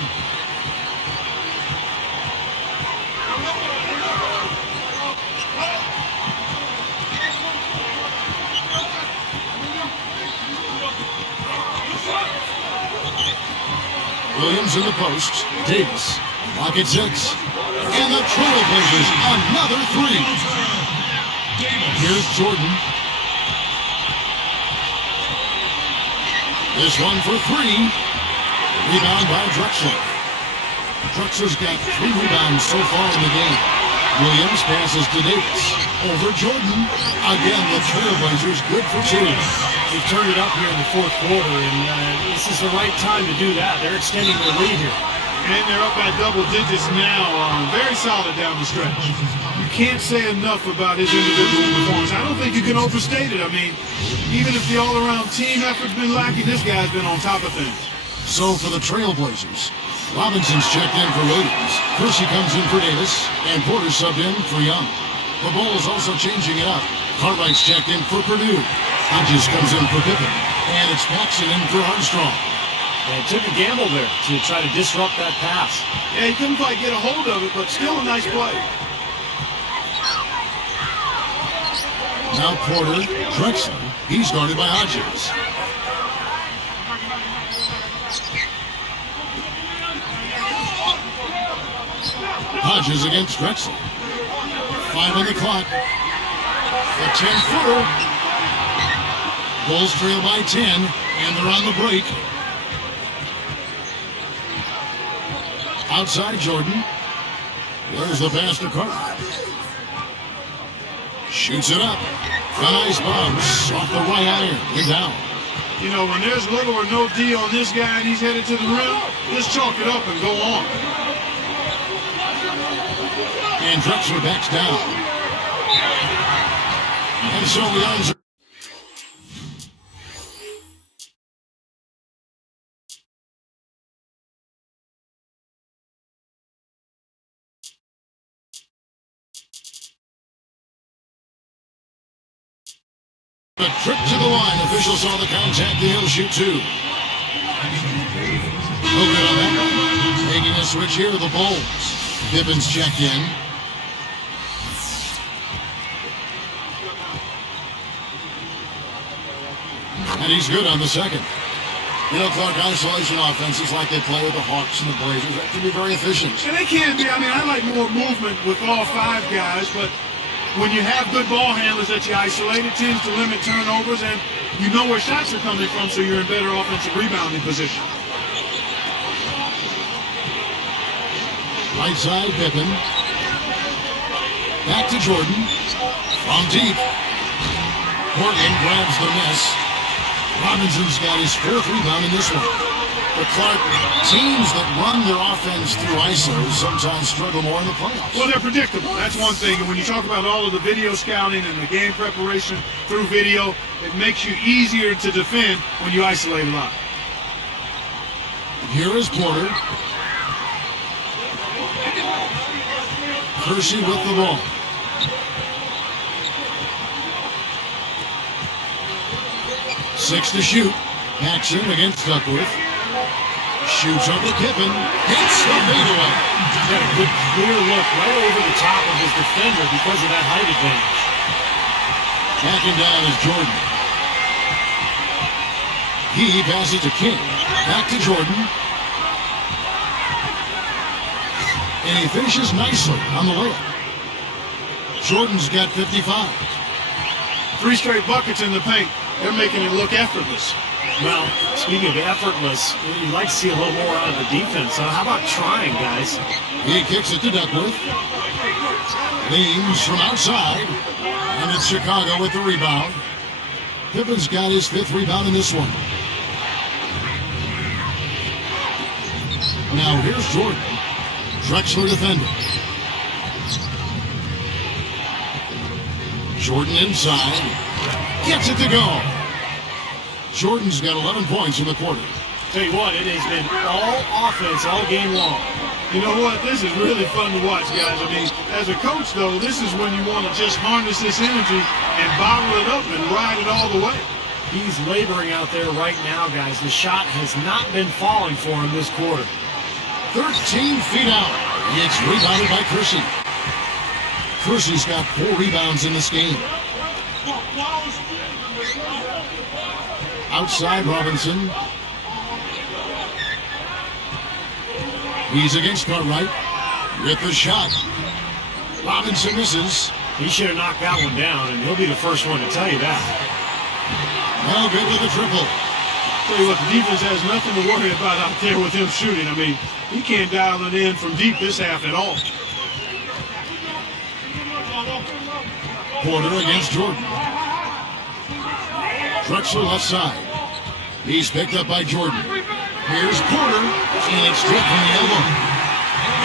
Williams in the post. Davis. Lock at 6. And the Trailblazers another 3. Here's Jordan. This one for 3. Rebound by Drexler. Drexler's got 3 rebounds so far in the game. Williams passes to Davis. Over Jordan. Again, the Trailblazers good for 2. They've turned it up here in the fourth quarter, and this is the right time to do that. They're extending their lead here. And they're up by double digits now. Very solid down the stretch. You can't say enough about his individual performance. I don't think you can overstate it. I mean, even if the all-around team effort's been lacking, this guy's been on top of things. So for the Trailblazers, Robinson's checked in for Williams. Kersey comes in for Davis, and Porter subbed in for Young. The Bulls also changing it up. Cartwright's checked in for Purdue. Hodges comes in for Pippen, and it's Paxson in for Armstrong. And took a gamble there to try to disrupt that pass. Yeah, he couldn't quite get a hold of it, but still a nice play. Now Porter, Drexler, he's guarded by Hodges. Hodges against Drexler. 5 on the clock. A 10-footer. Bulls trail by 10, and they're on the break. Outside Jordan. There's the pass to Carter. Shoots it up. Front ice bounce off the right iron. Way down. You know, when there's little or no D on this guy and he's headed to the rim, just chalk it up and go on. And Drexler backs down. And so the arms are... A trip to the line. Officials saw the contact. He'll shoot 2. No good on that one. Making a switch here, the Bulls. Pippen's check in. And he's good on the second. You know, Clark, isolation offenses like they play with the Hawks and the Blazers, that can be very efficient. And they can be. I mean, I like more movement with all 5 guys, but when you have good ball handlers that you isolate, it tends to limit turnovers, and you know where shots are coming from, so you're in better offensive rebounding position. Right side, Pippen. Back to Jordan. From deep. Portland grabs the miss. Robinson's got his 4th rebound in this one. But Clark, teams that run their offense through ISOs sometimes struggle more in the playoffs. Well, they're predictable. That's one thing. And when you talk about all of the video scouting and the game preparation through video, it makes you easier to defend when you isolate a lot. Here is Porter. Kersey with the ball. Six to shoot. Paxson against Duckworth. Shoots over Pippen. Hits the fadeaway. Got a good clear look right over the top of his defender because of that height advantage. Backing down is Jordan. He passes to King. Back to Jordan. And he finishes nicely on the layup. Jordan's got 55. 3 straight buckets in the paint. They're making it look effortless. Well, speaking of effortless, you'd like to see a little more out of the defense. How about trying, guys? He kicks it to Duckworth. Leans from outside. And it's Chicago with the rebound. Pippen's got his 5th rebound in this one. Now here's Jordan. Drexler defending. Jordan inside. Gets it to go. Jordan's got 11 points in the quarter. Tell you what, it has been all offense all game long. You know what? This is really fun to watch, guys. I mean, as a coach, though, this is when you want to just harness this energy and bottle it up and ride it all the way. He's laboring out there right now, guys. The shot has not been falling for him this quarter. 13 feet out. It's rebounded by Kersey. Kersey's got 4 rebounds in this game. Outside Robinson. He's against Cartwright with the shot. Robinson misses. He should have knocked that one down, and he'll be the first one to tell you that. No good with the triple. Tell you what, the defense has nothing to worry about out there with him shooting. I mean, he can't dial it in from deep this half at all. Porter against Jordan. Drexler left side. He's picked up by Jordan. Here's Porter, and it's stripped from the elbow.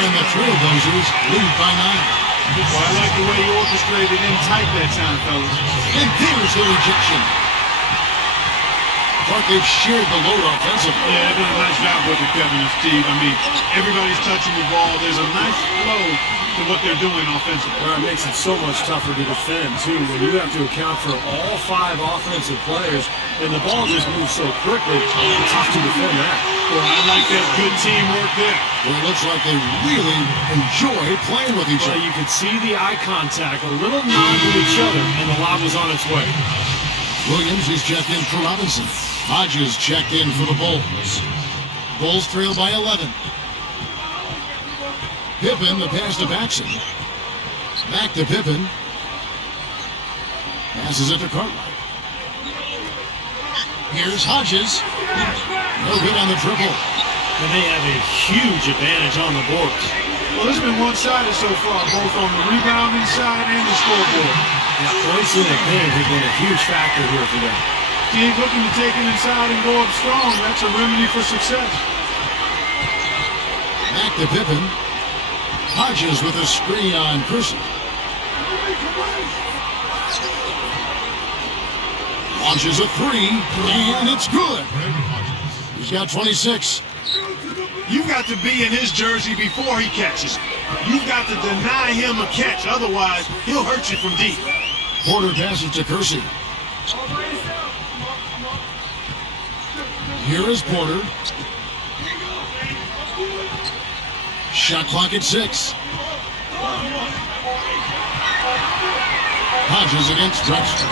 And the Trailblazers lead by 9. Well, I like the way you orchestrated in tight that time, fellas. And there's the rejection. But they've shared the load offensively. Yeah, they've done a nice job with it, Kevin and Steve. I mean, everybody's touching the ball. There's a nice flow to what they're doing offensively. Well, it makes it so much tougher to defend, too, when you have to account for all 5 offensive players, and the ball just moves so quickly. It's tough to defend that. Well, I like that good teamwork there. Well, it looks like they really enjoy playing with each Well, other. you could see the eye contact, a little nod to each other, and the lob was on its way. Williams is checked in for Robinson. Hodges checked in for the Bulls. Bulls trail by 11. Pippen, the pass to Paxson. Back to Pippen. Passes it to Cartwright. Here's Hodges. No good on the triple. And they have a huge advantage on the boards. Well, it's been one-sided so far, both on the rebounding side and the scoreboard. Yeah, points in the paint have been a huge factor here for them. Steve looking to take it inside and go up strong. That's a remedy for success. Back to Pippen. Hodges with a screen on Kersey. Launches a 3, and it's good. He's got 26. You've got to be in his jersey before he catches. You've got to deny him a catch. Otherwise, he'll hurt you from deep. Porter passes to Kersey. Here is Porter. Shot clock at 6. Hodges against Drexler.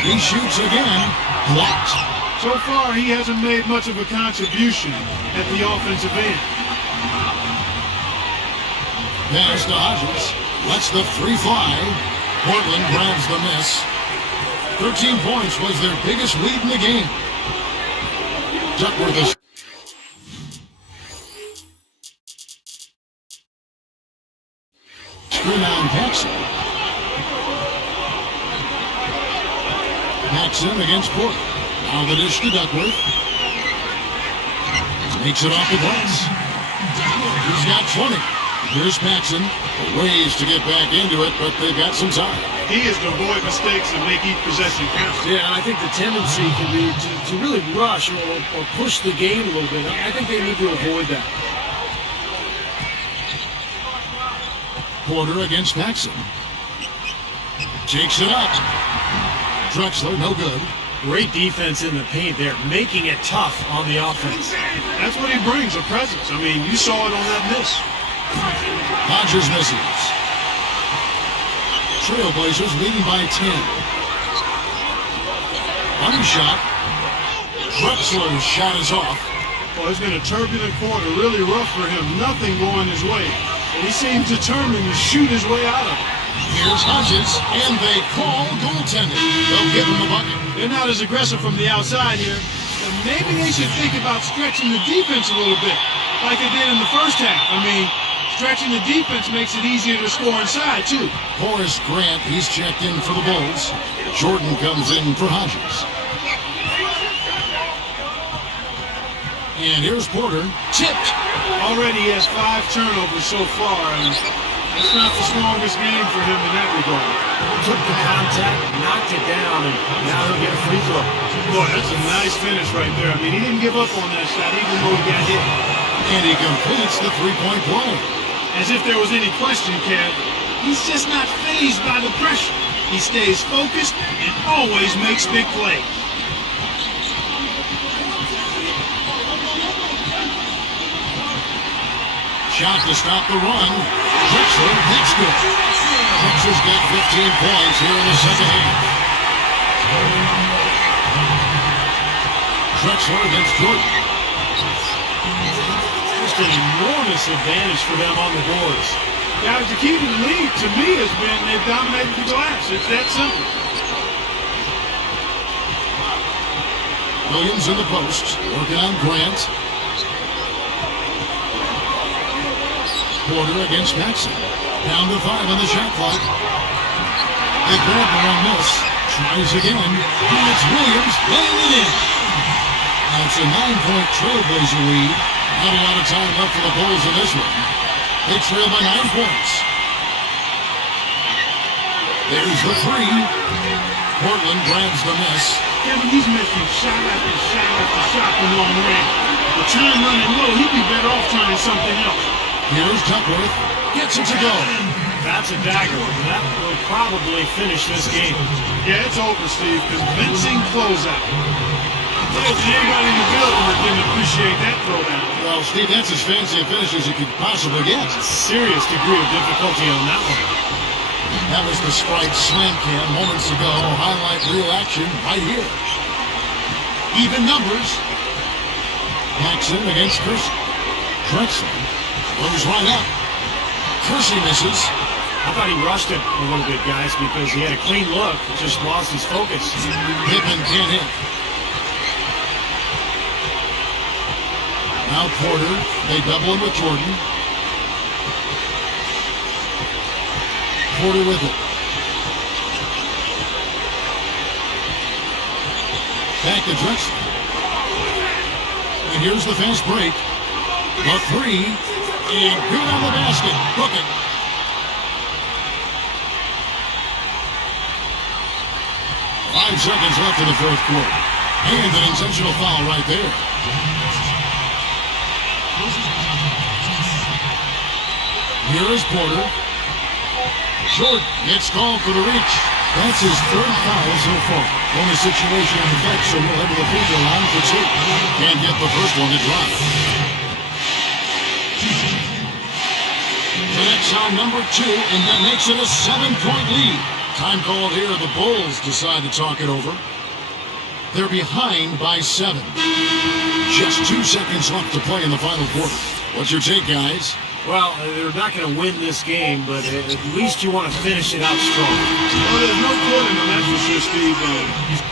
He shoots again. Blocked. So far, he hasn't made much of a contribution at the offensive end. Pass to Hodges. Lets the 3 fly. Portland grabs the miss. 13 points was their biggest lead in the game. Duckworth is screen on Paxson. Paxson against Porter. Now the dish to Duckworth. Makes it off the glass. He's got 20. Here's Paxson. Ways to get back into it, but they've got some time. He is to avoid mistakes and make each possession count. Yeah, and I think the tendency can be to really rush or push the game a little bit. I think they need to avoid that. Porter against Paxson. Takes it up. Drexler, no good. Great defense in the paint there, making it tough on the offense. That's what he brings, a presence. I mean, you saw it on that miss. Hodges misses. Trailblazers leading by 10. One shot. Drexler's shot is off. Well, it's been a turbulent quarter, really rough for him. Nothing going his way. And he seems determined to shoot his way out of it. Here's Hodges, and they call goaltending. They'll give him a bucket. They're not as aggressive from the outside here. But maybe they should think about stretching the defense a little bit, like they did in the first half. I mean, stretching the defense makes it easier to score inside, too. Horace Grant, he's checked in for the Bulls. Jordan comes in for Hodges. And here's Porter, tipped. Already he has 5 turnovers so far, and it's not the strongest game for him in that regard. Took the contact, knocked it down, and now he'll get a free throw. Boy, that's a nice finish right there. I mean, he didn't give up on that shot, even though he got hit. And he completes the three-point play. As if there was any question, Kev. He's just not fazed by the pressure. He stays focused and always makes big plays. Shot to stop the run. Drexler, that's good. Drexler's got 15 points here in the second half. Drexler against Jordan. Just an enormous advantage for them on the boards. Guys, the key to the lead, to me, has been they've dominated the glass. It's that simple. Williams in the post, working on Grant. Porter against Paxson. Down to 5 on the shot clock. They grab the wrong miss. Tries again. And it's Williams laying it in. And it's a 9-point Trailblazer lead. Not a lot of time left for the Bulls in this one. They trail by 9 points. There's the three. Portland grabs the miss. Kevin, he's missing shot after shot after shot from long range. The time running low, he'd be better off trying something else. Here's Duckworth. Gets it to go. That's a dagger. That will probably finish this game. Yeah, it's over, Steve. Convincing closeout. There's anybody in the building that didn't appreciate that throwdown. Well, Steve, that's as fancy a finish as you could possibly get. Serious degree of difficulty on that one. That was the Sprite Slam Cam moments ago. Highlight real action right here. Even numbers. Paxson against Kersey. Drexler goes right up. Kersey misses. I thought he rushed it a little bit, guys, because he had a clean look. Just lost his focus. Pippen can't hit. Now Porter. They double him with Jordan. Porter with it. Back to Drexler. And here's the fast break. The three. And good on the basket. Book it. Five seconds left in the fourth quarter. And an intentional foul right there. Here is Porter. Jordan gets called for the reach. That's his third foul so far. Only situation in effect, so we'll head to the free throw line for 2. Can't get the first one to drop. Connects on number 2, and that makes it a 7-point lead. Time called here. The Bulls decide to talk it over. They're behind by 7. Just 2 seconds left to play in the final quarter. What's your take, guys? Well, they're not going to win this game, but at least you want to finish it out strong. Well, there's no quitting them, that's for sure, Steve.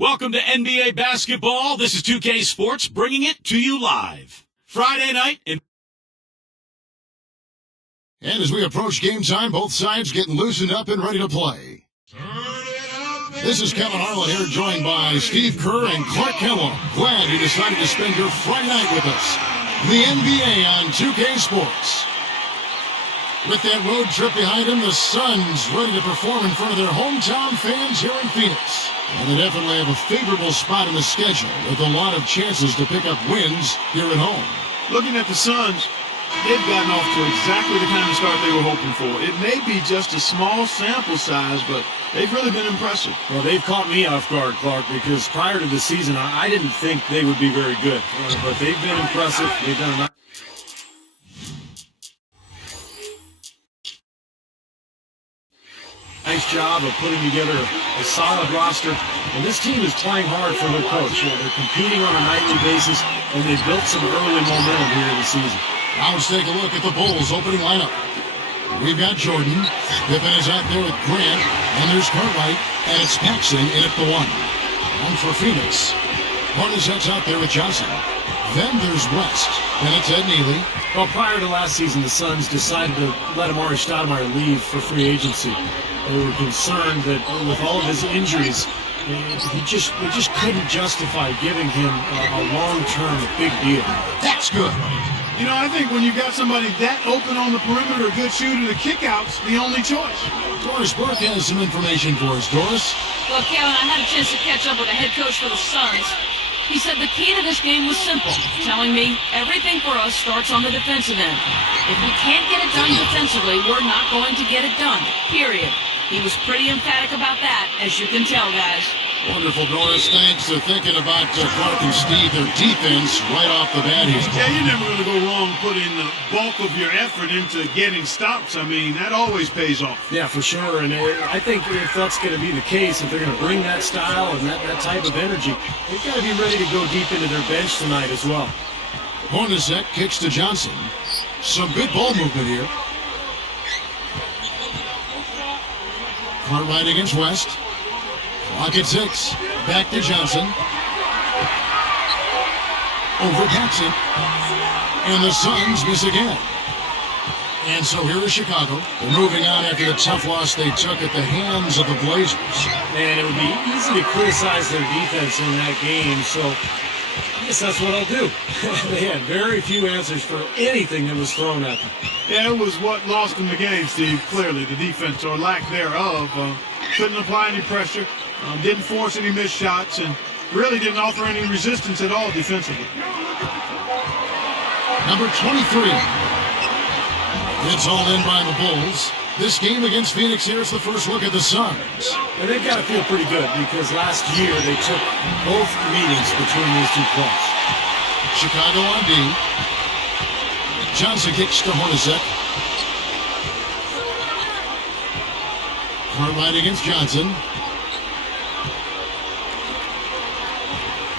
Welcome to NBA basketball. This is 2K Sports bringing it to you live. Friday night in... And as we approach game time, both sides getting loosened up and ready to play. This is Kevin Harlan here, joined by Steve Kerr and Clark Kellogg. Glad you decided to spend your Friday night with us. The NBA on 2K Sports. With that road trip behind them, the Suns ready to perform in front of their hometown fans here in Phoenix. And they definitely have a favorable spot in the schedule with a lot of chances to pick up wins here at home. Looking at the Suns, they've gotten off to exactly the kind of start they were hoping for. It may be just a small sample size, but they've really been impressive. Well, they've caught me off guard, Clark, because prior to the season, I didn't think they would be very good. But they've been impressive. They've done a nice job of putting together a solid roster. And this team is playing hard for their coach. They're competing on a nightly basis, and they've built some early momentum here in the season. Now let's take a look at the Bulls' opening lineup. We've got Jordan. Pippen is out there with Grant. And there's Cartwright. And it's Paxson in at the 1. And for Phoenix, Hornacek's out there with Johnson. Then there's West. And it's Ed Neely. Well, prior to last season, the Suns decided to let Amari Stoudemire leave for free agency. They were concerned that with all of his injuries, they just couldn't justify giving him a long-term big deal. That's good. You know, I think when you got somebody that open on the perimeter, a good shooter, the kick-out's the only choice. Doris Burke has some information for us. Doris? Well, Kevin, I had a chance to catch up with the head coach for the Suns. He said the key to this game was simple, telling me everything for us starts on the defensive end. If we can't get it done defensively, we're not going to get it done, period. He was pretty emphatic about that, as you can tell, guys. Wonderful, Doris. Thanks for thinking about Clark and Steve, their defense, right off the bat here. Yeah, you're never going to go wrong putting the bulk of your effort into getting stops. I mean, that always pays off. Yeah, for sure. And I think if that's going to be the case, if they're going to bring that style and that type of energy, they've got to be ready to go deep into their bench tonight as well. Hornacek kicks to Johnson. Some good ball movement here. Cartwright against West. Clock at 6. Back to Johnson. Over Paxson. And the Suns miss again. And so here is Chicago. They're moving on after the tough loss they took at the hands of the Blazers. And it would be easy to criticize their defense in that game, so I guess that's what I'll do. They had very few answers for anything that was thrown at them. Yeah, it was what lost them the game, Steve. Clearly, the defense, or lack thereof, couldn't apply any pressure, didn't force any missed shots, and really didn't offer any resistance at all defensively. Number 23. It's all in by the Bulls. This game against Phoenix here is the first look at the Suns. And they've got to feel pretty good because last year they took both meetings between these two clubs. Chicago on D. Johnson kicks to Hornacek. Cartwright against Johnson.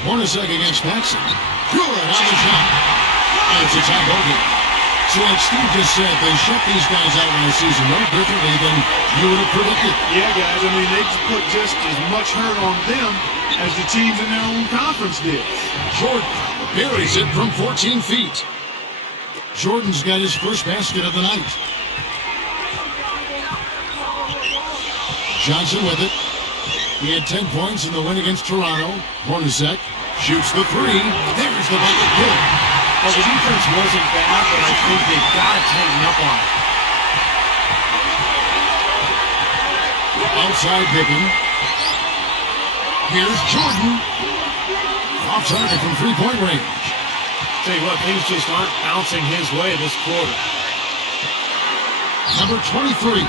Hornacek against Paxson. Good on the shot. And it's a top bogey. So like Steve just said, they shut these guys out last season no differently than you would have predicted. Yeah, guys, I mean, they put just as much hurt on them as the teams in their own conference did. Jordan buries it from 14 feet. Jordan's got his first basket of the night. Johnson with it. He had 10 points in the win against Toronto. Hornacek shoots the 3. There's the bucket good. Well, the defense wasn't bad, but I think they've got to tighten up on it. Outside Pippen. Here's Jordan. Off target from three-point range. Tell you what, things just aren't bouncing his way this quarter. Number 23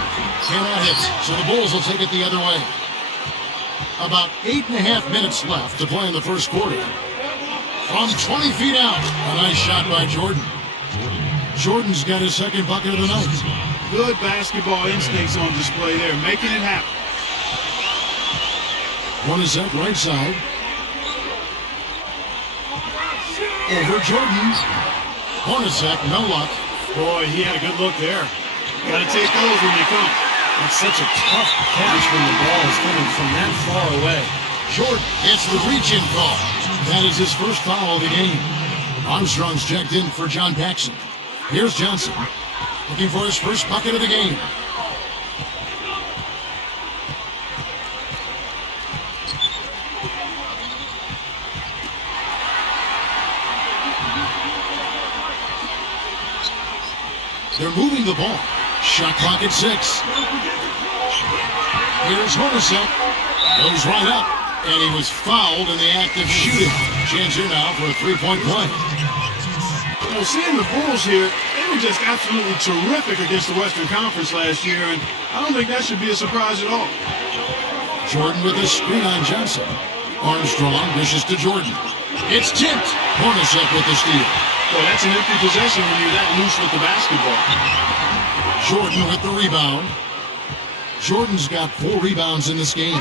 cannot hit, so the Bulls will take it the other way. About 8.5 minutes left to play in the first quarter. From 20 feet out, a nice shot by Jordan. Jordan's got his second bucket of the night. Good basketball instincts on display there, making it happen. Hornacek right side. Over Jordan. Hornacek, no luck. Boy, he had a good look there. Got to take those when they come. It's such a tough catch when the ball is coming from that far away. Jordan gets the reach-in call. That is his first foul of the game. Armstrong's checked in for John Paxson. Here's Johnson, looking for his first bucket of the game. They're moving the ball. Shot clock at 6. Here's Hornacek. Goes right up. And he was fouled in the act of shooting. Chance here now for a three-point play. Well, seeing the Bulls here, they were just absolutely terrific against the Western Conference last year, and I don't think that should be a surprise at all. Jordan with a screen on Johnson. Armstrong dishes to Jordan. It's tipped. Hornacek with the steal. Well, that's an empty possession when you're that loose with the basketball. Jordan with the rebound. Jordan's got 4 rebounds in this game.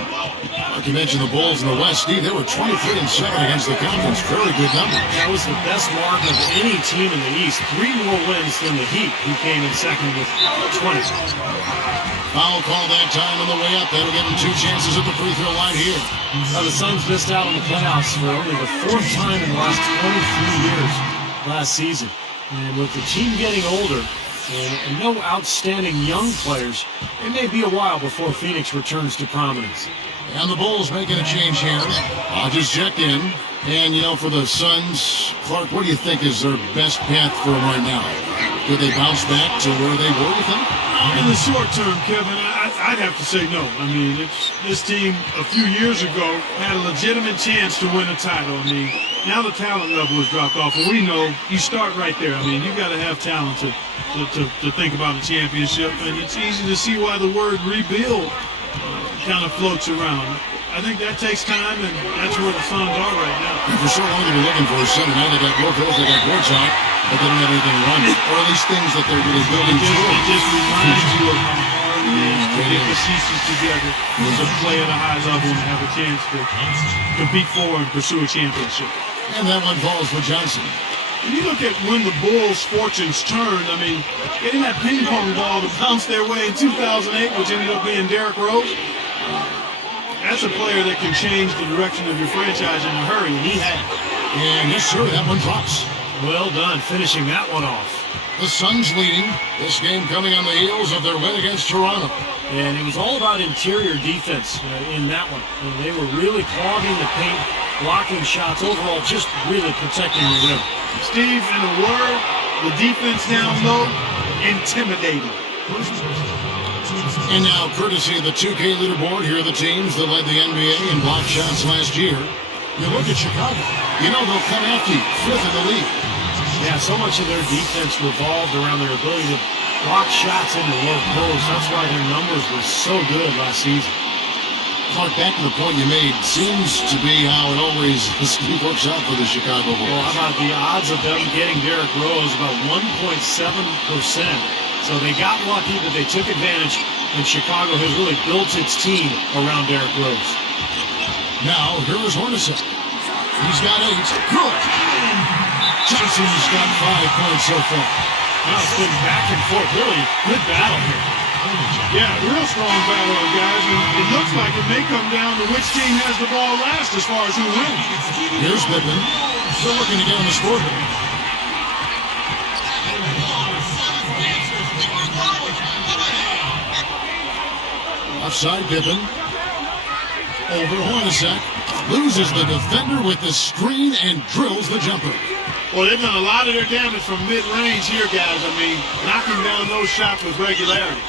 Like you mentioned, the Bulls in the West, Steve, they were 23-7 against the conference. Very good number. That was the best mark of any team in the East. 3 more wins than the Heat, who came in second with 20. Foul call that time on the way up. That'll give him 2 chances at the free throw line here. Now, the Suns missed out on the playoffs for only the 4th time in the last 23 years last season. And with the team getting older, and no outstanding young players, it may be a while before Phoenix returns to prominence. And the Bulls making a change here. Hodges checked in. And, you know, for the Suns, Clark, what do you think is their best path for them right now? Could they bounce back to where they were, you think? In the short term, Kevin, I'd have to say no. I mean, this team a few years ago had a legitimate chance to win a title. I mean, now the talent level has dropped off, and we know you start right there. I mean, you got to have talent to think about a championship, and it's easy to see why the word rebuild kind of floats around. I think that takes time, and that's where the Suns are right now. And for so long they've been looking for a center. Now they got Lopez, they got Gorchak, but they don't have anything running, or at least things that they're really building toward. It just reminds you of how hard it is to get the pieces together to play at a high level and have a chance to compete for and pursue a championship. And that one falls for Johnson. When you look at when the Bulls' fortunes turned, I mean, getting that ping pong ball to bounce their way in 2008, which ended up being Derrick Rose, that's a player that can change the direction of your franchise in a hurry, and he had it. And yes, sir, that one drops. Well done, finishing that one off. The Suns leading. This game coming on the heels of their win against Toronto. And it was all about interior defense in that one. And they were really clogging the paint, blocking shots, overall just really protecting the rim. Steve, in a word, the defense down low, intimidating. And now, courtesy of the 2K leaderboard, here are the teams that led the NBA in block shots last year. You look at Chicago. You know they'll come after you, 5th in the league. Yeah, so much of their defense revolved around their ability to block shots into low post. That's why their numbers were so good last season. Clark, back to the point you made, seems to be how it always works out for the Chicago Bulls. Well, how about the odds of them getting Derrick Rose? About 1.7%. So they got lucky, but they took advantage, and Chicago has really built its team around Derrick Rose. Now, here is Hornacek. He's got 8. Good. Johnson's got 5 points so far. Now it's been back and forth. Really good battle here. Yeah, real strong battle, guys. And it looks like it may come down to which team has the ball last as far as who wins. Here's Pippen. Still looking to get on the scoreboard. Offside Pippen. Over Hornacek. Loses the defender with the screen and drills the jumper. Well, they've done a lot of their damage from mid-range here, guys. I mean, knocking down those shots with regularity.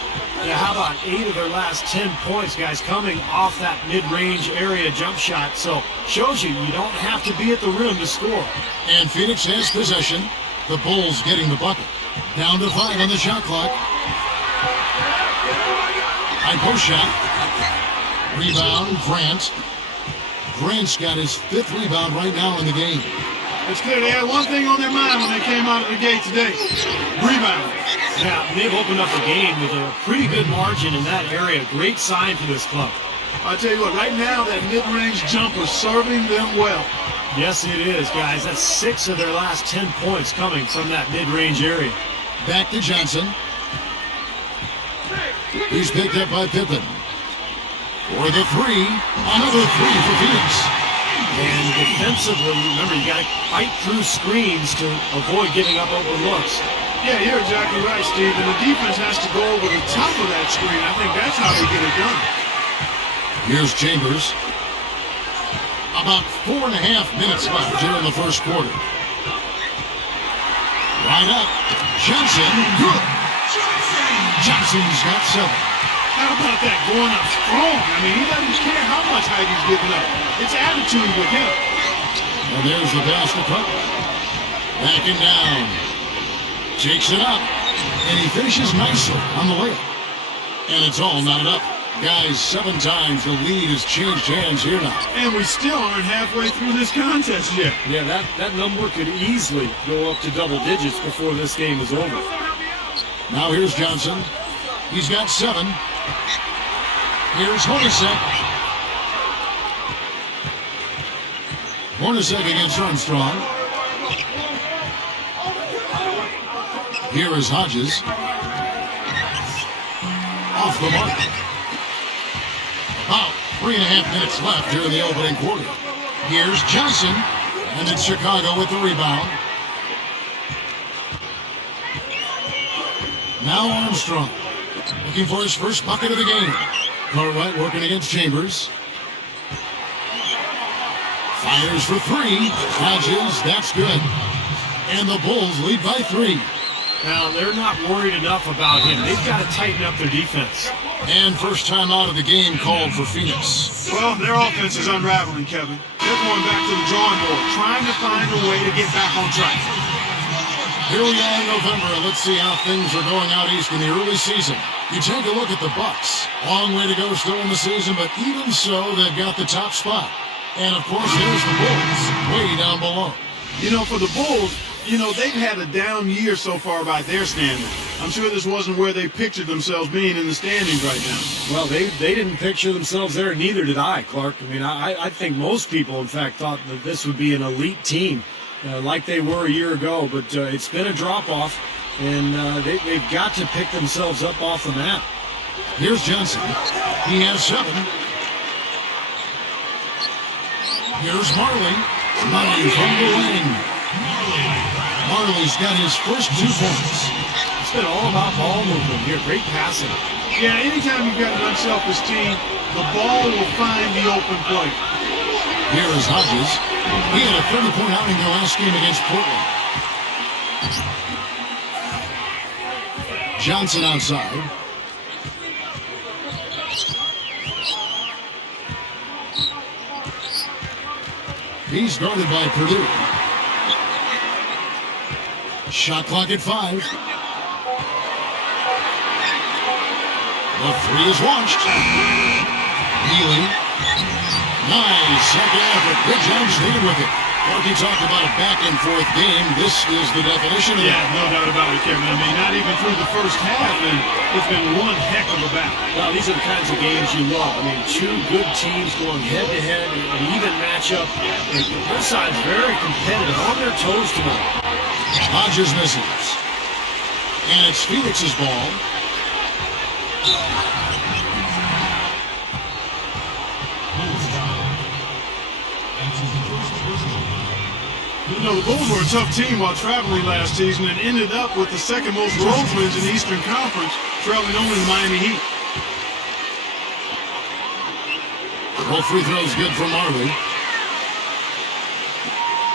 Yeah, how about 8 of their last 10 points, guys, coming off that mid-range area jump shot. So, shows you don't have to be at the rim to score. And Phoenix has possession. The Bulls getting the bucket. Down to 5 on the shot clock. High post shot. Rebound, Grant. Grant's got his 5th rebound right now in the game. It's clear they had one thing on their mind when they came out of the gate today. Rebound. Yeah, they've opened up the game with a pretty good margin in that area. Great sign for this club. I'll tell you what, right now that mid-range jumper serving them well. Yes, it is, guys. That's 6 of their last 10 points coming from that mid-range area. Back to Johnson. He's picked up by Pippen. For the three, another three for Phoenix. And defensively, remember, you got to fight through screens to avoid giving up open looks. Yeah, you're exactly right, Steve. And the defense has to go over the top of that screen. I think that's how they get it done. Here's Chambers. About 4.5 minutes left here in the first quarter. Right up. Johnson. Good. Johnson's got 7. How about that going up strong? I mean, he doesn't care how much height he's giving up. It's attitude with him. And there's the pass to Pippen. Backing down. Takes it up. And he finishes nicely on the layup. And it's all knotted up. Guys, 7 times the lead has changed hands here now. And we still aren't halfway through this contest yet. Yeah, that number could easily go up to double digits before this game is over. Now here's Johnson. He's got 7. Here's Hornacek. Hornacek against Armstrong. Here is Hodges. Off the mark. About 3.5 minutes left here in the opening quarter. Here's Johnson. And it's Chicago with the rebound. Now Armstrong. Looking for his first bucket of the game. Cartwright working against Chambers. Fires for 3. Hodges, that's good. And the Bulls lead by 3. Now, they're not worried enough about him. They've got to tighten up their defense. And first time out of the game called for Phoenix. Well, their offense is unraveling, Kevin. They're going back to the drawing board, trying to find a way to get back on track. Here we are in November. Let's see how things are going out east in the early season. You take a look at the Bucks. Long way to go still in the season, but even so, they've got the top spot. And, of course, there's the Bulls, way down below. You know, for the Bulls, they've had a down year so far by their standards. I'm sure this wasn't where they pictured themselves being in the standings right now. Well, they didn't picture themselves there, neither did I, Clark. I mean, I think most people, in fact, thought that this would be an elite team like they were a year ago. But it's been a drop-off, and they've got to pick themselves up off the map. Here's Johnson. He has 7. Here's Marley. Money from the lane. Marley's got his first 2 points. It's been all about ball movement here. Great passing. Yeah, anytime you've got an unselfish team, the ball will find the open play. Here is Hodges. He had a 30-point outing their last game against Portland. Johnson outside. He's guarded by Purdue. Shot clock at 5. The 3 is launched. Healy. Nice second effort. Good job staying with it. Clarky talked about a back-and-forth game. This is the definition of that. No doubt about it, Kevin. I mean, not even through the first half, and it's been one heck of a battle. Well, these are the kinds of games you love. I mean, 2 good teams going head-to-head, an even matchup. And both sides very competitive, on their toes tonight. Hodges misses. And it's Phoenix's ball. The Bulls were a tough team while traveling last season and ended up with the second most road wins in the Eastern Conference, trailing only the Miami Heat. Both free throws good for Marley.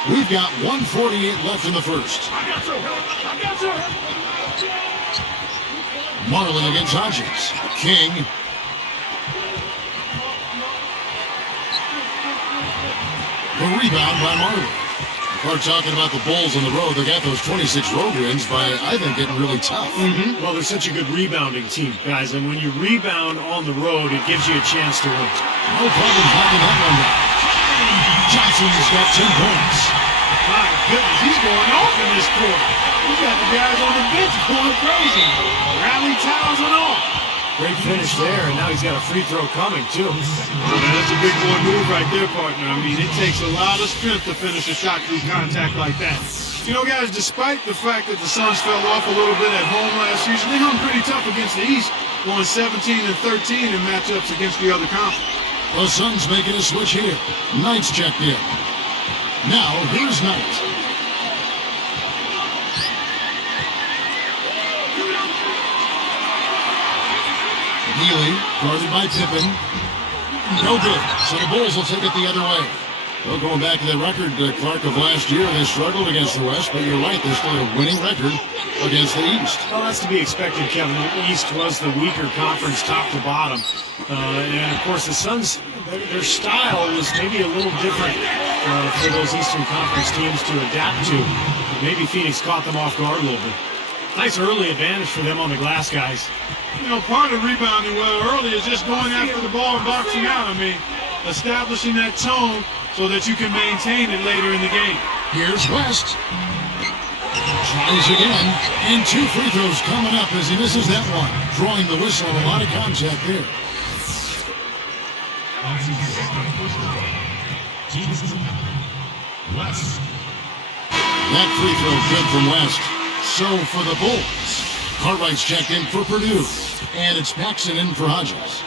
We've got 1:48 left in the first. Marley against Hodges. King. The rebound by Marley. We're talking about the Bulls on the road. They got those 26 road wins by, I think, getting really tough. Well, they're such a good rebounding team, guys. And when you rebound on the road, it gives you a chance to win. No problem knocking that one down. Johnson's got 10 points. My goodness, he's going off in this quarter. He's got the guys on the bench going crazy. Rally towels and all. Great finish there, and now he's got a free throw coming, too. Oh, man, that's a big boy move right there, partner. I mean, it takes a lot of strength to finish a shot through contact like that. You know, guys, despite the fact that the Suns fell off a little bit at home last season, they hung pretty tough against the East, going 17-13 in matchups against the other conference. The Suns making a switch here. Knight's checked in. Now, here's Knight. Healy, guarded by Pippen. No good. So the Bulls will take it the other way. Well, going back to the record, Clark, of last year, they struggled against the West, but you're right, they still had a winning record against the East. Well, that's to be expected, Kevin. The East was the weaker conference, top to bottom. And, of course, the Suns, their style was maybe a little different for those Eastern Conference teams to adapt to. Maybe Phoenix caught them off guard a little bit. Nice early advantage for them on the glass, guys. You know, part of rebounding well early is just going after the ball and boxing out. I mean, establishing that tone so that you can maintain it later in the game. Here's West. Tries again, and 2 free throws coming up as he misses that one. Drawing the whistle, a lot of contact there. That free throw good from West. So for the Bulls, Cartwright's checked in for Purdue, and it's Paxson in for Hodges.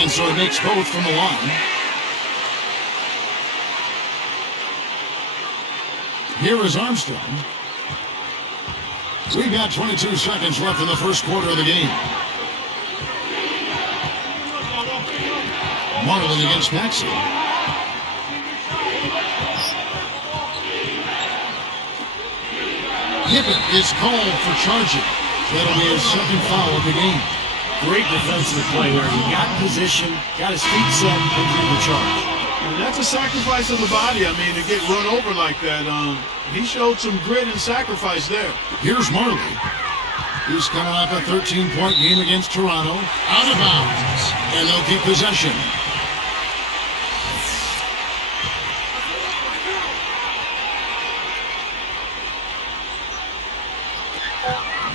And so it makes both from the line. Here is Armstrong. We've got 22 seconds left in the first quarter of the game. Marlin against Paxson. Pippen is called for charging. That'll be his second foul of the game. Great defensive play there. He got position, got his feet set, and threw the charge. And that's a sacrifice of the body. I mean, to get run over like that, he showed some grit and sacrifice there. Here's Marley. He's coming off a 13-point game against Toronto. Out of bounds. And they'll keep possession.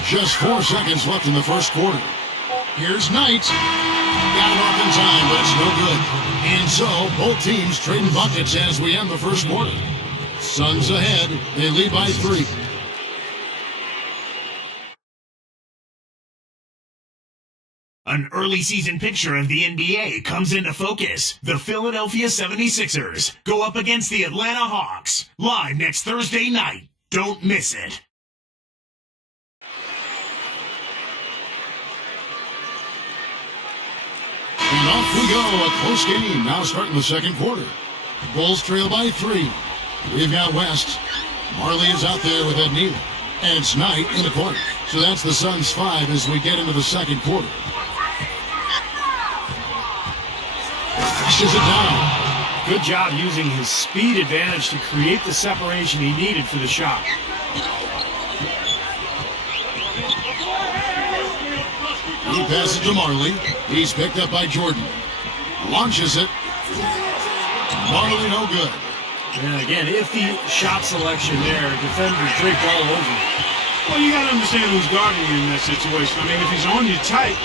Just 4 seconds left in the first quarter. Here's Knight. Got it off in time, but it's no good. And so, both teams trading buckets as we end the first quarter. Suns ahead. They lead by 3. An early season picture of the NBA comes into focus. The Philadelphia 76ers go up against the Atlanta Hawks. Live next Thursday night. Don't miss it. And off we go, a close game, now starting the second quarter. Bulls trail by 3. We've got West. Marley is out there with that knee. And it's Knight in the corner. So that's the Suns' 5 as we get into the second quarter. Pushes it down. Good job using his speed advantage to create the separation he needed for the shot. He passes to Marley. He's picked up by Jordan. Launches it. Marley no good. And again, if the shot selection there, defender draped all over. Well, you got to understand who's guarding you in that situation. I mean, if he's on you tight,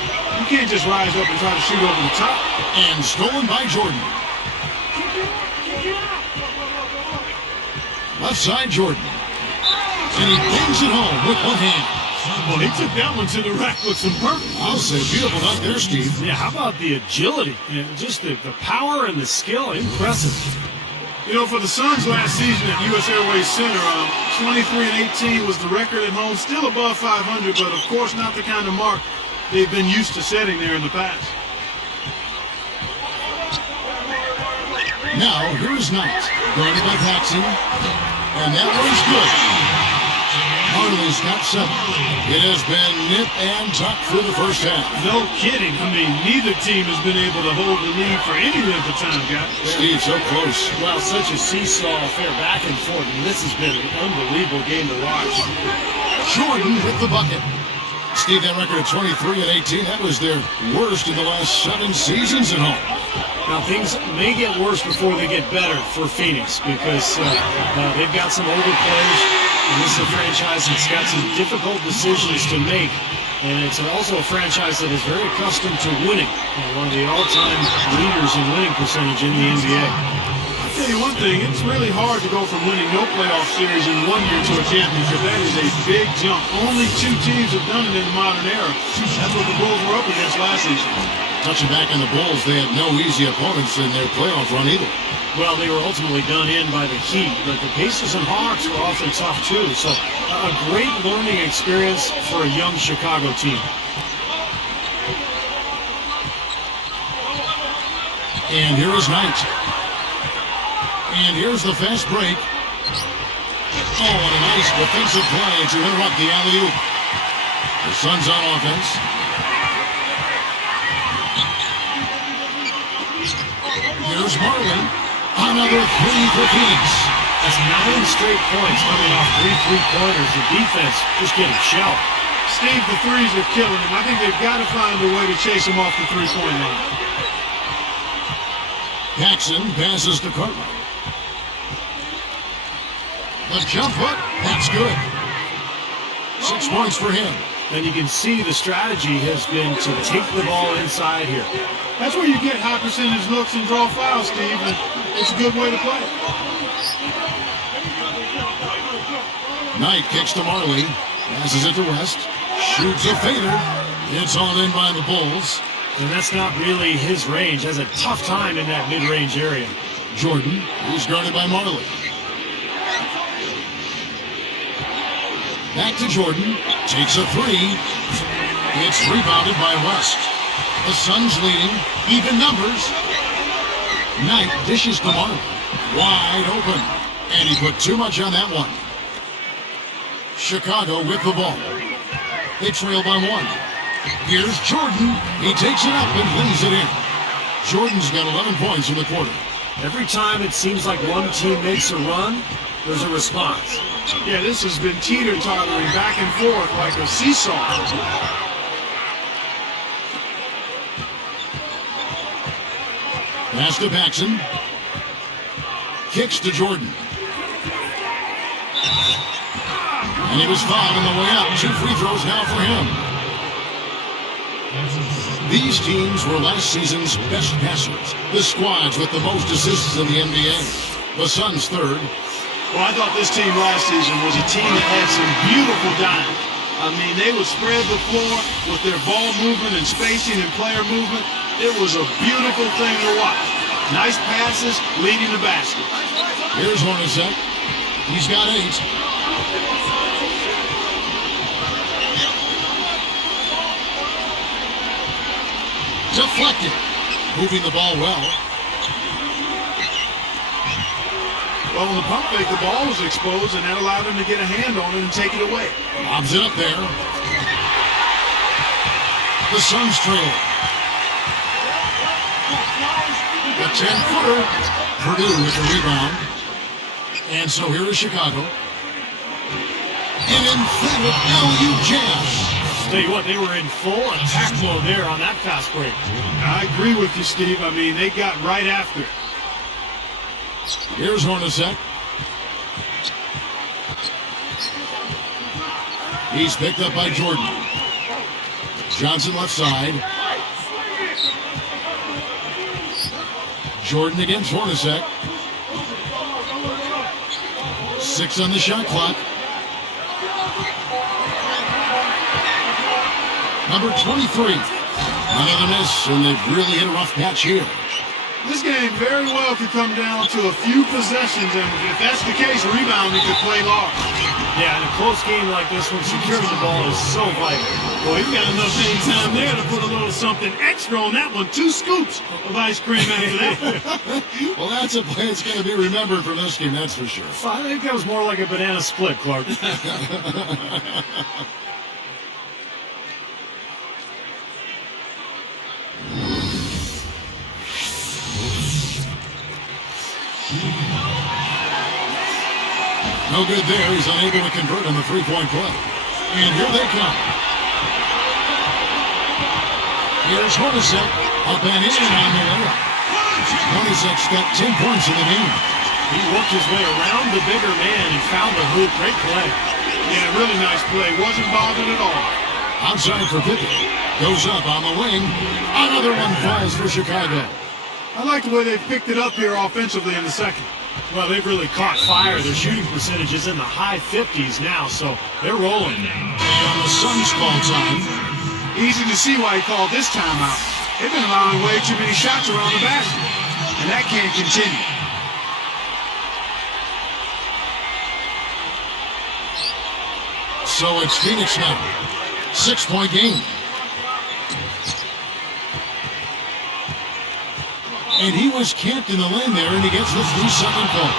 you can't just rise up and try to shoot over the top. And stolen by Jordan. Left side Jordan. And he brings it home with one hand. Well, he took that one to the rack with some purpose. I'll say beautiful dunk there, Steve. Yeah, how about the agility? And just the power and the skill, impressive. You know, for the Suns last season at U.S. Airways Center, 23-18 was the record at home, still above 500, but of course not the kind of mark they've been used to setting there in the past. Now, here's Knight, guarded by Paxson, and that one's good. Marley's got 7. It has been nip and tuck through the first half. No kidding. I mean, neither team has been able to hold the lead for any length of time, guys. Steve, so close. Well, such a seesaw affair back and forth, and this has been an unbelievable game to watch. Jordan with the bucket. Steve, that record of 23-18, that was their worst in the last 7 seasons at home. Now, things may get worse before they get better for Phoenix because they've got some older players. And this is a franchise that's got some difficult decisions to make. And it's also a franchise that is very accustomed to winning. One of the all-time leaders in winning percentage in the NBA. tell you one thing, it's really hard to go from winning no playoff series in 1 year to a championship. That is a big jump. Only 2 teams have done it in the modern era. That's what the Bulls were up against last season. Touching back on the Bulls, they had no easy opponents in their playoff run either. Well, they were ultimately done in by the Heat, but the Pacers and Hawks were awfully tough too. So a great learning experience for a young Chicago team. And here is Knight. And here's the fast break. Oh, and a nice defensive play to interrupt the alley-oop. The Suns on offense. Here's Marley. Another 3 for Phoenix. That's 9 straight points coming off 3 3-pointers. The defense just getting shelled. Steve, the threes are killing him. I think they've got to find a way to chase him off the three-point line. Paxson passes to Cartwright. The jump hook, that's good. 6 points for him. And you can see the strategy has been to take the ball inside here. That's where you get high percentage looks and draw fouls, Steve, and it's a good way to play. Knight kicks to Marley, passes it to West, shoots a fader. It's all in by the Bulls. And that's not really his range. Has a tough time in that mid-range area. Jordan, who's guarded by Marley. Back to Jordan, takes a 3. It's rebounded by West. The Suns leading, even numbers. Knight dishes to Marley, wide open. And he put too much on that one. Chicago with the ball. They trail by 1. Here's Jordan. He takes it up and leaves it in. Jordan's got 11 points in the quarter. Every time it seems like one team makes a run, there's a response. Yeah, this has been teeter-tottering back and forth like a seesaw. Pass to Paxson. Kicks to Jordan. And he was fouled on the way up. 2 free throws now for him. These teams were last season's best passers. The squads with the most assists in the NBA. The Suns third. Well, I thought this team last season was a team that had some beautiful dimes. I mean, they would spread the floor with their ball movement and spacing and player movement. It was a beautiful thing to watch. Nice passes leading the basket. Here's Hornacek. He's got 8. Deflected. Moving the ball well. Well, on the pump fake, the ball was exposed, and that allowed him to get a hand on it and take it away. Lobs it up there. The Suns trail. The 10-footer. Purdue with the rebound. And so here is Chicago. An emphatic LU jam. Tell you what, they were in full attack mode there on that fast break. I agree with you, Steve. I mean, they got right after it. Here's Hornacek. He's picked up by Jordan. Johnson left side. Jordan against Hornacek. 6 on the shot clock. Number 23. Another miss, and they've really hit a rough patch here. This game very well could come down to a few possessions, and if that's the case, rebounding could play large. Yeah, in a close game like this one, securing the ball is so vital. Boy, you got enough time there to put a little something extra on that one. 2 scoops of ice cream after that. Well, that's a play that's going to be remembered from this game, that's for sure. I think that was more like a banana split, Clark. No good there. He's unable to convert on the three-point play. And here they come. Here's Hornacek. Up and in on the layup. Hornacek's got 10 points in the game. He worked his way around the bigger man and found the hoop. Great play. Yeah, really nice play. Wasn't bothered at all. Outside for Pippen. Goes up on the wing. Another one falls for Chicago. I like the way they picked it up here offensively in the second. Well, they've really caught fire. Their shooting percentage is in the high 50s now, so they're rolling. And the Suns call time. Easy to see why he called this timeout. They've been allowing way too many shots around the basket, and that can't continue. So it's Phoenix now. 6-point game. And he was camped in the lane there, and he gets the 3-second call.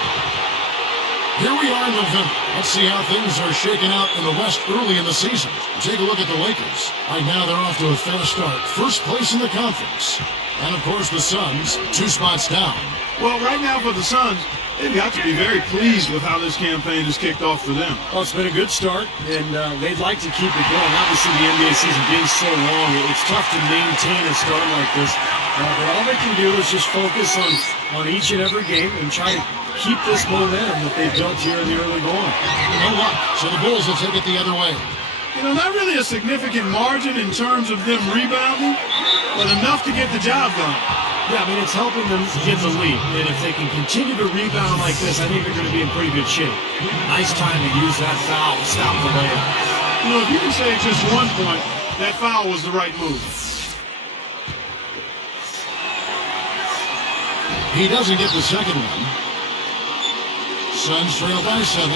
Here we are in November. Let's see how things are shaking out in the West early in the season. Take a look at the Lakers. Right now, they're off to a fast start. First place in the conference. And, of course, the Suns, 2 spots down. Well, right now for the Suns, they've got to be very pleased with how this campaign has kicked off for them. Well, it's been a good start, and they'd like to keep it going. Obviously, the NBA season being so long, it's tough to maintain a start like this. But all they can do is just focus on each and every game and try to keep this momentum that they've built here in the early going. No luck, so the Bulls will take it the other way. You know, not really a significant margin in terms of them rebounding, but enough to get the job done. Yeah, I mean, it's helping them get the lead. And if they can continue to rebound like this, I think they're going to be in pretty good shape. Nice time to use that foul to stop the layup. You know, if you can say at just one point, that foul was the right move. He doesn't get the second one. Suns trail by 7.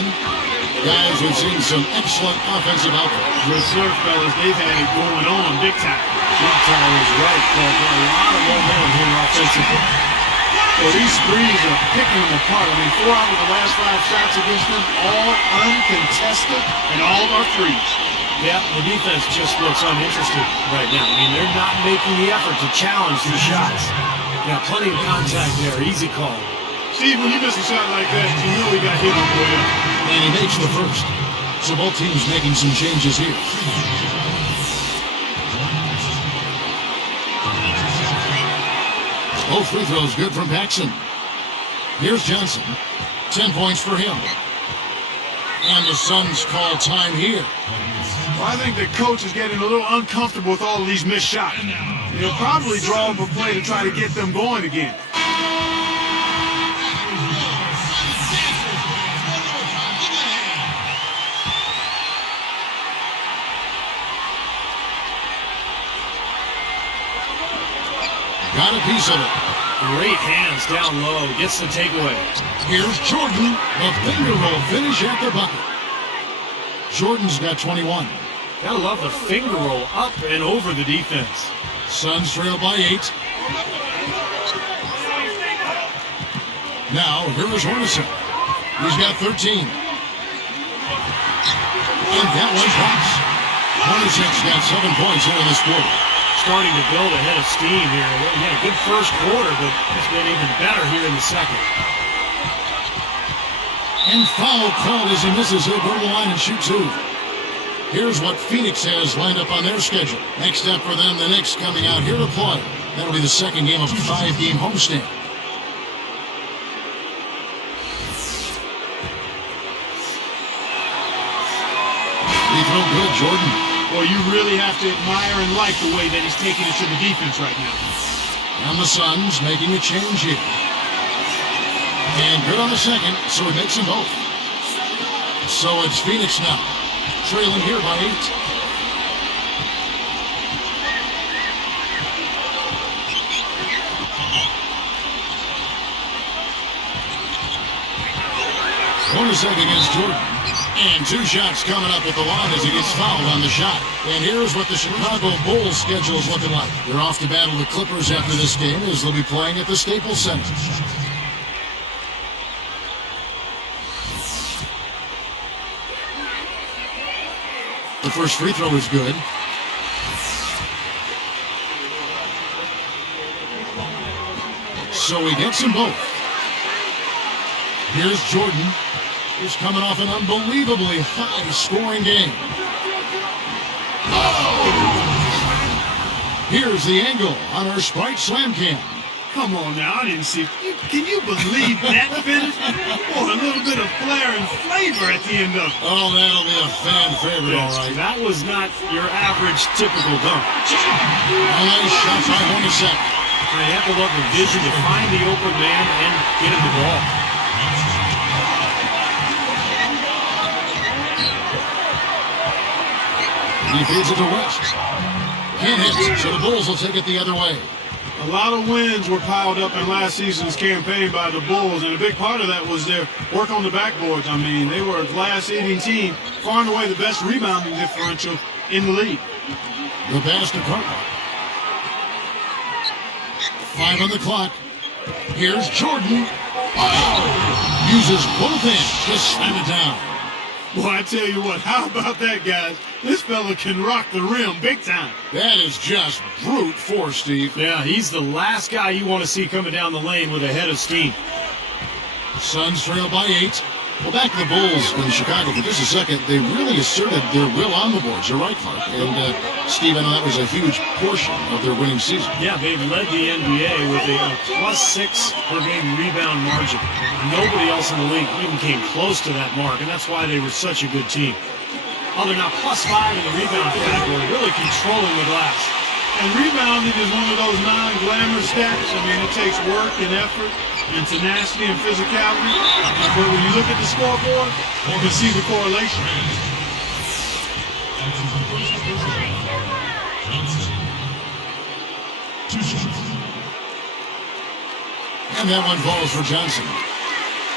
Guys, we've seen some excellent offensive output. Yes, sir, fellas. They've had it going on big time. Big time is right, but a lot of momentum here offensively. Well, these threes are picking them apart. I mean, 4 out of the last 5 shots against them, all uncontested, and all are threes. Yeah, the defense just looks uninterested right now. I mean, they're not making the effort to challenge these shots. Yeah, plenty of contact there. Easy call. Steve, when you miss a shot like that, you know he got hit on the way up. And he makes the first. So both teams making some changes here. Both free throws good from Paxson. Here's Johnson. 10 points for him. And the Suns call time here. Well, I think the coach is getting a little uncomfortable with all of these missed shots. He'll probably draw up a play to try to get them going again. Got a piece of it. Great hands down low. Gets the takeaway. Here's Jordan. The finger roll finish at the bucket. Jordan's got 21. Gotta love the finger roll up and over the defense. Suns trail by 8. Now, here is Hornacek. He's got 13. And that one drops. Hornacek's got 7 points here in this quarter. Starting to build a head of steam here. He had a good first quarter, but it's been even better here in the second. And foul called as he misses. He'll go to the line and shoot 2. Here's what Phoenix has lined up on their schedule. Next up for them, the Knicks coming out here to play. That'll be the second game of a 5-game homestand. He threw good, Jordan. Well, you really have to admire and like the way that he's taking it to the defense right now. And the Suns making a change here. And good on the second, so he makes them both. So it's Phoenix now, trailing here by 8. Hornacek against Jordan. And 2 shots coming up at the line as he gets fouled on the shot. And here's what the Chicago Bulls schedule is looking like. They're off to battle the Clippers after this game as they'll be playing at the Staples Center. The first free throw is good. So he gets them both. Here's Jordan. He's coming off an unbelievably high-scoring game. Here's the angle on our Sprite Slam Cam. Come on now, I didn't see. Can you believe that finish? Boy, a little bit of flair and flavor at the end of it. Oh, that'll be a fan favorite, all right. That was not your average, typical dunk. A nice shot by Hornacek. You have to love the vision to find the open man and get him the ball. He feeds it to West. Can't hit, so the Bulls will take it the other way. A lot of wins were piled up in last season's campaign by the Bulls, and a big part of that was their work on the backboards. I mean, they were a glass-eating team, far and away the best rebounding differential in the league. The pass to Carter. 5 on the clock. Here's Jordan. Oh! Uses both hands to slam it down. Boy, I tell you what, how about that, guys? This fella can rock the rim big time. That is just brute force, Steve. Yeah, he's the last guy you want to see coming down the lane with a head of steam. Suns trail by 8. Well, back to the Bulls in Chicago for just a second. They really asserted their will on the boards. You're right, Clark. And, Steve, I know that was a huge portion of their winning season. Yeah, they've led the NBA with a +6 per game rebound margin. Nobody else in the league even came close to that mark, and that's why they were such a good team. Oh, they're now +5 in the rebound category, really controlling the glass. And rebounding is one of those non-glamour stats. I mean, it takes work and effort and tenacity and physicality. But when you look at the scoreboard, you can see the correlation. And that one falls for Johnson.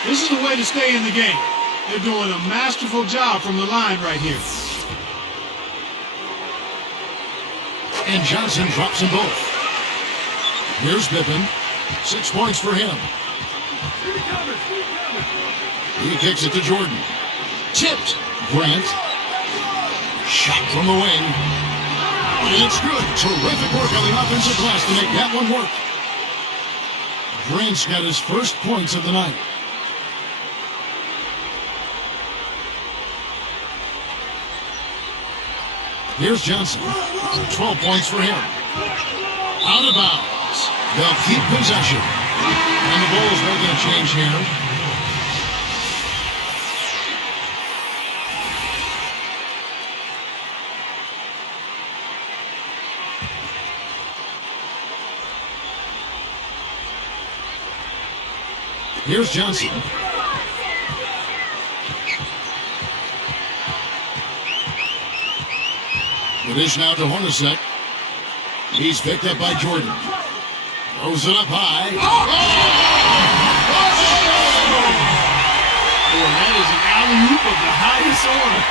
This is the way to stay in the game. They're doing a masterful job from the line right here. And Johnson drops them both. Here's Pippen. 6 points for him. He kicks it to Jordan. Tipped. Grant. Shot from the wing. And it's good. Terrific work on the offensive glass to make that one work. Grant's got his first points of the night. Here's Johnson. 12 points for him. Out of bounds. They'll keep possession. And the Bulls making a change here. Here's Johnson. The dish now to Hornacek. He's picked up by Jordan. Throws it up high. Boy, that is an alley-oop of the highest order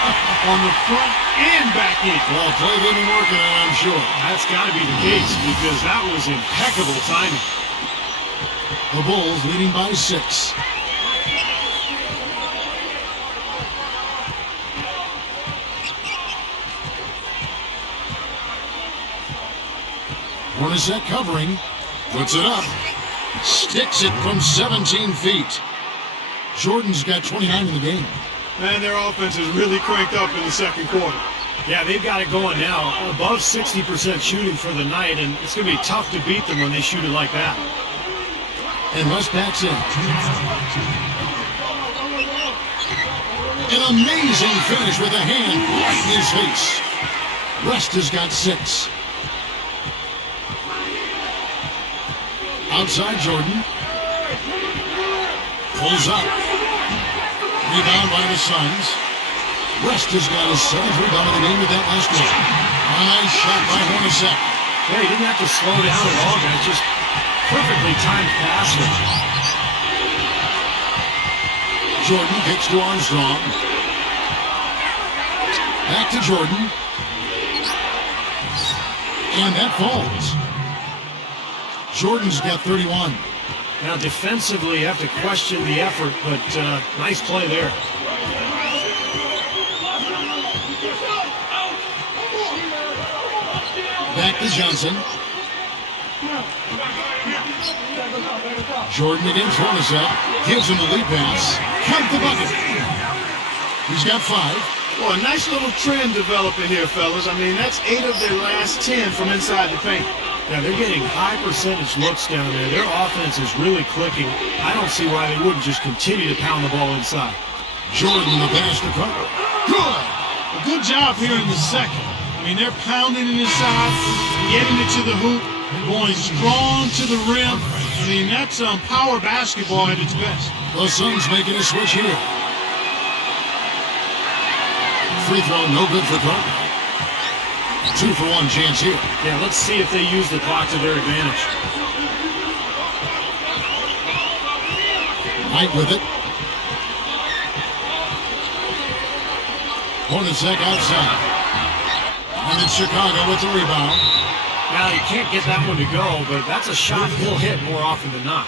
on the front and back end. Well, play they've been working on, I'm sure. That's got to be the case because that was impeccable timing. The Bulls leading by 6. Hornacek covering. Puts it up. Sticks it from 17 feet. Jordan's got 29 in the game. Man, their offense is really cranked up in the second quarter. Yeah, they've got it going now. Above 60% shooting for the night, and it's going to be tough to beat them when they shoot it like that. And West backs in. An amazing finish with a hand right in his face. West has got 6. Outside Jordan. Pulls up. Rebound by the Suns. West has got his 7th rebound of the game with that last one. Nice shot by Hornacek. Yeah, he didn't have to slow down at all, guys. Just perfectly timed passing. Jordan kicks to Armstrong. Back to Jordan. And that falls. Jordan's got 31. Now, defensively, you have to question the effort, but nice play there. Back to Johnson. Jordan against Hornacek. Gives him a lead pass. Count the bucket. He's got 5. Well, a nice little trend developing here, fellas. I mean, that's 8 of their last 10 from inside the paint. Yeah, they're getting high percentage looks down there. Their offense is really clicking. I don't see why they wouldn't just continue to pound the ball inside. Jordan the pass to Carter. Good. A good job here in the second. I mean, they're pounding it inside, getting it to the hoop, going strong to the rim. I mean, that's power basketball at its best. The Suns making a switch here. Free throw, no good for Carter. 2-for-1 chance here. Yeah, let's see if they use the clock to their advantage. Knight with it. Hornacek outside. And it's Chicago with the rebound. Now, you can't get that one to go, but that's a shot he'll hit more often than not.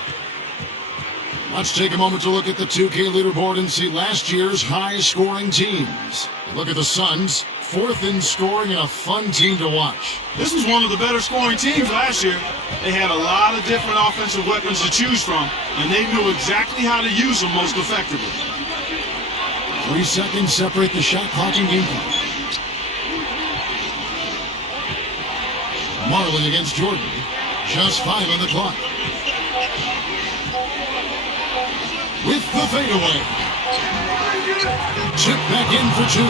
Let's take a moment to look at the 2K leaderboard and see last year's high-scoring teams. Look at the Suns, 4th in scoring and a fun team to watch. This was one of the better scoring teams last year. They had a lot of different offensive weapons to choose from, and they knew exactly how to use them most effectively. 3 seconds separate the shot clock and game clock. Marley against Jordan. Just 5 on the clock. With the fadeaway. Chip back in for 2.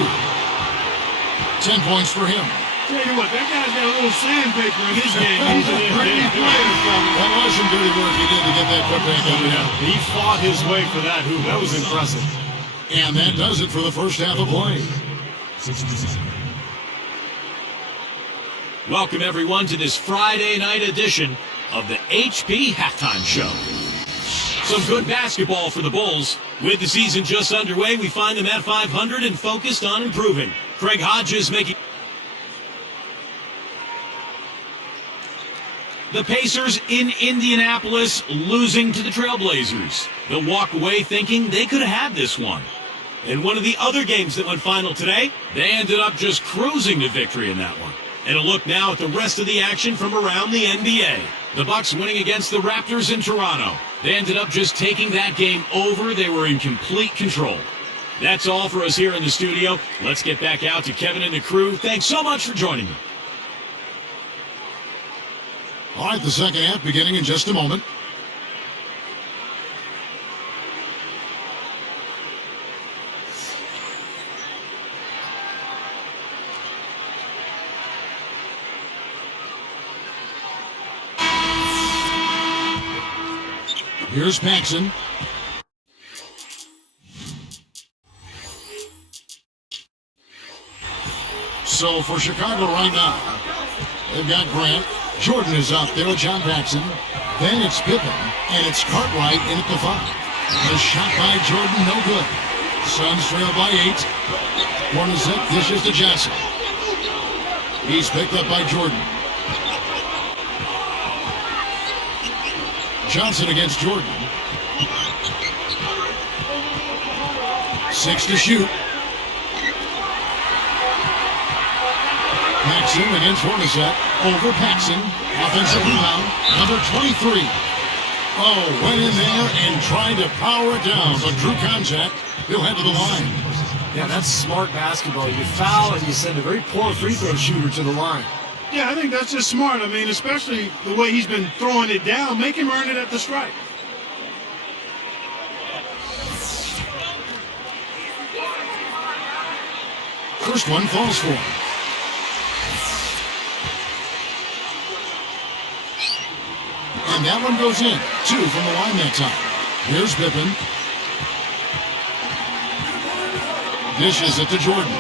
10 points for him. Tell you what, that guy's got a little sandpaper in his game. He's a pretty player, fellas. That was some dirty work he did to get that putback up there. He fought his way for that hoop. That was impressive. And that does it for the first half of play. Welcome, everyone, to this Friday night edition of the HP Halftime Show. Some good basketball for the Bulls. With the season just underway, we find them at 500 and focused on improving. Craig Hodges making... The Pacers in Indianapolis losing to the Trailblazers. They'll walk away thinking they could have had this one. In one of the other games that went final today, they ended up just cruising to victory in that one. And a look now at the rest of the action from around the NBA. The Bucks winning against the Raptors in Toronto. They ended up just taking that game over. They were in complete control. That's all for us here in the studio. Let's get back out to Kevin and the crew. Thanks so much for joining me. All right, the second half beginning in just a moment. Here's Paxson. So for Chicago right now, they've got Grant. Jordan is out there with John Paxson. Then it's Pippen, and it's Cartwright in at the 5. The shot by Jordan, no good. Suns trail by 8. Hornacek dishes to Johnson. He's picked up by Jordan. Johnson against Jordan. 6 to shoot. Paxson against Hornacek. Over Paxson. Offensive rebound. Number 23. Oh, went in there and tried to power it down, but drew contact. He'll head to the line. Yeah, that's smart basketball. You foul and you send a very poor free throw shooter to the line. Yeah, I think that's just smart. I mean, especially the way he's been throwing it down. Make him earn it at the stripe. First one falls for him. And that one goes in. 2 from the line that time. Here's Pippen. Dishes it to Jordan.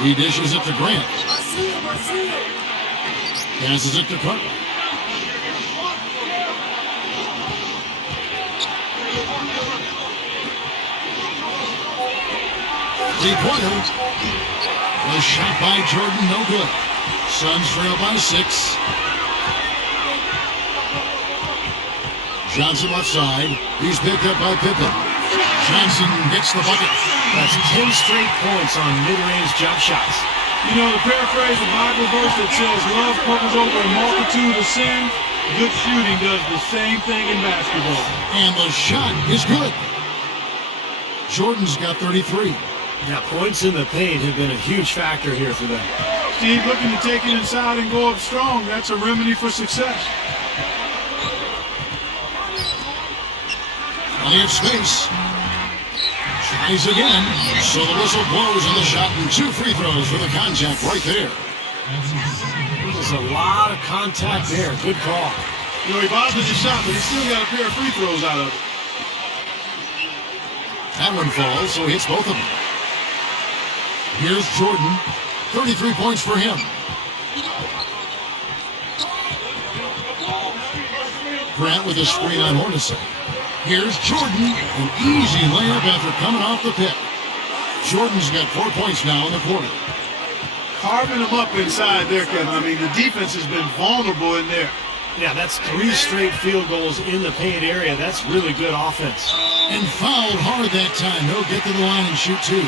He dishes it to Grant. Passes it to Carter. Three-pointer. The shot by Jordan, no good. Suns trail by 6. Johnson left side. He's picked up by Pippen. Johnson gets the bucket. That's 10 straight points on mid-range jump shots. You know, to paraphrase the Bible verse that says, love covers over a multitude of sins, good shooting does the same thing in basketball. And the shot is good. Jordan's got 33. Now, points in the paint have been a huge factor here for them. Steve looking to take it inside and go up strong. That's a remedy for success. Plenty of space. Tries again. So the whistle blows on the shot and 2 free throws for the contact right there. There's a lot of contact there. Good call. You know, he bothered his shot, but he still got a pair of free throws out of it. That one falls, so he hits both of them. Here's Jordan. 33 points for him. Grant with a screen on Hornacek. Here's Jordan. An easy layup after coming off the pick. Jordan's got 4 points now in the quarter. Carving them up inside there, Kevin. I mean, the defense has been vulnerable in there. Yeah, that's 3 straight field goals in the paint area. That's really good offense. And fouled hard that time. He'll get to the line and shoot 2.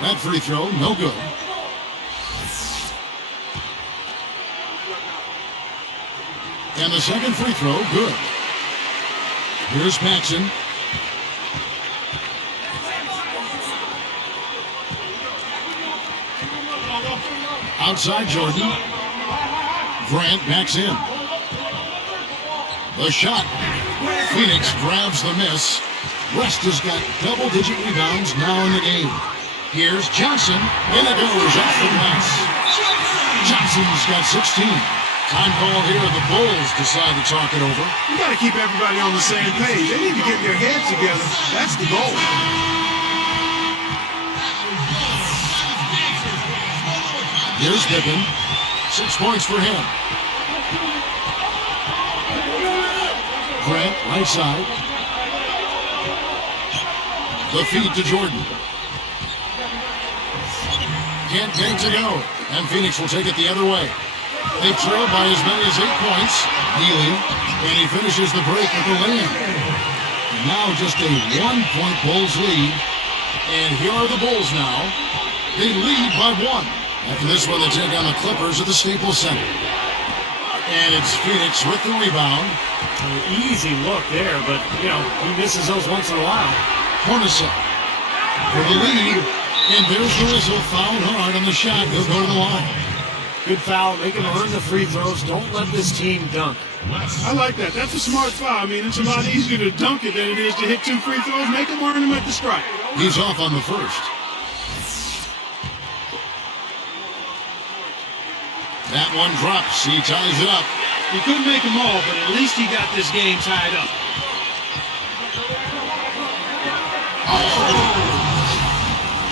That free throw, no good. And the second free throw, good. Here's Paxson. Outside Jordan. Grant backs in. The shot. Phoenix grabs the miss. West has got double-digit rebounds now in the game. Here's Johnson, and it goes off the glass. Johnson's got 16. Time call here. The Bulls decide to talk it over. You got to keep everybody on the same page. They need to get their heads together. That's the goal. Here's Pippen. 6 points for him. Grant, right side. The feed to Jordan. Can't get it to go. And Phoenix will take it the other way. They trail by as many as 8 points. Healy, and he finishes the break with a layup. Now just a 1-point Bulls lead. And here are the Bulls now. They lead by 1. After this one, they take on the Clippers at the Staples Center. And it's Phoenix with the rebound. An easy look there, but, you know, he misses those once in a while. Hornacek for the lead. And there's the whistle. Fouled hard on the shot. He'll go to the line. Good foul. Make him earn the free throws. Don't let this team dunk. I like that. That's a smart foul. I mean, it's a lot easier to dunk it than it is to hit 2 free throws. Make him earn them at the strike. He's off on the first. That one drops. He ties it up. He couldn't make them all, but at least he got this game tied up.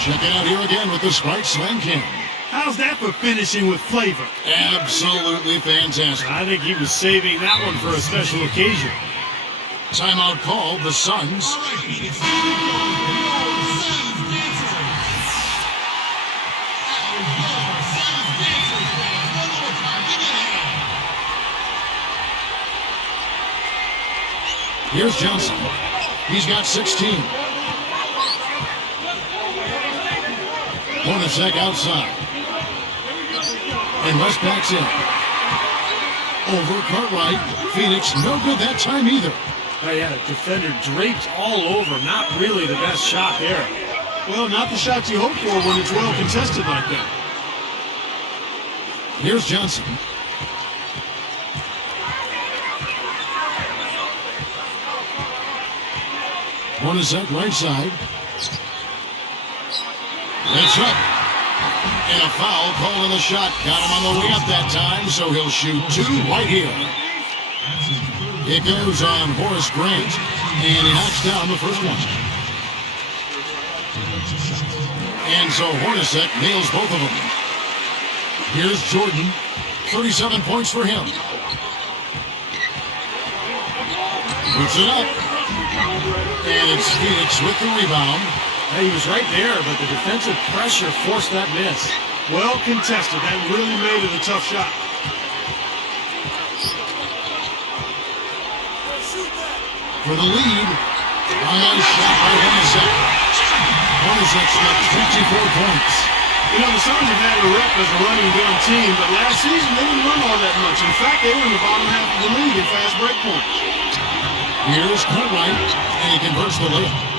Check it out here again with the Sprite Slam King. How's that for finishing with flavor? Absolutely fantastic. I think he was saving that one for a special occasion. Timeout called. The Suns. Here's Johnson. He's got 16. Hornacek outside. And West backs in. Over Cartwright. Phoenix, no good that time either. Oh, yeah, defender draped all over. Not really the best shot there. Well, not the shots you hope for when it's well contested like that. Here's Johnson. Hornacek right side. It's up. And a foul call on the shot. Got him on the way up that time, so he'll shoot 2 right here. It goes on Horace Grant, and he knocks down the first one. And so Hornacek nails both of them. Here's Jordan. 37 points for him. Puts it up. And it's Phoenix with the rebound. He was right there, but the defensive pressure forced that miss. Well contested. That really made it a tough shot. For the lead. A nice shot by Hornacek. Hornacek's got 24 points. You know, the Suns have had a rep as a running gun team, but last season they didn't run all that much. In fact, they were in the bottom half of the league in fast break points. Here's Cartwright, and he converts the layup.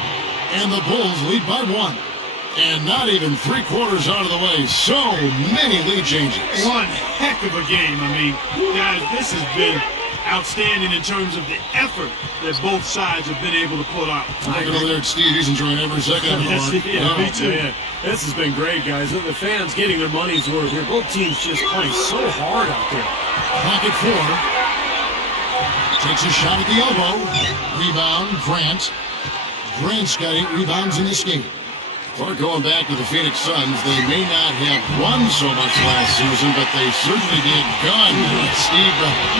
And the Bulls lead by 1. And not even 3/4 out of the way. So many lead changes. One heck of a game. I mean, guys, this has been outstanding in terms of the effort that both sides have been able to put out. Looking over there at Steve, he's enjoying every second of it. Yes, Mark. yeah, me too. Man, this has been great, guys. The fans getting their money's worth here. Both teams just playing so hard out there. Clock at 4. Takes a shot at the elbow. Rebound, Grant. Grant's got 8 rebounds in this game. Clark, going back to the Phoenix Suns, they may not have won so much last season, but they certainly did gun. Steve,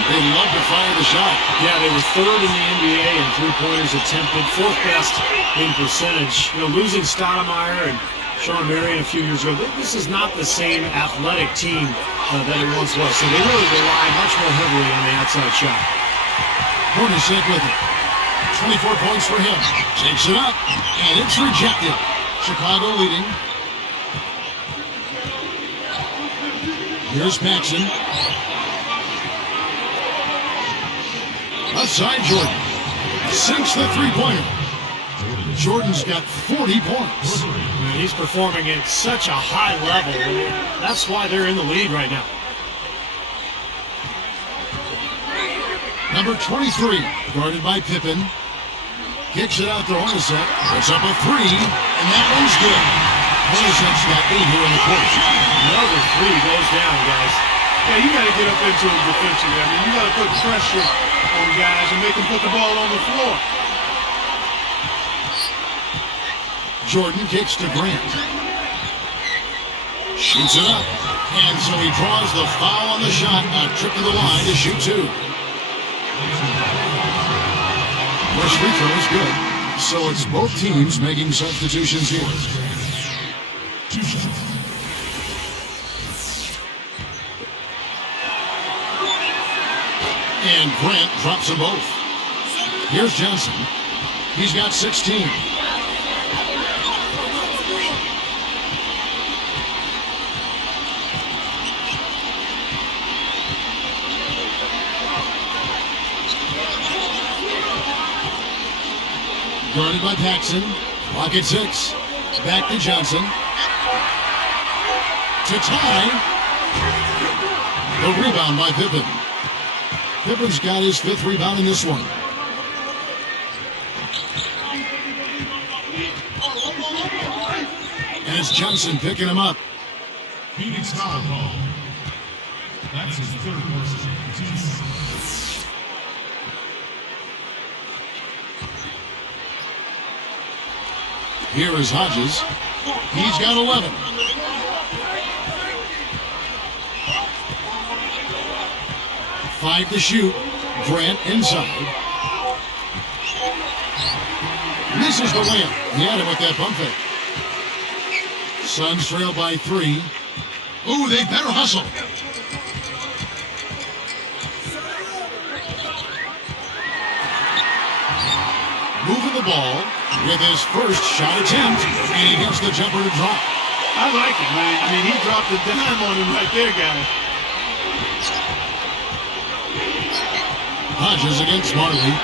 they love to fire the shot. Yeah, they were 3rd in the NBA in three-pointers attempted, 4th best in percentage. You know, losing Stoudemire and Sean Marion a few years ago, this is not the same athletic team that it once was. So they really rely much more heavily on the outside shot. Hornacek with it. 24 points for him. Takes it up, and it's rejected. Chicago leading. Here's Paxson. Outside Jordan. Sinks the three-pointer. Jordan's got 40 points. He's performing at such a high level. That's why they're in the lead right now. Number 23, guarded by Pippen. Kicks it out to Hornacek. Puts up a 3, and that one's good. Hornacek's got 8 here in the quarter. Another 3 goes down, guys. Yeah, you got to get up into them defensively. I mean, you got to put pressure on guys and make them put the ball on the floor. Jordan kicks to Grant. Shoots it up. And so he draws the foul on the shot. A trip to the line to shoot 2. First free throw is good. So it's both teams making substitutions here. 2 shots. And Grant drops them both. Here's Johnson. He's got 16. Guarded by Paxson. Clock at 6. Back to Johnson. To tie. The rebound by Pippen. Pippen's got his 5th rebound in this one. And it's Johnson picking him up. Phoenix foul call. That's his 3rd personal team. Here is Hodges. He's got 11. Five to shoot. Grant inside. Misses the layup. He had it with that pump fake. Suns trail by 3. Ooh, they better hustle. Moving the ball with his first shot attempt, and he gets the jumper to drop. I like it, man. I mean, he dropped a dime on him right there, guys. Hodges against Marley.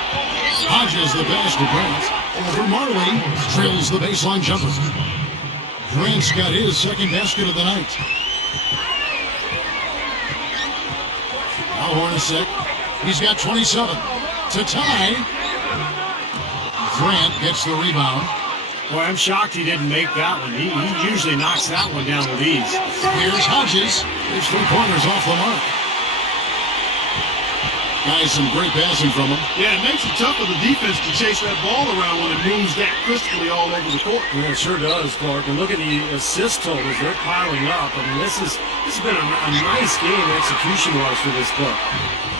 Hodges the pass to Grant. Over Marley, trails the baseline jumper. Grant's got his 2nd basket of the night. Now Hornacek. He's got 27. To tie. Grant gets the rebound. Boy, I'm shocked he didn't make that one. He usually knocks that one down with ease. Here's Hodges. His 3-pointers off the mark. Guys, some great passing from him. Yeah, it makes it tough for the defense to chase that ball around when it moves that crisply all over the court. Yeah, it sure does, Clark. And look at the assist totals. They're piling up. I mean, this has been a nice game execution-wise for this club.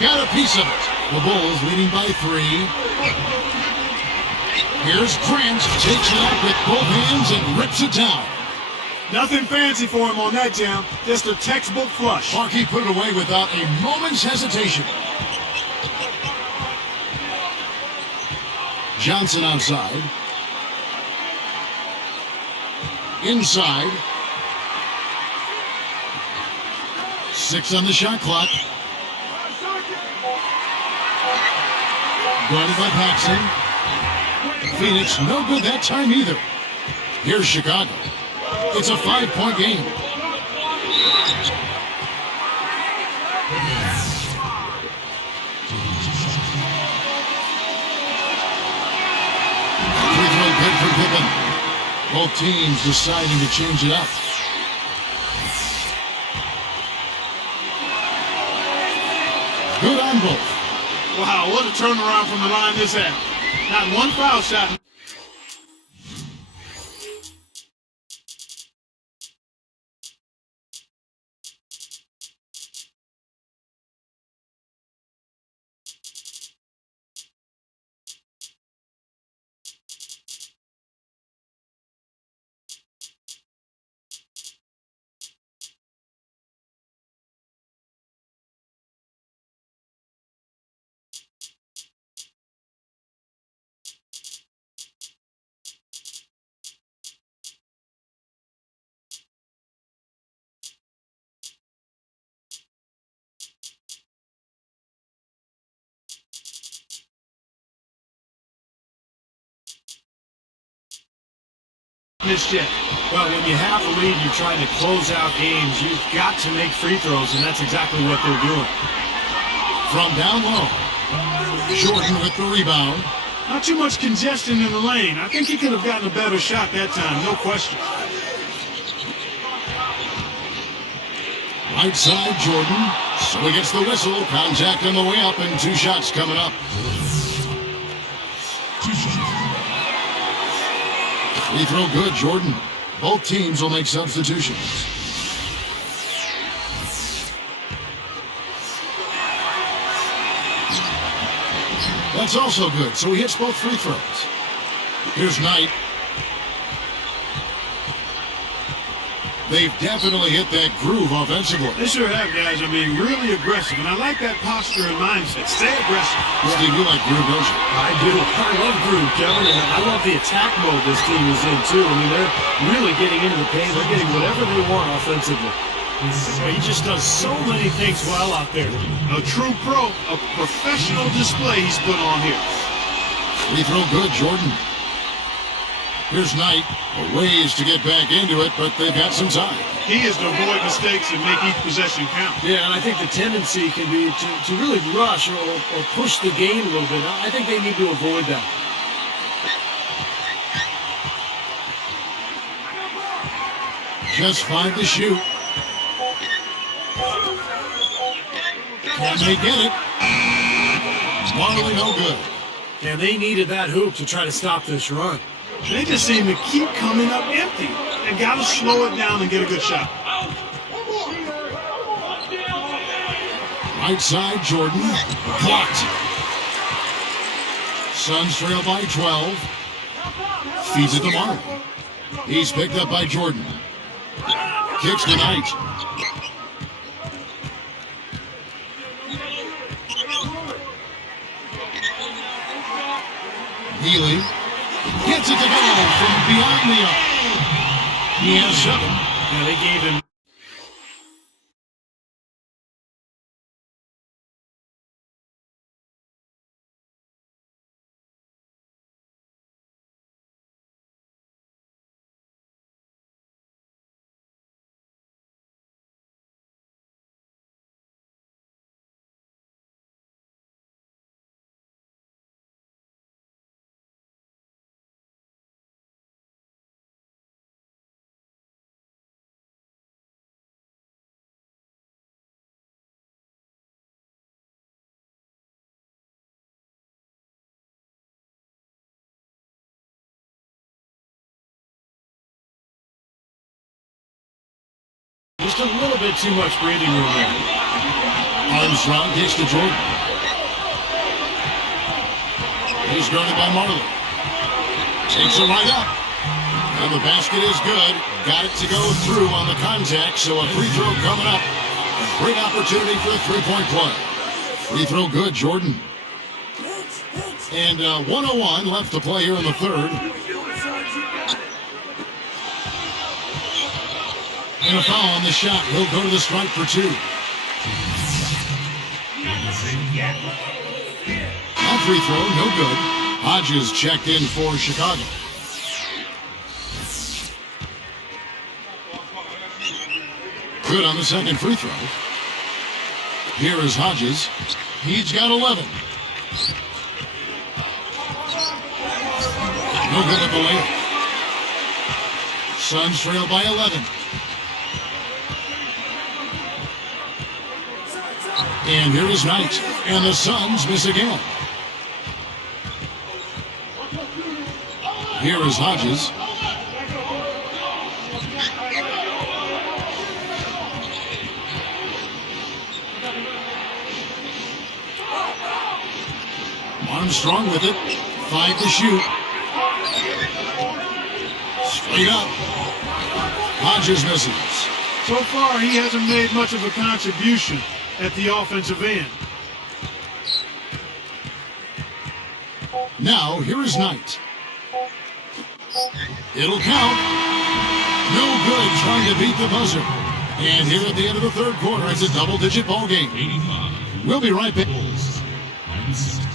Got a piece of it. The Bulls leading by 3. Here's Grant. Takes it up with both hands and rips it down. Nothing fancy for him on that jam. Just a textbook flush. Markey put it away without a moment's hesitation. Johnson outside. Inside. 6 on the shot clock. Guarded by Paxson. Phoenix no good that time either. Here's Chicago. It's a 5-point game. Free throw good for Pippen. Both teams deciding to change it up. Good on both. Wow, what a turnaround from the line this had. Not one foul shot. Missed yet. Well, when you have a lead, you're trying to close out games. You've got to make free throws, and that's exactly what they're doing. From down low, Jordan with the rebound. Not too much congestion in the lane. I think he could have gotten a better shot that time, no question. Right side, Jordan. So he gets the whistle. Contact on the way up, and 2 shots coming up. 2 shots. Free throw good, Jordan. Both teams will make substitutions. That's also good, so he hits both free throws. Here's Knight. They've definitely hit that groove offensively. They sure have, guys. I mean, really aggressive. And I like that posture and mindset. Stay aggressive. Steve, you like groove, don't you? I do. I love groove, Kevin, and I love the attack mode this team is in, too. I mean, they're really getting into the paint. They're getting whatever they want offensively. He just does so many things well out there. A true pro, a professional display he's put on here. Free throw good, Jordan. Here's Knight. A ways to get back into it, but they've got some time. He is to avoid mistakes and make each possession count. Yeah, and I think the tendency can be to really rush or push the game a little bit. I think they need to avoid that. Just 5 to shoot. Can they get it? Marley, no good. And they needed that hoop to try to stop this run. They just seem to keep coming up empty. They got to slow it down and get a good shot. Right side, Jordan. Blocked. Suns trail by 12. Feeds it to Marley. He's picked up by Jordan. Kicks to Knight. Healy gets it to go from beyond the arc. He has 7. Yeah, they gave him. Just a little bit too much breathing room there. Armstrong gets to Jordan. He's guarded by Marley. Takes it right up. And the basket is good. Got it to go through on the contact, so a free throw coming up. A great opportunity for a three-point play. Free throw good, Jordan. And 101 left to play here in the third. And a foul on the shot. He'll go to the strike for 2. That free throw, no good. Hodges checked in for Chicago. Good on the second free throw. Here is Hodges. He's got 11. No good with the layup. Suns trail by 11. And here is Knight. And the Suns miss again. Here is Hodges. Armstrong with it. 5 to shoot. Straight up. Hodges misses. So far, he hasn't made much of a contribution at the offensive end. Now, here is Knight. It'll count. No good trying to beat the buzzer. And here at the end of the third quarter, it's a double-digit ball game. 85. We'll be right back. Bulls 96.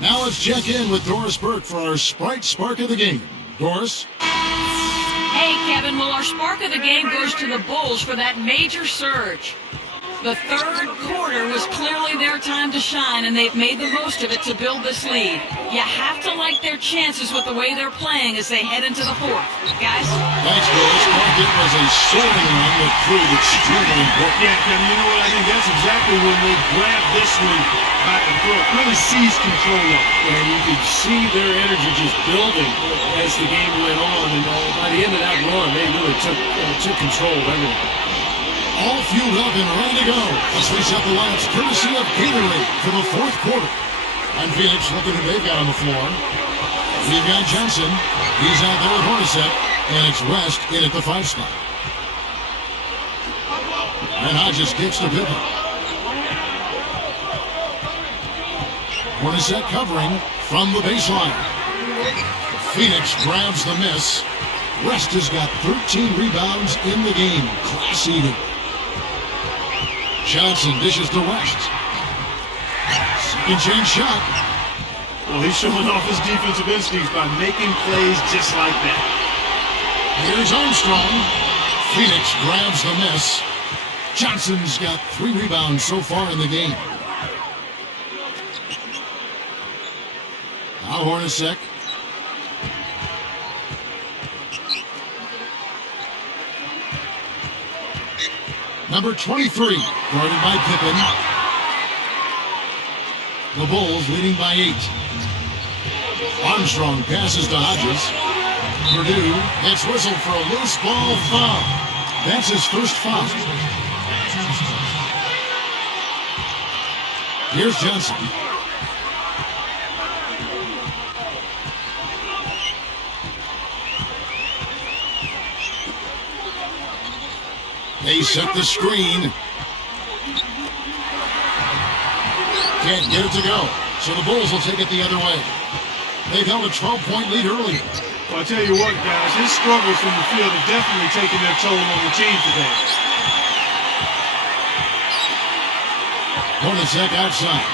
Now let's check in with Doris Burke for our Sprite Spark of the game. Doris? Hey, Kevin, well, our spark of the game goes to the Bulls for that major surge. The third quarter was clearly their time to shine, and they've made the most of it to build this lead. You have to like their chances with the way they're playing as they head into the fourth. Guys? Thanks, Doris. It was a soaring run that proved extremely important. Yeah, Kevin, you know what? I think that's exactly when they grabbed this one back and forth, really seized control of it. And you could see their energy just building as the game went on. And by the end of that run, they really took control of everything. All fueled up and ready to go. Let's reset the lights courtesy of Gatorade for the fourth quarter. And Phoenix looking who they've got on the floor. We've got Johnson. He's out there with Hornacek. And it's West in at the 5 spot. And Hodges kicks to Pippen. Hornacek covering from the baseline. Phoenix grabs the miss. West has got 13 rebounds in the game. Class eating. Johnson dishes to West. Second chance shot. Well, he's showing off his defensive instincts by making plays just like that. Here's Armstrong. Phoenix grabs the miss. Johnson's got 3 rebounds so far in the game. Now Hornacek. Number 23, guarded by Pippen. The Bulls leading by 8. Armstrong passes to Hodges. Purdue gets whistled for a loose ball foul. That's his first foul. Here's Johnson. They set the screen. Can't get it to go. So the Bulls will take it the other way. They've held a 12-point lead earlier. Well, I tell you what, guys, his struggles from the field have definitely taken their toll on the team today. Hornacek outside.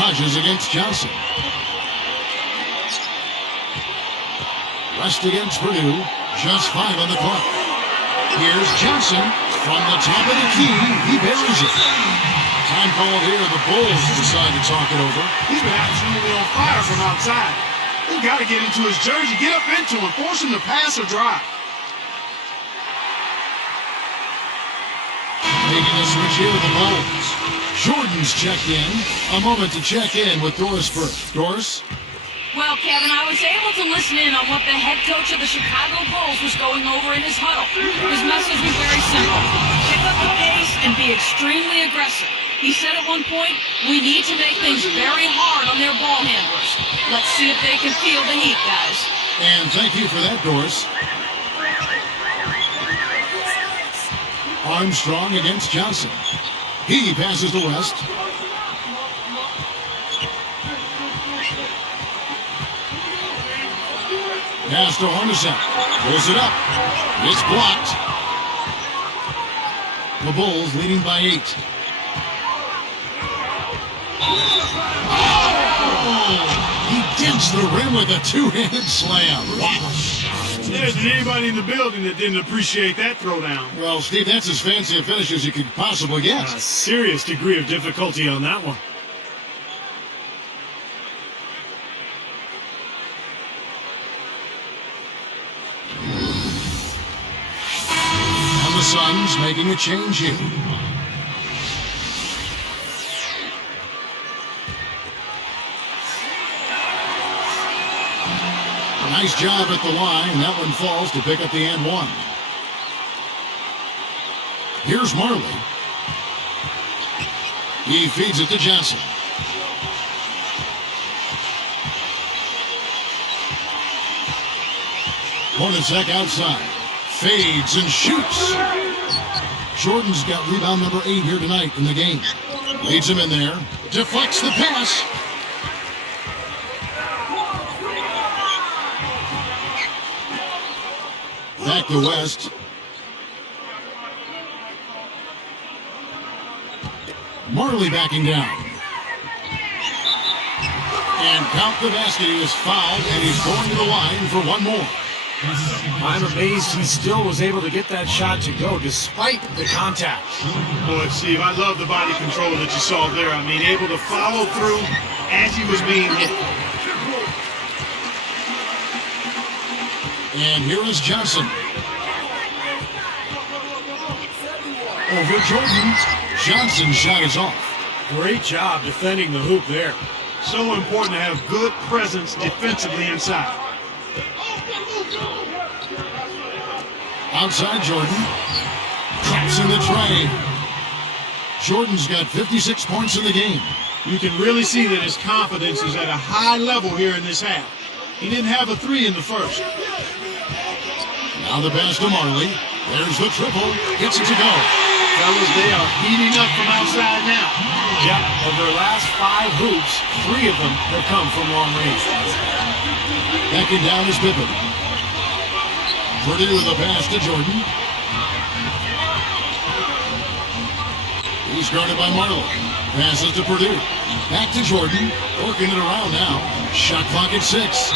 Hodges against Johnson. West against Purdue. Just 5 on the clock. Here's Johnson from the top of the key. He buries it. Time called here. The Bulls decide to talk it over. He's been absolutely on fire from outside. He's got to get into his jersey, get up into him, force him to pass or drive. Making a switch here with the Bulls. Jordan's checked in. A moment to check in with Doris Burke. Doris? Well, Kevin, I was able to listen in on what the head coach of the Chicago Bulls was going over in his huddle. His message was very simple. Pick up the pace and be extremely aggressive. He said at one point, we need to make things very hard on their ball handlers. Let's see if they can feel the heat, guys. And thank you for that, Doris. Armstrong against Johnson. He passes to West. Pass to Hornacek. Pulls it up. It's blocked. The Bulls leading by 8. He digs the rim with a two-handed slam. Wow. There isn't anybody in the building that didn't appreciate that throwdown. Well, Steve, that's as fancy a finish as you could possibly get. A serious degree of difficulty on that one. And the Suns making a change here. Nice job at the line. That one falls to pick up the and one. Here's Marley. He feeds it to Johnson. Hornacek outside. Fades and shoots. Jordan's got rebound number 8 here tonight in the game. Leads him in there. Deflects the pass. Back to West. Marley backing down. And count the basket. He is fouled, and he's going to the line for one more. I'm amazed he still was able to get that shot to go despite the contact. Boy, Steve, I love the body control that you saw there. I mean, able to follow through as he was being hit. And here is Johnson. Over Jordan. Johnson's shot is off. Great job defending the hoop there. So important to have good presence defensively inside. Outside Jordan. Drops in the tray. Jordan's got 56 points in the game. You can really see that his confidence is at a high level here in this half. He didn't have a 3 in the first. Now the pass to Marley. There's the triple. Gets it to go. Fellas, they are heating up from outside now. Yep, of their last 5 hoops, 3 of them have come from long range. Backing down is Pippen. Purdue with a pass to Jordan. He's guarded by Marley. Passes to Purdue. Back to Jordan. Working it around now. Shot clock at 6.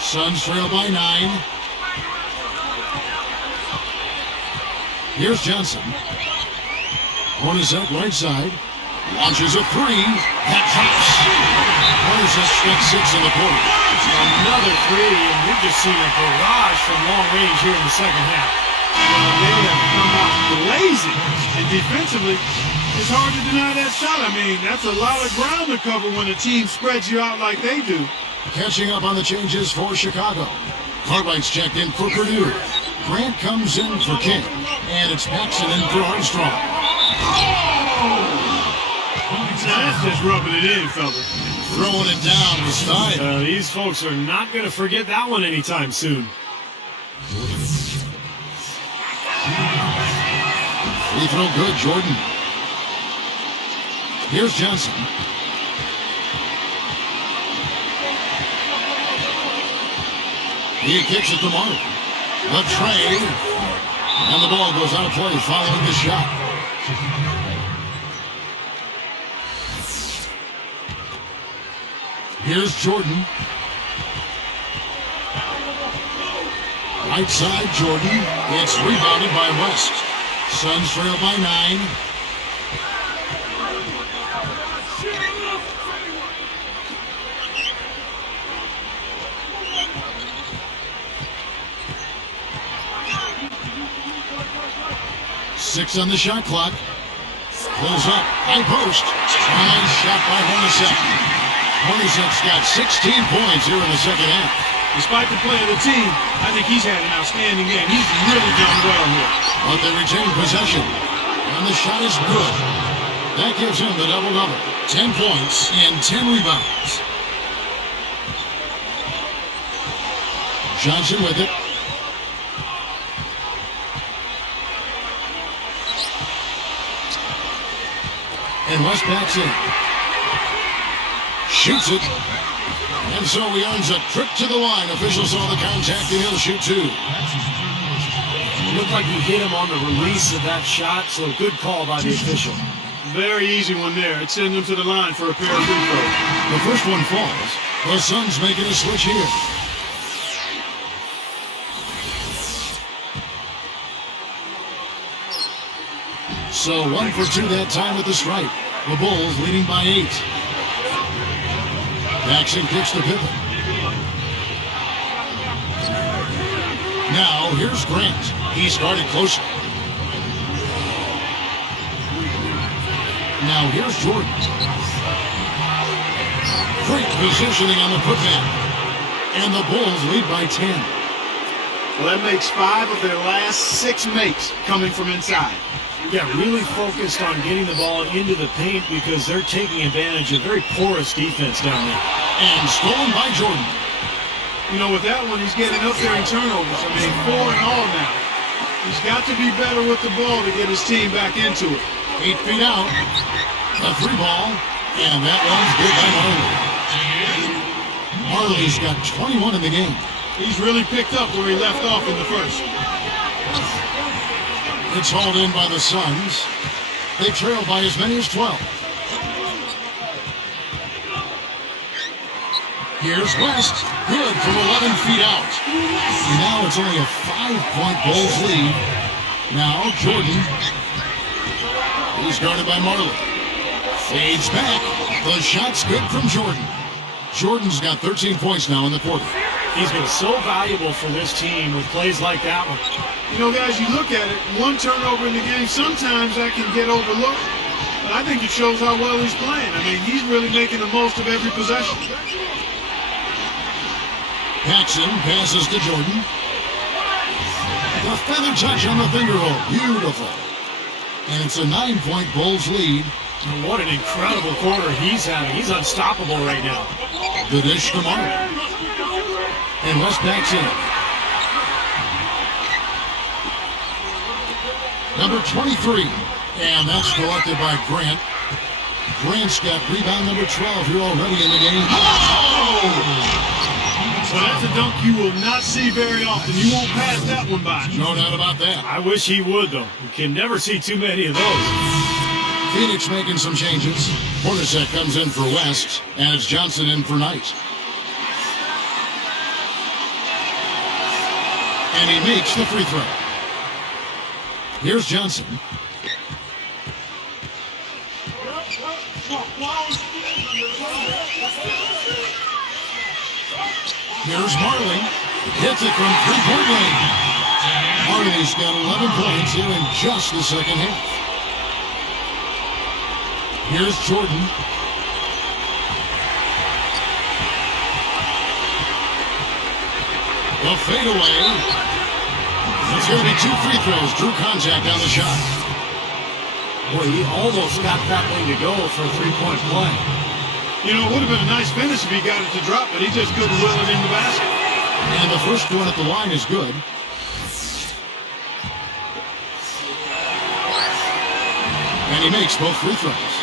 Suns trail by 9. Here's Johnson. Hornacek right side. Launches a 3. That drops. Hornacek's got 6 in the quarter. Another 3, and we've just seen a barrage from long range here in the second half. Well, they have come out blazing. And defensively, it's hard to deny that shot. I mean, that's a lot of ground to cover when a team spreads you out like they do. Catching up on the changes for Chicago. Cartwright's checked in for Purdue. Grant comes in for King. And it's Paxson in for Armstrong. That's just rubbing it in, fellas. Throwing it down the side. These folks are not going to forget that one anytime soon. Free throw good, Jordan. Here's Johnson. He kicks it to Marley. The trade. And the ball goes out of play following the shot. Here's Jordan. Right side, Jordan. It's rebounded by West. Suns trail by 9. Six on the shot clock. Pulls up. High post. Nice shot by Hornacek. Hornacek's got 16 points here in the second half. Despite the play of the team, I think he's had an outstanding game. He's really done well here. But they retain possession. And the shot is good. That gives him the double-double. 10 points and 10 rebounds. Johnson with it. And West backs in. Shoots it. And so he earns a trip to the line. Officials saw the contact and he'll shoot two. It looked like he hit him on the release of that shot, so good call by the official. Very easy one there. It sends him to the line for a pair of free throws. The first one falls. The Suns making a switch here. So 1 for 2 that time at the stripe. The Bulls leading by 8. Jackson kicks to Pippen. Now here's Grant. He started closer. Now here's Jordan. Great positioning on the putback. And the Bulls lead by 10. Well, that makes 5 of their last 6 makes coming from inside. Yeah, really focused on getting the ball into the paint because they're taking advantage of very porous defense down there. And stolen by Jordan. You know, with that one, he's getting up there in turnovers. I mean, 4 in all now. He's got to be better with the ball to get his team back into it. 8 feet out. A 3 ball. And that one's good by Marley. Marley's got 21 in the game. He's really picked up where he left off in the first. It's hauled in by the Suns. They trail by as many as 12. Here's West. Good from 11 feet out. And now it's only a 5-point Bulls lead. Now Jordan. He's guarded by Marley. Fades back. The shot's good from Jordan. Jordan's got 13 points now in the quarter. He's been so valuable for this team with plays like that one. You know, guys, you look at it, 1 turnover in the game, sometimes that can get overlooked. But I think it shows how well he's playing. I mean, he's really making the most of every possession. Paxson passes to Jordan. The feather touch on the finger roll. Beautiful. And it's a 9-point Bulls lead. And what an incredible quarter he's having. He's unstoppable right now. The dish to Marley. And West backs in. Number 23. And that's collected by Grant. Grant's got rebound number 12 here already in the game. Oh! Well, that's a dunk you will not see very often. You won't pass that one by. No doubt about that. I wish he would, though. You can never see too many of those. Phoenix making some changes. Hornacek comes in for West, and it's Johnson in for Knight. And he makes the free throw. Here's Johnson. Here's Marley. Hits it from three-point range. Marley's got 11 points here in just the second half. Here's Jordan. The fadeaway. It's going to be 2 free throws. Drew contact on the shot. Boy, he almost got that thing to go for a 3-point play. You know, it would have been a nice finish if he got it to drop, but he just couldn't will it in the basket. And the first one at the line is good. And he makes both free throws.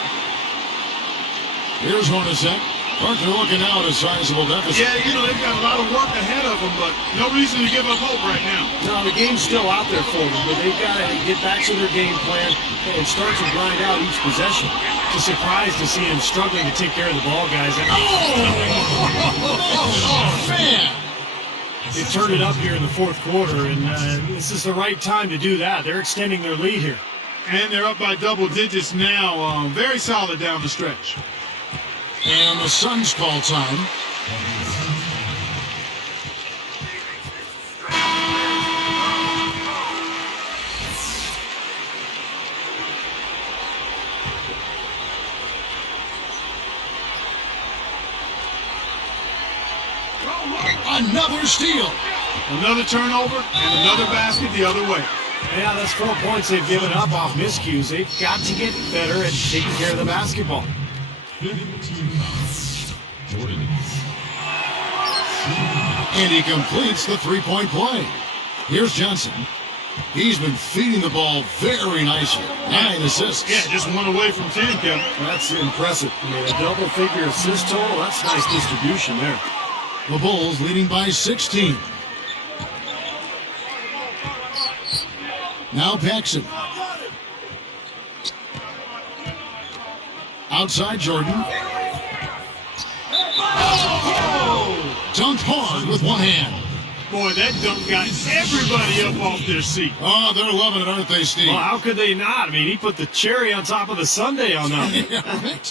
Here's Hornacek. Parker looking now at a sizable deficit. Yeah, you know, they've got a lot of work ahead of them, but no reason to give up hope right now. No, the game's still out there for them, but they've got to get back to their game plan and start to grind out each possession. Just surprised to see him struggling to take care of the ball, guys. Oh, man! They turned it up here in the fourth quarter, and this is the right time to do that. They're extending their lead here. And they're up by double digits now. Very solid down the stretch. And the Suns call time. Another steal. Another turnover and another basket the other way. Yeah, that's 4 points they've given up off miscues. They've got to get better at taking care of the basketball. 15 pounds. Jordan. And he completes the 3-point play. Here's Johnson. He's been feeding the ball very nicely. 9 assists. Yeah, just 1 away from 10, Kevin. That's impressive. I mean, a double-figure assist total, that's nice distribution there. The Bulls leading by 16. Now Paxson. Outside Jordan. Dunked hard with one hand. Boy, that dunk got everybody up off their seat. Oh, they're loving it, aren't they, Steve? Well, how could they not? I mean, he put the cherry on top of the sundae on that. Yeah, right.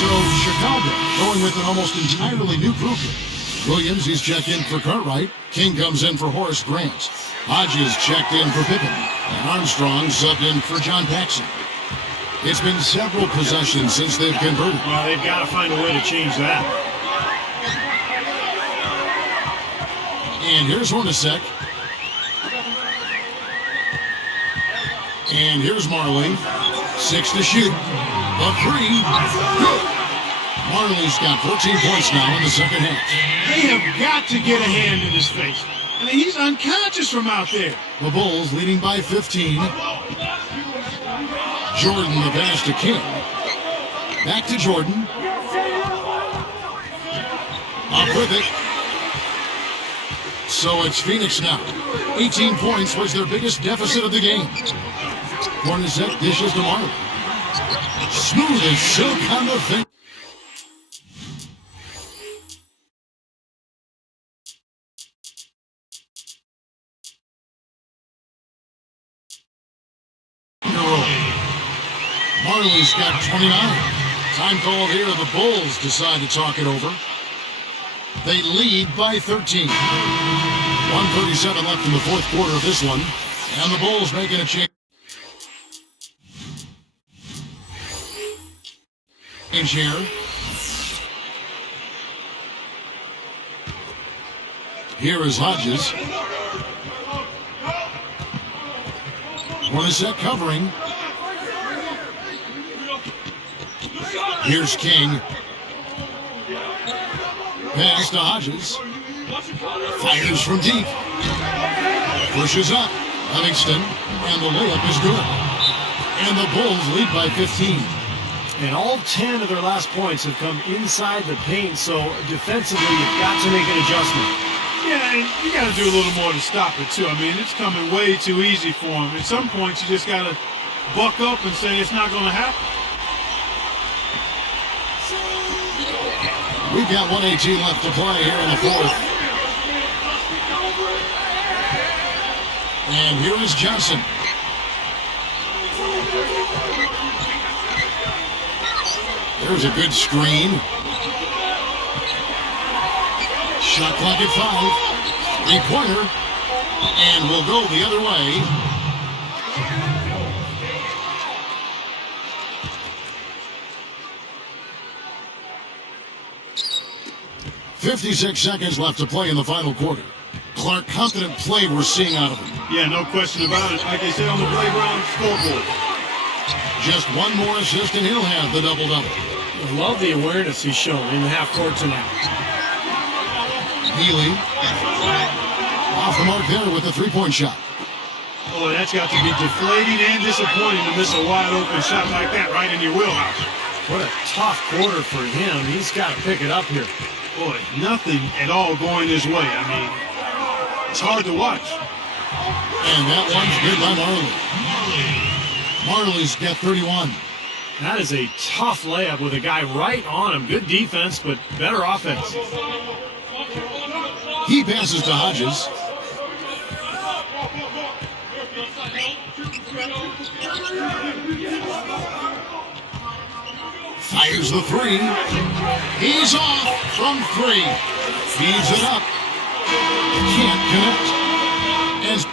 So Chicago going with an almost entirely new group. Williams, he's checked in for Cartwright. King comes in for Horace Grant. Hodges checked in for Pippen. And Armstrong subbed in for John Paxson. It's been several possessions since they've converted. Well, they've got to find a way to change that. And here's Hornacek. And here's Marley. 6 to shoot. A 3. Good. Marley's got 14 points now in the second half. They have got to get a hand in his face. I mean, he's unconscious from out there. The Bulls leading by 15. Jordan the pass to King. Back to Jordan. Up with it. So it's Phoenix now. 18 points was their biggest deficit of the game. Hornacek dishes to Marley. Smooth as silk on the thing. Marley's got 29. Time called here. The Bulls decide to talk it over. They lead by 13. 1:37 left in the fourth quarter of this one. And the Bulls making a change here. Here is Hodges. Hornacek covering. Here's King. Pass to Hodges. Fires from deep. Pushes up. Livingston. And the layup is good. And the Bulls lead by 15. And all 10 of their last points have come inside the paint, so defensively you've got to make an adjustment. Yeah, and you got to do a little more to stop it, too. I mean, it's coming way too easy for him. At some points, you just got to buck up and say it's not going to happen. We've got 1:18 left to play here in the fourth. And here is Johnson. There's a good screen. Shot clock at 5. Three-pointer. And we'll go the other way. .56 seconds left to play in the final quarter. Clark, confident play we're seeing out of him. Yeah, no question about it. Like they said on the playground, scoreboard. Just one more assist and he'll have the double-double. I love the awareness he's shown in the half court tonight. Healy. Off the mark there with the three-point shot. Oh, that's got to be deflating and disappointing to miss a wide-open shot like that right in your wheelhouse. What a tough quarter for him. He's got to pick it up here. Boy, nothing at all going his way. I mean, it's hard to watch. And that one's good by Marley. Marley's got 31. That is a tough layup with a guy right on him. Good defense, but better offense. He passes to Hodges. Fires the three. He's off from 3. Feeds it up. Can't connect. As